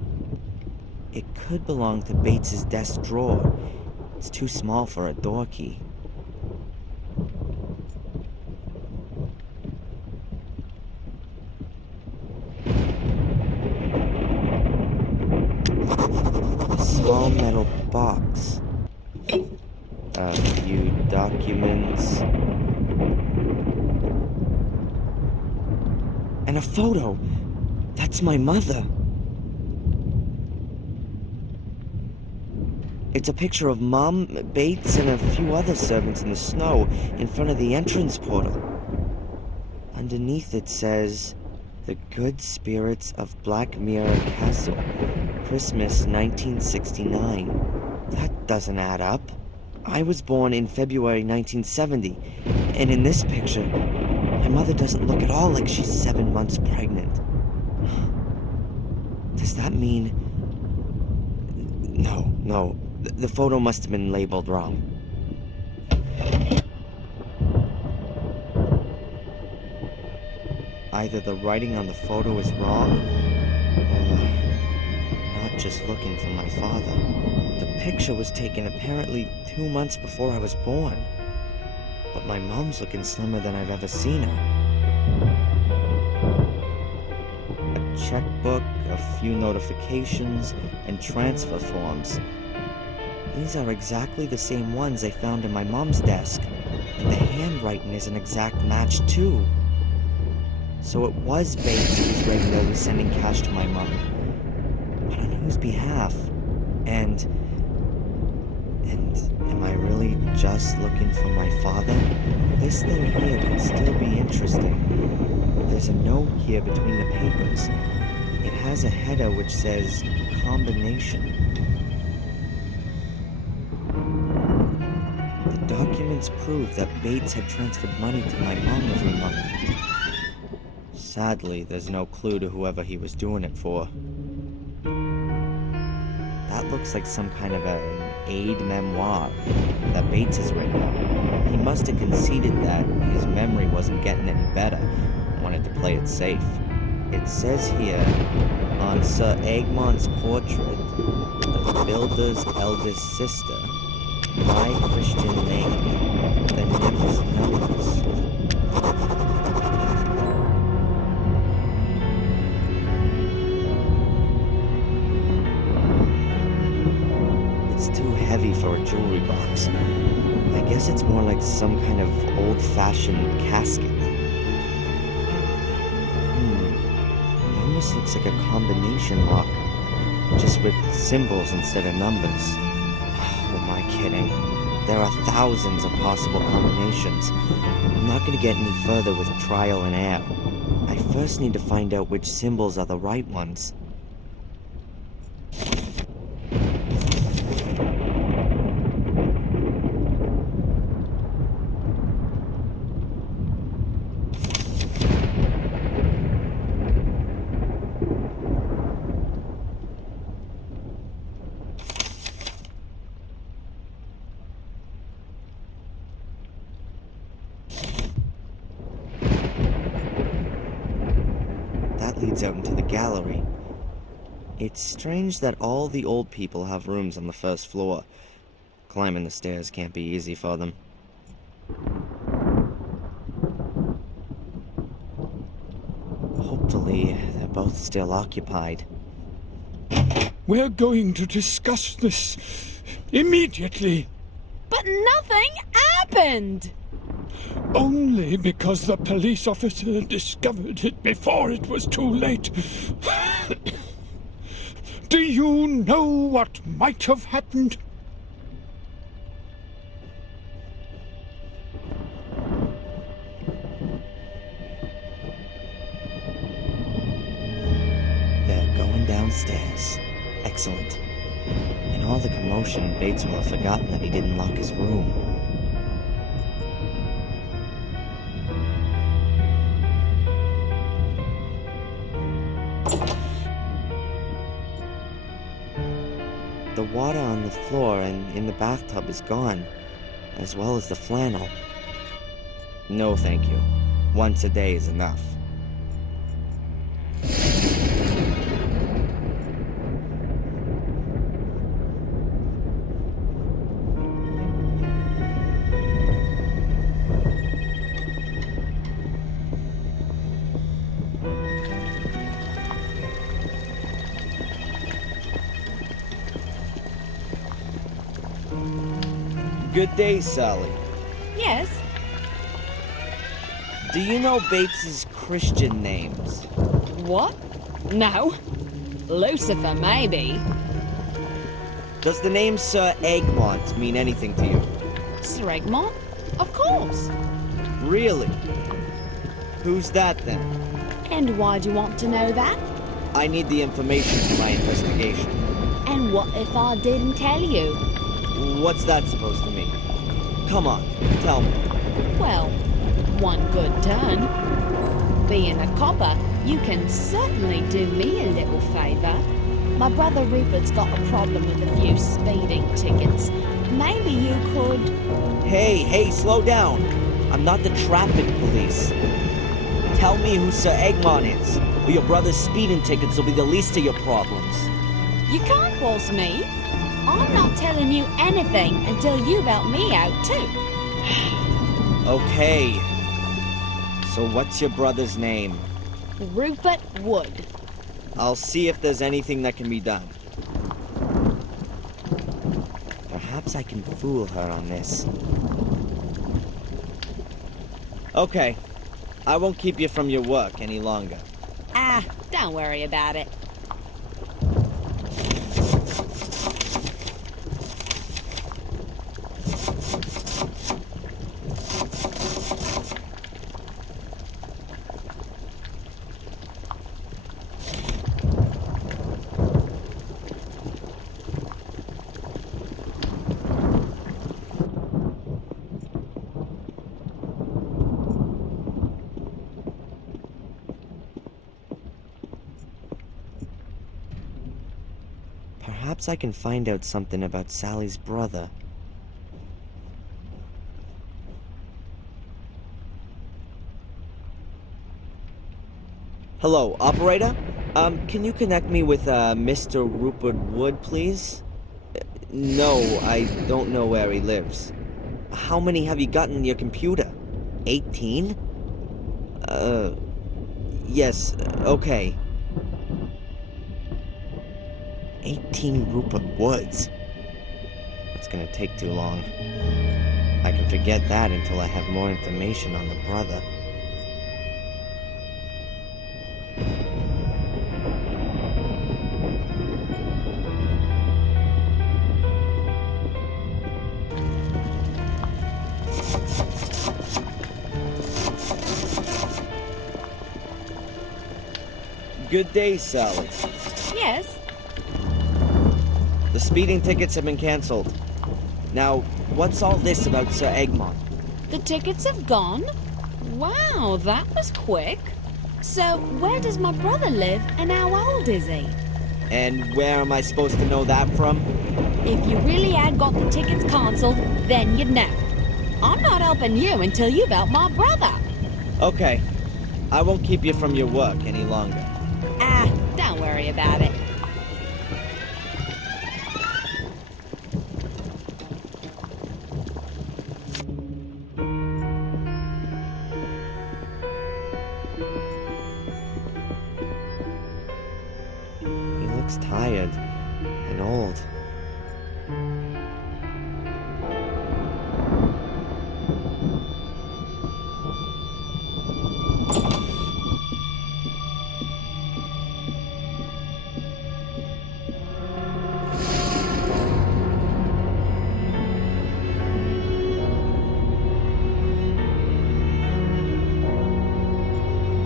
It could belong to Bates's desk drawer. It's too small for a door key. A small metal box. A few documents. And a photo. That's my mother. It's a picture of Mom, Bates, and a few other servants in the snow in front of the entrance portal. Underneath it says, "The Good Spirits of Black Mirror Castle, Christmas 1969. That doesn't add up. I was born in February 1970, and in this picture, my mother doesn't look at all like she's 7 months pregnant. Does that mean... No. The photo must have been labeled wrong. Either the writing on the photo is wrong, or not just looking for my father. The picture was taken apparently 2 months before I was born, but my mom's looking slimmer than I've ever seen her. A checkbook, a few notifications, and transfer forms. These are exactly the same ones I found in my mom's desk, and the handwriting is an exact match too. So it was Bates who was regularly sending cash to my mom. But on whose behalf? And am I really just looking for my father? This thing here could still be interesting. There's a note here between the papers. It has a header which says, "Combination." The documents prove that Bates had transferred money to my mom every month. Sadly, there's no clue to whoever he was doing it for. That looks like some kind of an aid memoir that Bates has written. He must have conceded that his memory wasn't getting any better and wanted to play it safe. It says here, on Sir Egmont's portrait, the builder's eldest sister, my Christian name, the nymph knows. It's too heavy for a jewelry box. I guess it's more like some kind of old-fashioned casket. It almost looks like a combination lock, just with symbols instead of numbers. Oh, am I kidding? There are thousands of possible combinations. I'm not going to get any further with trial and error. I first need to find out which symbols are the right ones. Leads out into the gallery. It's strange that all the old people have rooms on the first floor. Climbing the stairs can't be easy for them. Hopefully, they're both still occupied. We're going to discuss this immediately. But nothing happened! Only because the police officer discovered it before it was too late. Do you know what might have happened? They're going downstairs. Excellent. And In all the commotion, Bates will have forgotten that he didn't lock his room. The water on the floor and in the bathtub is gone, as well as the flannel. No, thank you. Once a day is enough. Good day, Sally. Yes? Do you know Bates's Christian names? What? No. Lucifer, maybe. Does the name Sir Egmont mean anything to you? Sir Egmont? Of course. Really? Who's that then? And why do you want to know that? I need the information for my investigation. And what if I didn't tell you? What's that supposed to mean? Come on, tell me. Well, one good turn. Being a copper, you can certainly do me a little favor. My brother Rupert's got a problem with a few speeding tickets. Maybe you could... Hey, slow down. I'm not the traffic police. Tell me who Sir Egmont is, or your brother's speeding tickets will be the least of your problems. You can't force me. I'm not telling you anything until you've helped me out, too. Okay. So what's your brother's name? Rupert Wood. I'll see if there's anything that can be done. Perhaps I can fool her on this. Okay. I won't keep you from your work any longer. Ah, don't worry about it. Perhaps I can find out something about Sally's brother. Hello, operator? Can you connect me with, Mr. Rupert Wood, please? No, I don't know where he lives. How many have you got in your computer? 18? Yes, okay. 18 Rupert Woods. It's gonna take too long. I can forget that until I have more information on the brother. Good day, Sally. Yes? The speeding tickets have been cancelled. Now, what's all this about Sir Egmont? The tickets have gone? Wow, that was quick. So, where does my brother live and how old is he? And where am I supposed to know that from? If you really had got the tickets cancelled, then you'd know. I'm not helping you until you've helped my brother. Okay. I won't keep you from your work any longer. Ah, don't worry about it. He looks tired and old.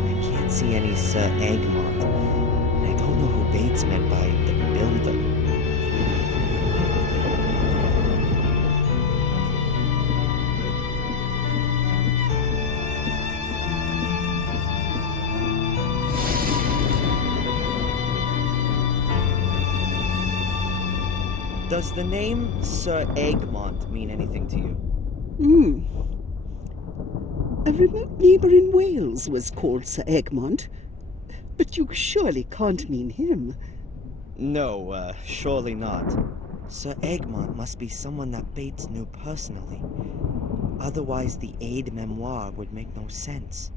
I can't see any Sir Egmont. I don't know who Bates meant by the builder. Does the name Sir Egmont mean anything to you? A remote neighbour in Wales was called Sir Egmont, but you surely can't mean him. No, surely not. Sir Egmont must be someone that Bates knew personally. Otherwise, the aide memoir would make no sense.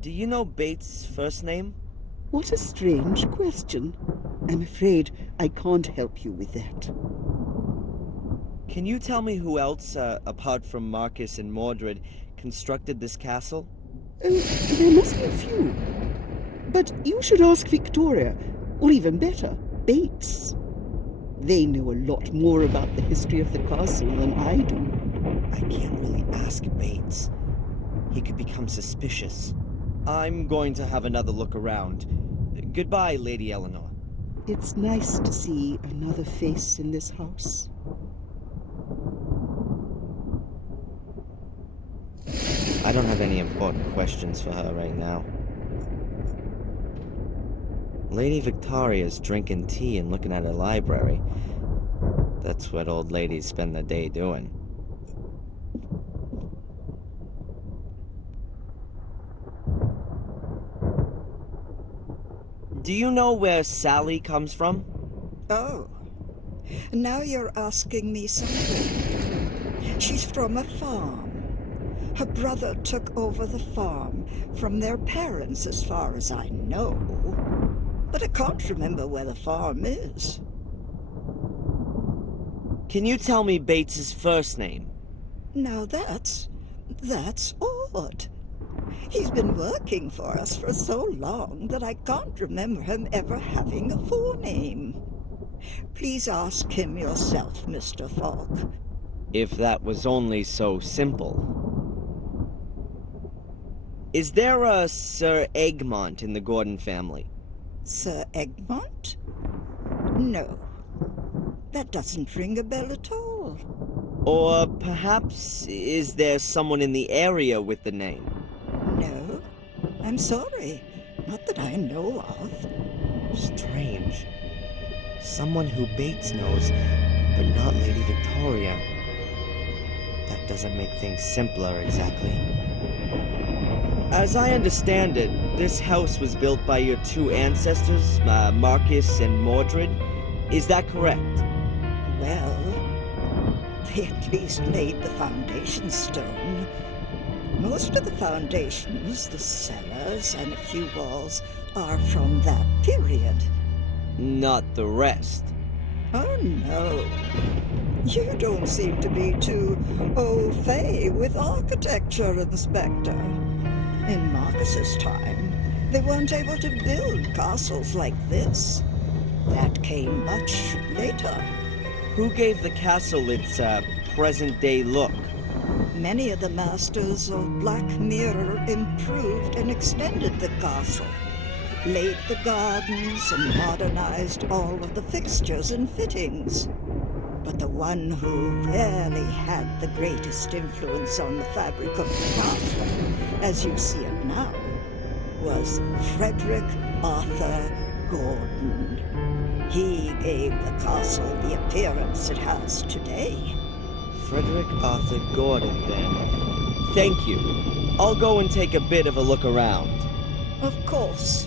Do you know Bates' first name? What a strange question. I'm afraid I can't help you with that. Can you tell me who else, apart from Marcus and Mordred, constructed this castle? There must be a few. But you should ask Victoria, or even better, Bates. They know a lot more about the history of the castle than I do. I can't really ask Bates. He could become suspicious. I'm going to have another look around. Goodbye, Lady Eleanor. It's nice to see another face in this house. I don't have any important questions for her right now. Lady Victoria's drinking tea and looking at her library. That's what old ladies spend the day doing. Do you know where Sally comes from? Oh, now you're asking me something. She's from a farm. Her brother took over the farm from their parents, as far as I know. But I can't remember where the farm is. Can you tell me Bates's first name? Now that's odd. He's been working for us for so long that I can't remember him ever having a forename. Please ask him yourself, Mr. Falk. If that was only so simple. Is there a Sir Egmont in the Gordon family? Sir Egmont? No. That doesn't ring a bell at all. Or perhaps is there someone in the area with the name? No. I'm sorry. Not that I know of. Strange. Someone who Bates knows, but not Lady Victoria. That doesn't make things simpler, exactly. As I understand it, this house was built by your two ancestors, Marcus and Mordred. Is that correct? Well, they at least laid the foundation stone. Most of the foundations, the cellars, and a few walls are from that period. Not the rest. Oh, no. You don't seem to be too au fait with architecture, Inspector. In Marcus's time, they weren't able to build castles like this. That came much later. Who gave the castle its, present-day look? Many of the masters of Black Mirror improved and extended the castle, laid the gardens, and modernized all of the fixtures and fittings. But the one who really had the greatest influence on the fabric of the castle, as you see it now, was Frederick Arthur Gordon. He gave the castle the appearance it has today. Frederick Arthur Gordon, then. Thank you. I'll go and take a bit of a look around. Of course.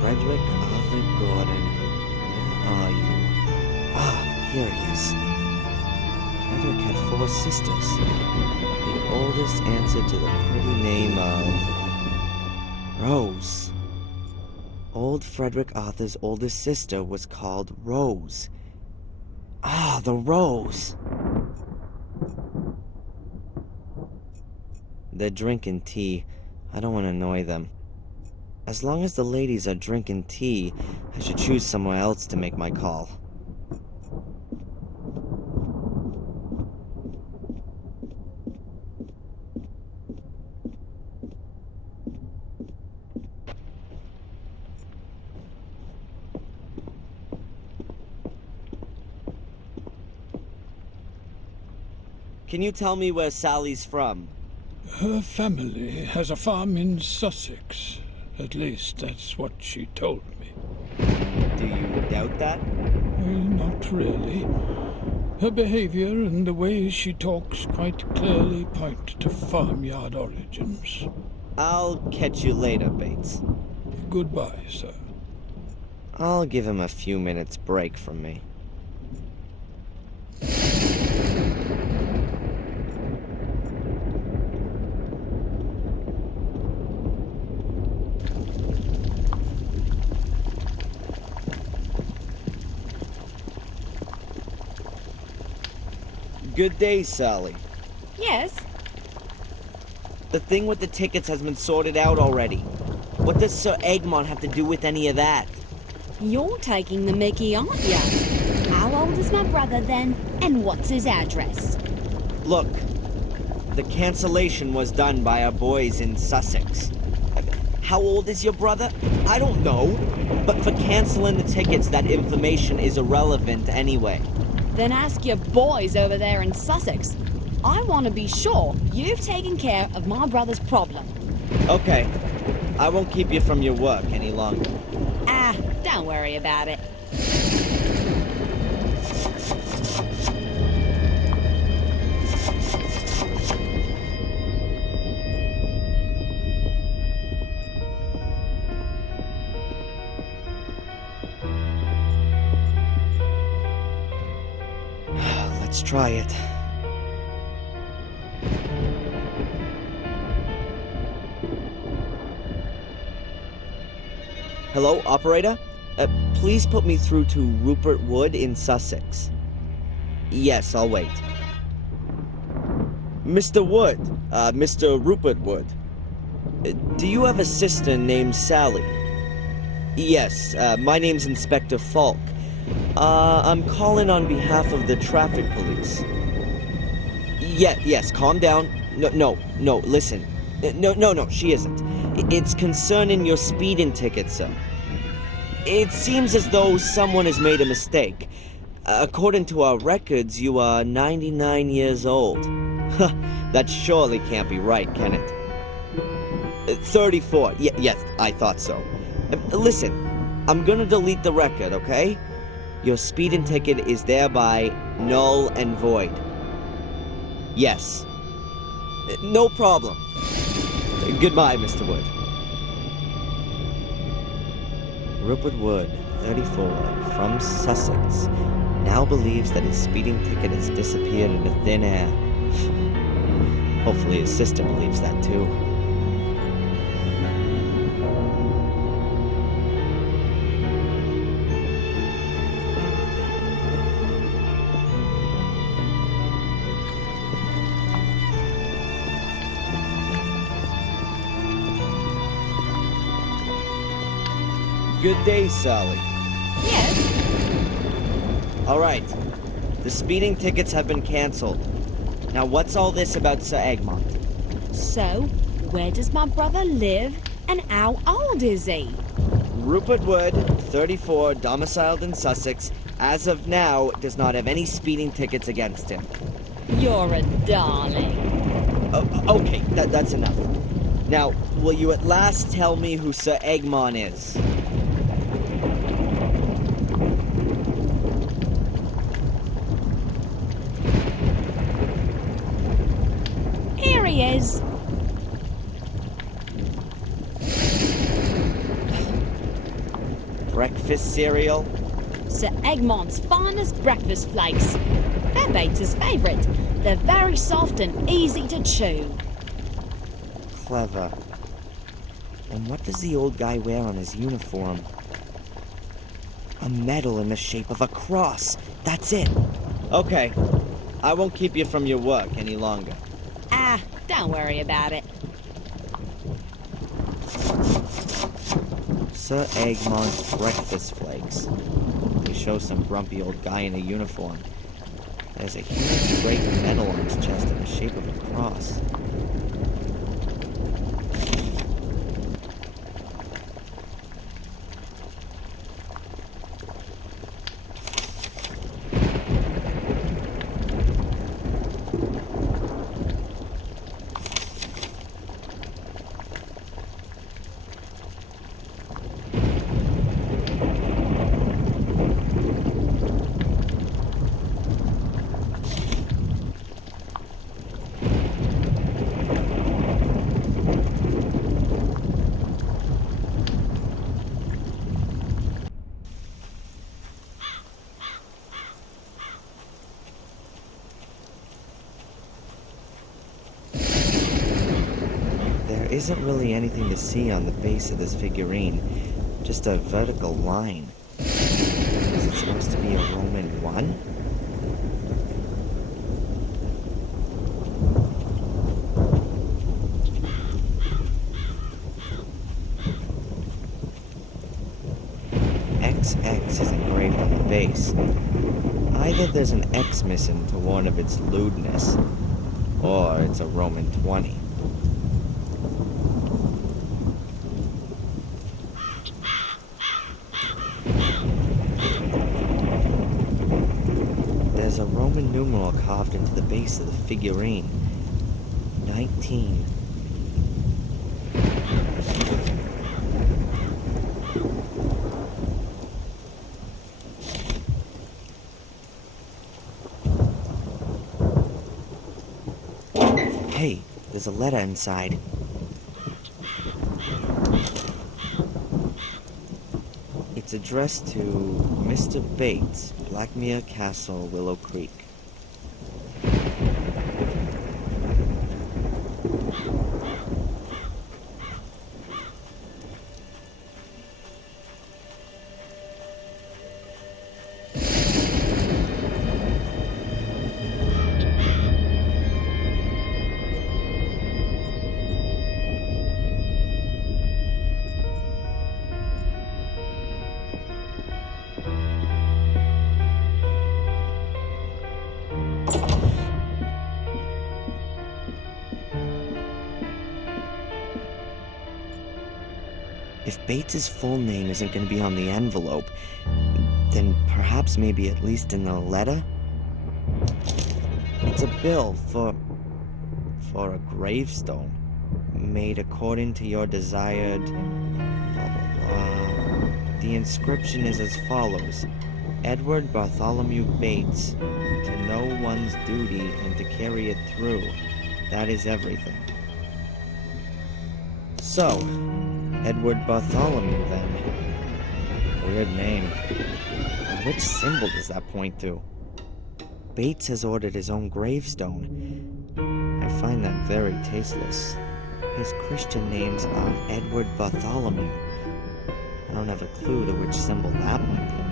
Frederick Arthur Gordon, where are you? Ah, here he is. Frederick had 4 sisters. The oldest answered to the pretty name of Rose. Old Frederick Arthur's oldest sister was called Rose. Ah, the Rose! They're drinking tea. I don't want to annoy them. As long as the ladies are drinking tea, I should choose somewhere else to make my call. can you tell me where Sally's from? Her family has a farm in Sussex. At least that's what she told me. Do you doubt that? Not really. Her behavior and the way she talks quite clearly point to farmyard origins. I'll catch you later, Bates. Goodbye, sir. I'll give him a few minutes break from me. Good day, Sally. Yes? The thing with the tickets has been sorted out already. What does Sir Egmont have to do with any of that? You're taking the mickey, aren't you? How old is my brother then, and what's his address? Look, the cancellation was done by our boys in Sussex. How old is your brother? I don't know. But for canceling the tickets, that information is irrelevant anyway. Then ask your boys over there in Sussex. I want to be sure you've taken care of my brother's problem. Okay, I won't keep you from your work any longer. Ah, don't worry about it. Let's try it. Hello, operator? Please put me through to Rupert Wood in Sussex. Yes, I'll wait. Mr. Wood, Mr. Rupert Wood. Do you have a sister named Sally? Yes, my name's Inspector Falk. I'm calling on behalf of the traffic police. Yes, calm down. No, listen. No, she isn't. It's concerning your speeding ticket, sir. It seems as though someone has made a mistake. According to our records, you are 99 years old. That surely can't be right, can it? 34. Yes, I thought so. Listen, I'm gonna delete the record, okay? Your speeding ticket is thereby null and void. Yes. No problem. Goodbye, Mr. Wood. Rupert Wood, 34, from Sussex, now believes that his speeding ticket has disappeared into thin air. Hopefully his sister believes that too. Good day, Sally. Yes? All right. The speeding tickets have been canceled. Now, what's all this about Sir Egmont? So, where does my brother live, and how old is he? Rupert Wood, 34, domiciled in Sussex, as of now, does not have any speeding tickets against him. You're a darling. Okay, that's enough. Now, will you at last tell me who Sir Egmont is? Here he is. Breakfast cereal? Sir Egmont's finest breakfast flakes. They're Bates's favourite. They're very soft and easy to chew. Clever. And what does the old guy wear on his uniform? A medal in the shape of a cross. That's it. Okay. I won't keep you from your work any longer. Ah, don't worry about it. Sir Egmont's breakfast flakes. They show some grumpy old guy in a uniform. There's a huge great medal on his chest in the shape of a cross. isn't really anything to see on the base of this figurine, just a vertical line. Is it supposed to be a Roman 1? XX is engraved on the base. Either there's an X missing to warn of its lewdness, or it's a Roman 20. There's a Roman numeral carved into the base of the figurine. 19. Hey, there's a letter inside. It's addressed to Mr. Bates, Blackmere Castle, Willow Creek. If Bates's full name isn't going to be on the envelope, then perhaps maybe at least in the letter? It's a bill for a gravestone, made according to your desired blah blah blah. The inscription is as follows: Edward Bartholomew Bates, to know one's duty and to carry it through. That is everything. So, Edward Bartholomew, then. Weird name. And which symbol does that point to? Bates has ordered his own gravestone. I find that very tasteless. His Christian names are Edward Bartholomew. I don't have a clue to which symbol that might point.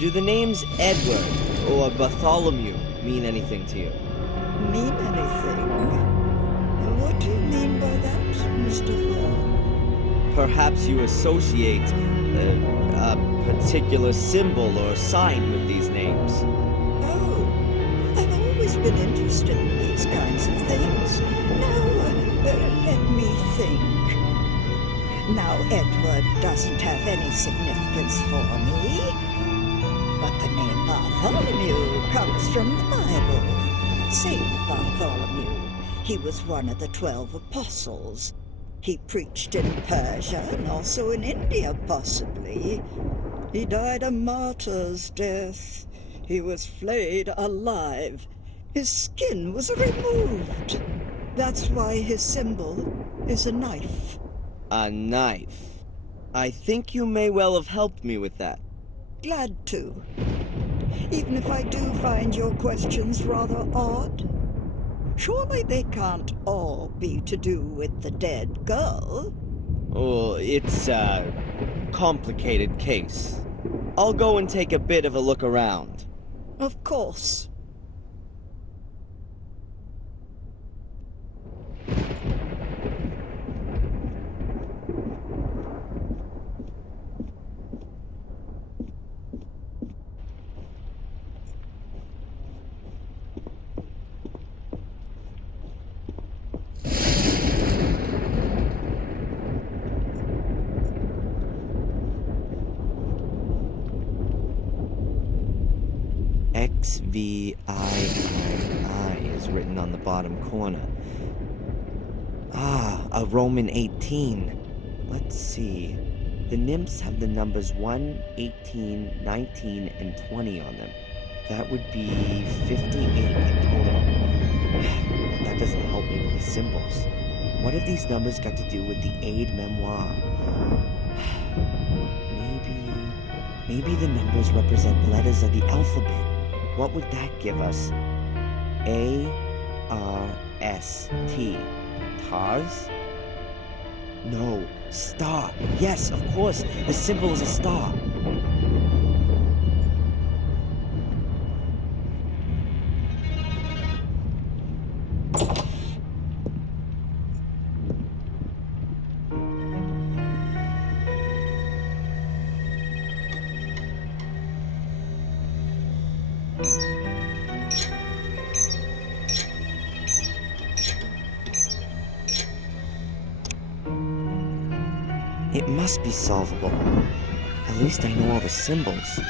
Do the names Edward or Bartholomew mean anything to you? Mean anything? What do you mean by that, Mr. Thorne? Perhaps you associate a particular symbol or sign with these names. Oh, I've always been interested in these kinds of things. Now, let me think. Now, Edward doesn't have any significance for me. But the name Bartholomew comes from the Bible. Saint Bartholomew. He was one of the 12 apostles. He preached in Persia and also in India, possibly. He died a martyr's death. He was flayed alive. His skin was removed. That's why his symbol is a knife. A knife. I think you may well have helped me with that. Glad to. Even if I do find your questions rather odd. Surely they can't all be to do with the dead girl. Oh, it's a complicated case. I'll go and take a bit of a look around. Of course. XVIII is written on the bottom corner. Ah, a Roman 18. Let's see. The nymphs have the numbers 1, 18, 19, and 20 on them. That would be 58 in total. But that doesn't help me with the symbols. What have these numbers got to do with the aide memoir? Maybe Maybe the numbers represent letters of the alphabet. What would that give us? A-R-S-T. Tars? No, star. Yes, of course, as simple as a star. It must be solvable. At least I know all the symbols.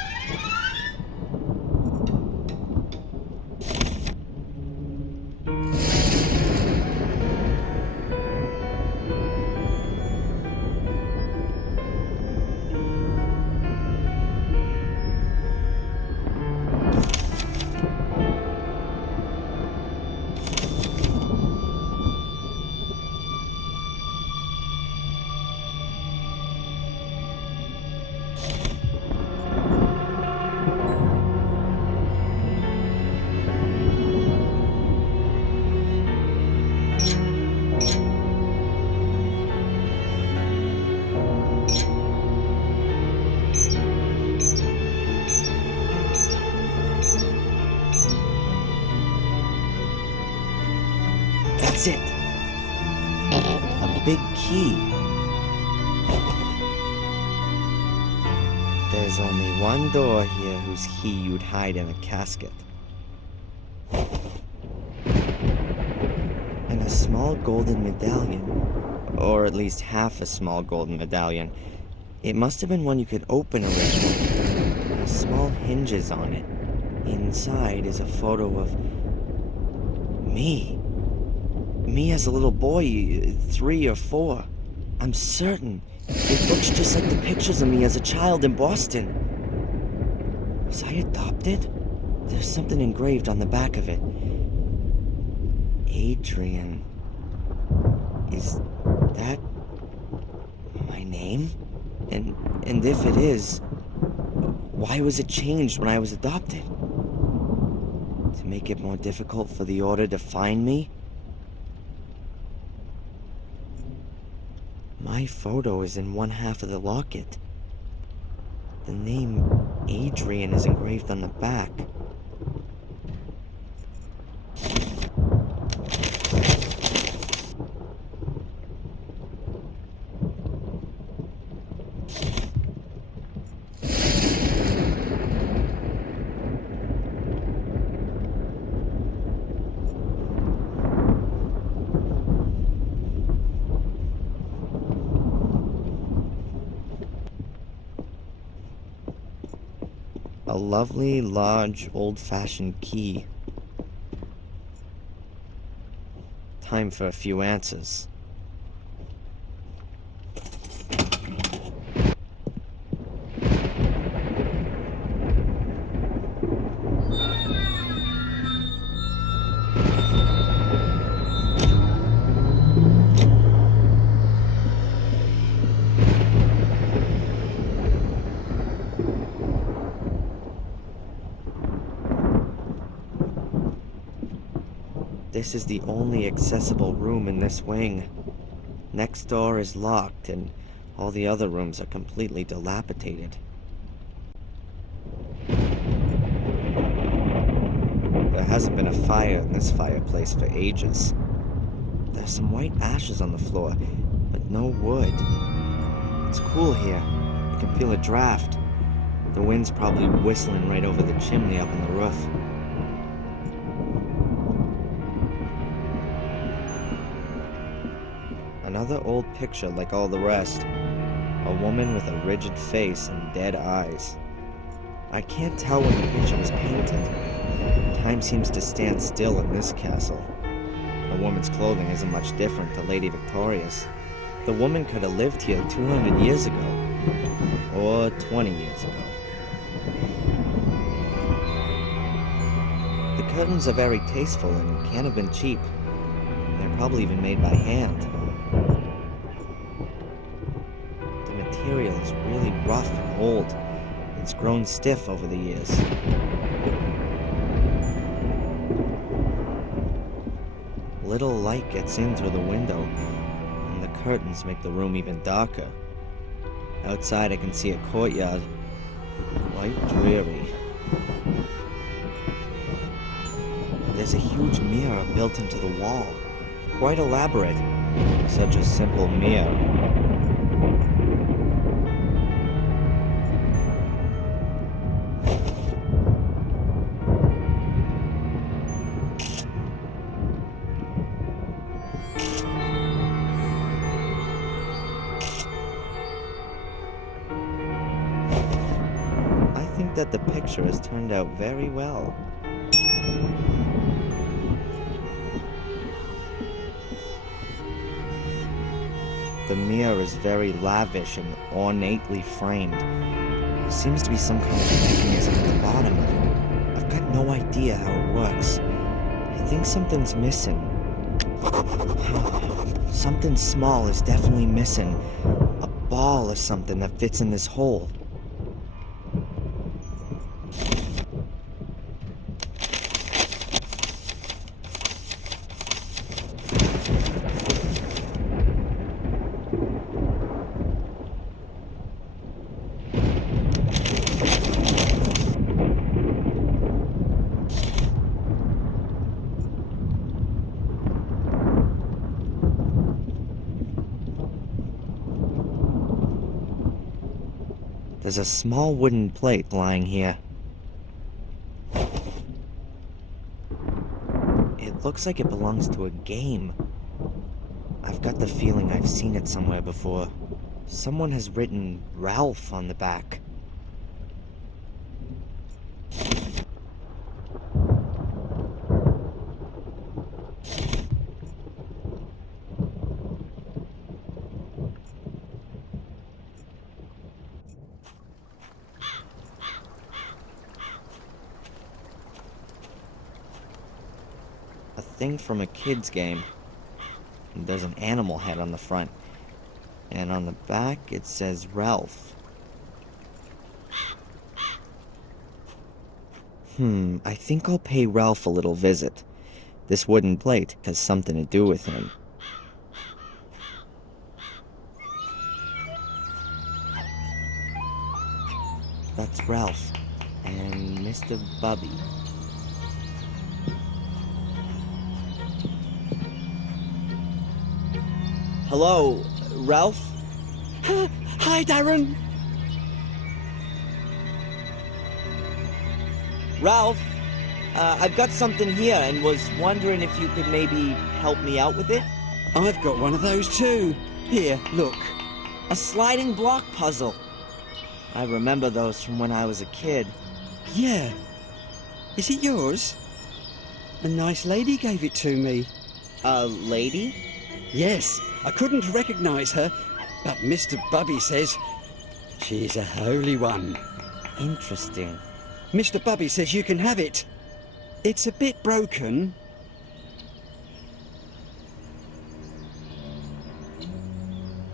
That's it. A big key. There's only one door here whose key you'd hide in a casket. And a small golden medallion. Or at least half a small golden medallion. It must have been one you could open originally. There small hinges on it. Inside is a photo of me. Me as a little boy, 3 or 4. I'm certain. It looks just like the pictures of me as a child in Boston. Was I adopted? There's something engraved on the back of it. Adrian. Is that my name? And if it is, why was it changed when I was adopted? To make it more difficult for the Order to find me? My photo is in one half of the locket. The name Adrian is engraved on the back. A lovely, large, old-fashioned key. Time for a few answers. This is the only accessible room in this wing. Next door is locked, and all the other rooms are completely dilapidated. There hasn't been a fire in this fireplace for ages. There's some white ashes on the floor, but no wood. It's cool here. You can feel a draft. The wind's probably whistling right over the chimney up on the roof. Another old picture like all the rest. A woman with a rigid face and dead eyes. I can't tell when the picture was painted. Time seems to stand still in this castle. A woman's clothing isn't much different to Lady Victoria's. The woman could have lived here 200 years ago. Or 20 years ago. The curtains are very tasteful and can't have been cheap. They're probably even made by hand. The material is really rough and old. It's grown stiff over the years. Little light gets in through the window, and the curtains make the room even darker. Outside I can see a courtyard, quite dreary. There's a huge mirror built into the wall, quite elaborate. Such a simple mirror. I think that the picture has turned out very well. The mirror is very lavish and ornately framed. There seems to be some kind of mechanism at the bottom of it. I've got no idea how it works. I think something's missing. Something small is definitely missing. A ball or something that fits in this hole. There's a small wooden plate lying here. It looks like it belongs to a game. I've got the feeling I've seen it somewhere before. Someone has written Ralph on the back. A thing from a kid's game. There's an animal head on the front. And on the back it says Ralph. I think I'll pay Ralph a little visit. This wooden plate has something to do with him. That's Ralph. And Mr. Bubby. Hello, Ralph? Hi, Darren. Ralph, I've got something here and was wondering if you could maybe help me out with it. I've got one of those too. Here, look. A sliding block puzzle. I remember those from when I was a kid. Yeah. Is it yours? A nice lady gave it to me. A lady? Yes, I couldn't recognize her, but Mr. Bubby says she's a holy one. Interesting. Mr. Bubby says you can have it. It's a bit broken.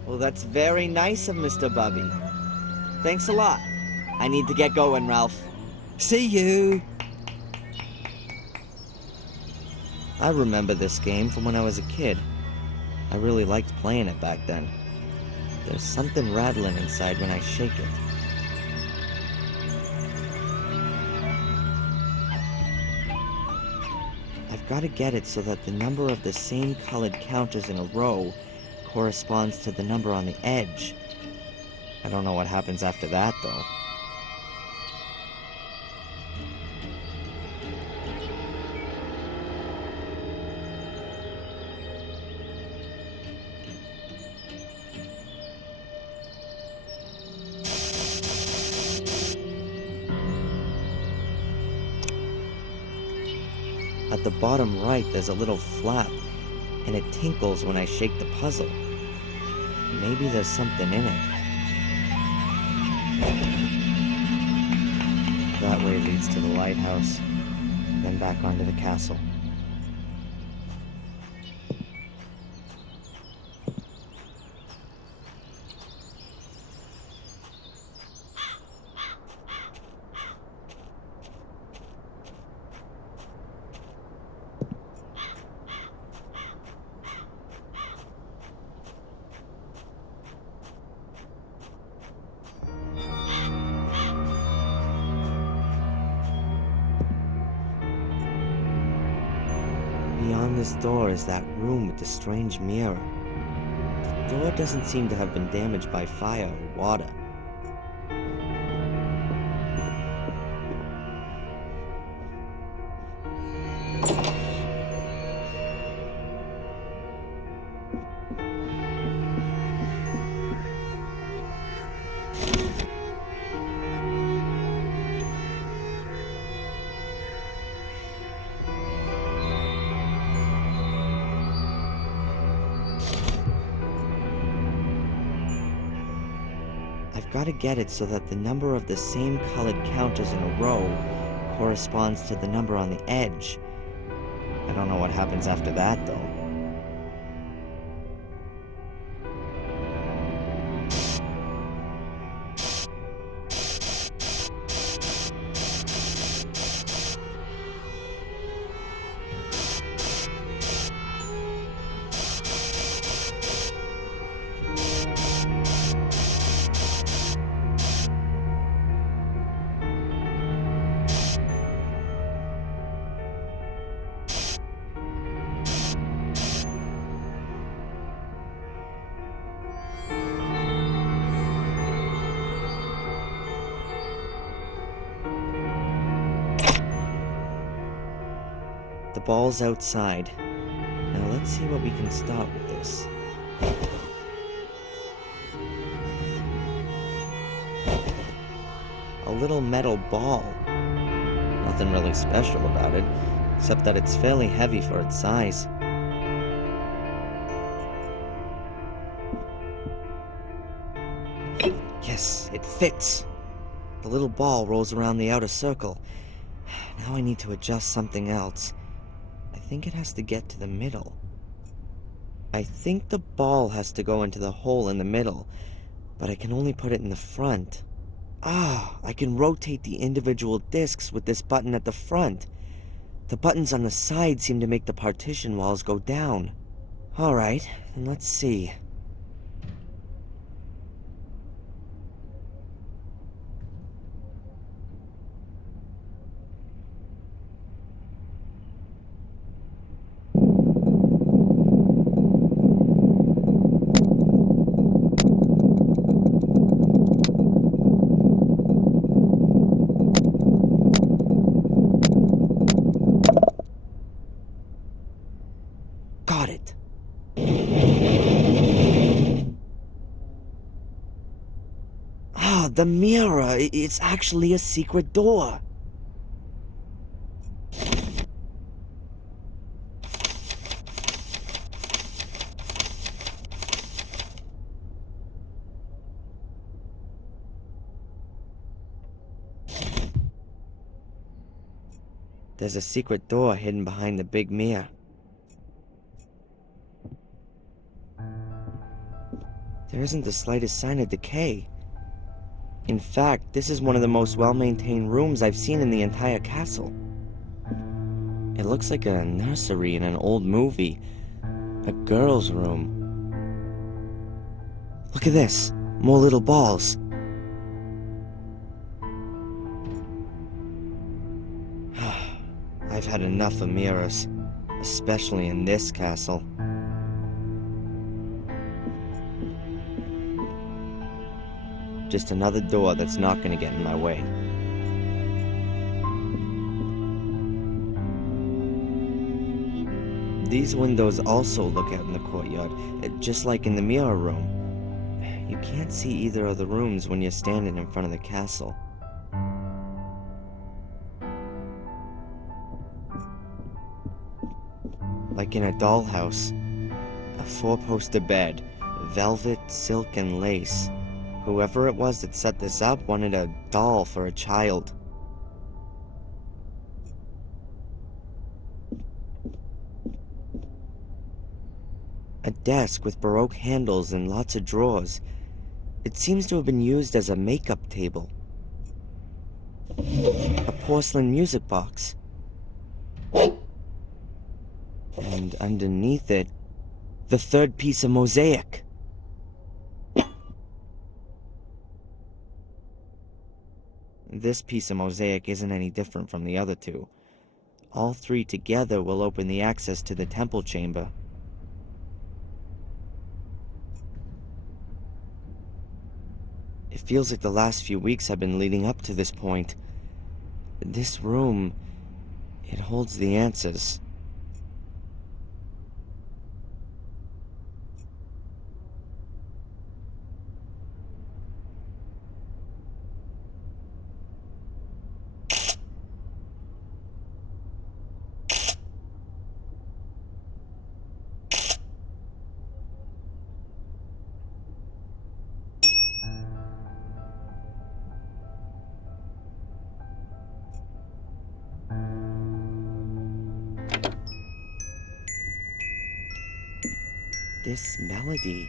Well, that's very nice of Mr. Bubby. Thanks a lot. I need to get going, Ralph. See you. I remember this game from when I was a kid. I really liked playing it back then. There's something rattling inside when I shake it. I've got to get it so that the number of the same colored counters in a row corresponds to the number on the edge. I don't know what happens after that, though. At the bottom right, there's a little flap, and it tinkles when I shake the puzzle. Maybe there's something in it. That way leads to the lighthouse, then back onto the castle. this door is that room with the strange mirror. The door doesn't seem to have been damaged by fire or water. I've got to get it so that the number of the same colored counters in a row corresponds to the number on the edge. I don't know what happens after that, though. The ball's outside. Now let's see what we can start with this. A little metal ball. Nothing really special about it, except that it's fairly heavy for its size. Yes, it fits. The little ball rolls around the outer circle. Now I need to adjust something else. I think it has to get to the middle. I think the ball has to go into the hole in the middle, but I can only put it in the front. I can rotate the individual discs with this button at the front. The buttons on the side seem to make the partition walls go down. Alright, then let's see. Got it. The mirror. It's actually a secret door. There's a secret door hidden behind the big mirror. There isn't the slightest sign of decay. In fact, this is one of the most well-maintained rooms I've seen in the entire castle. It looks like a nursery in an old movie. A girl's room. Look at this. More little balls. I've had enough of mirrors, especially in this castle. Just another door that's not gonna get in my way. These windows also look out in the courtyard, just like in the mirror room. You can't see either of the rooms when you're standing in front of the castle. Like in a dollhouse. A four-poster bed, velvet, silk, and lace. Whoever it was that set this up wanted a doll for a child. A desk with Baroque handles and lots of drawers. It seems to have been used as a makeup table. A porcelain music box. And underneath it, the third piece of mosaic. This piece of mosaic isn't any different from the other two. All three together will open the access to the temple chamber. It feels like the last few weeks have been leading up to this point. This room, it holds the answers. This melody,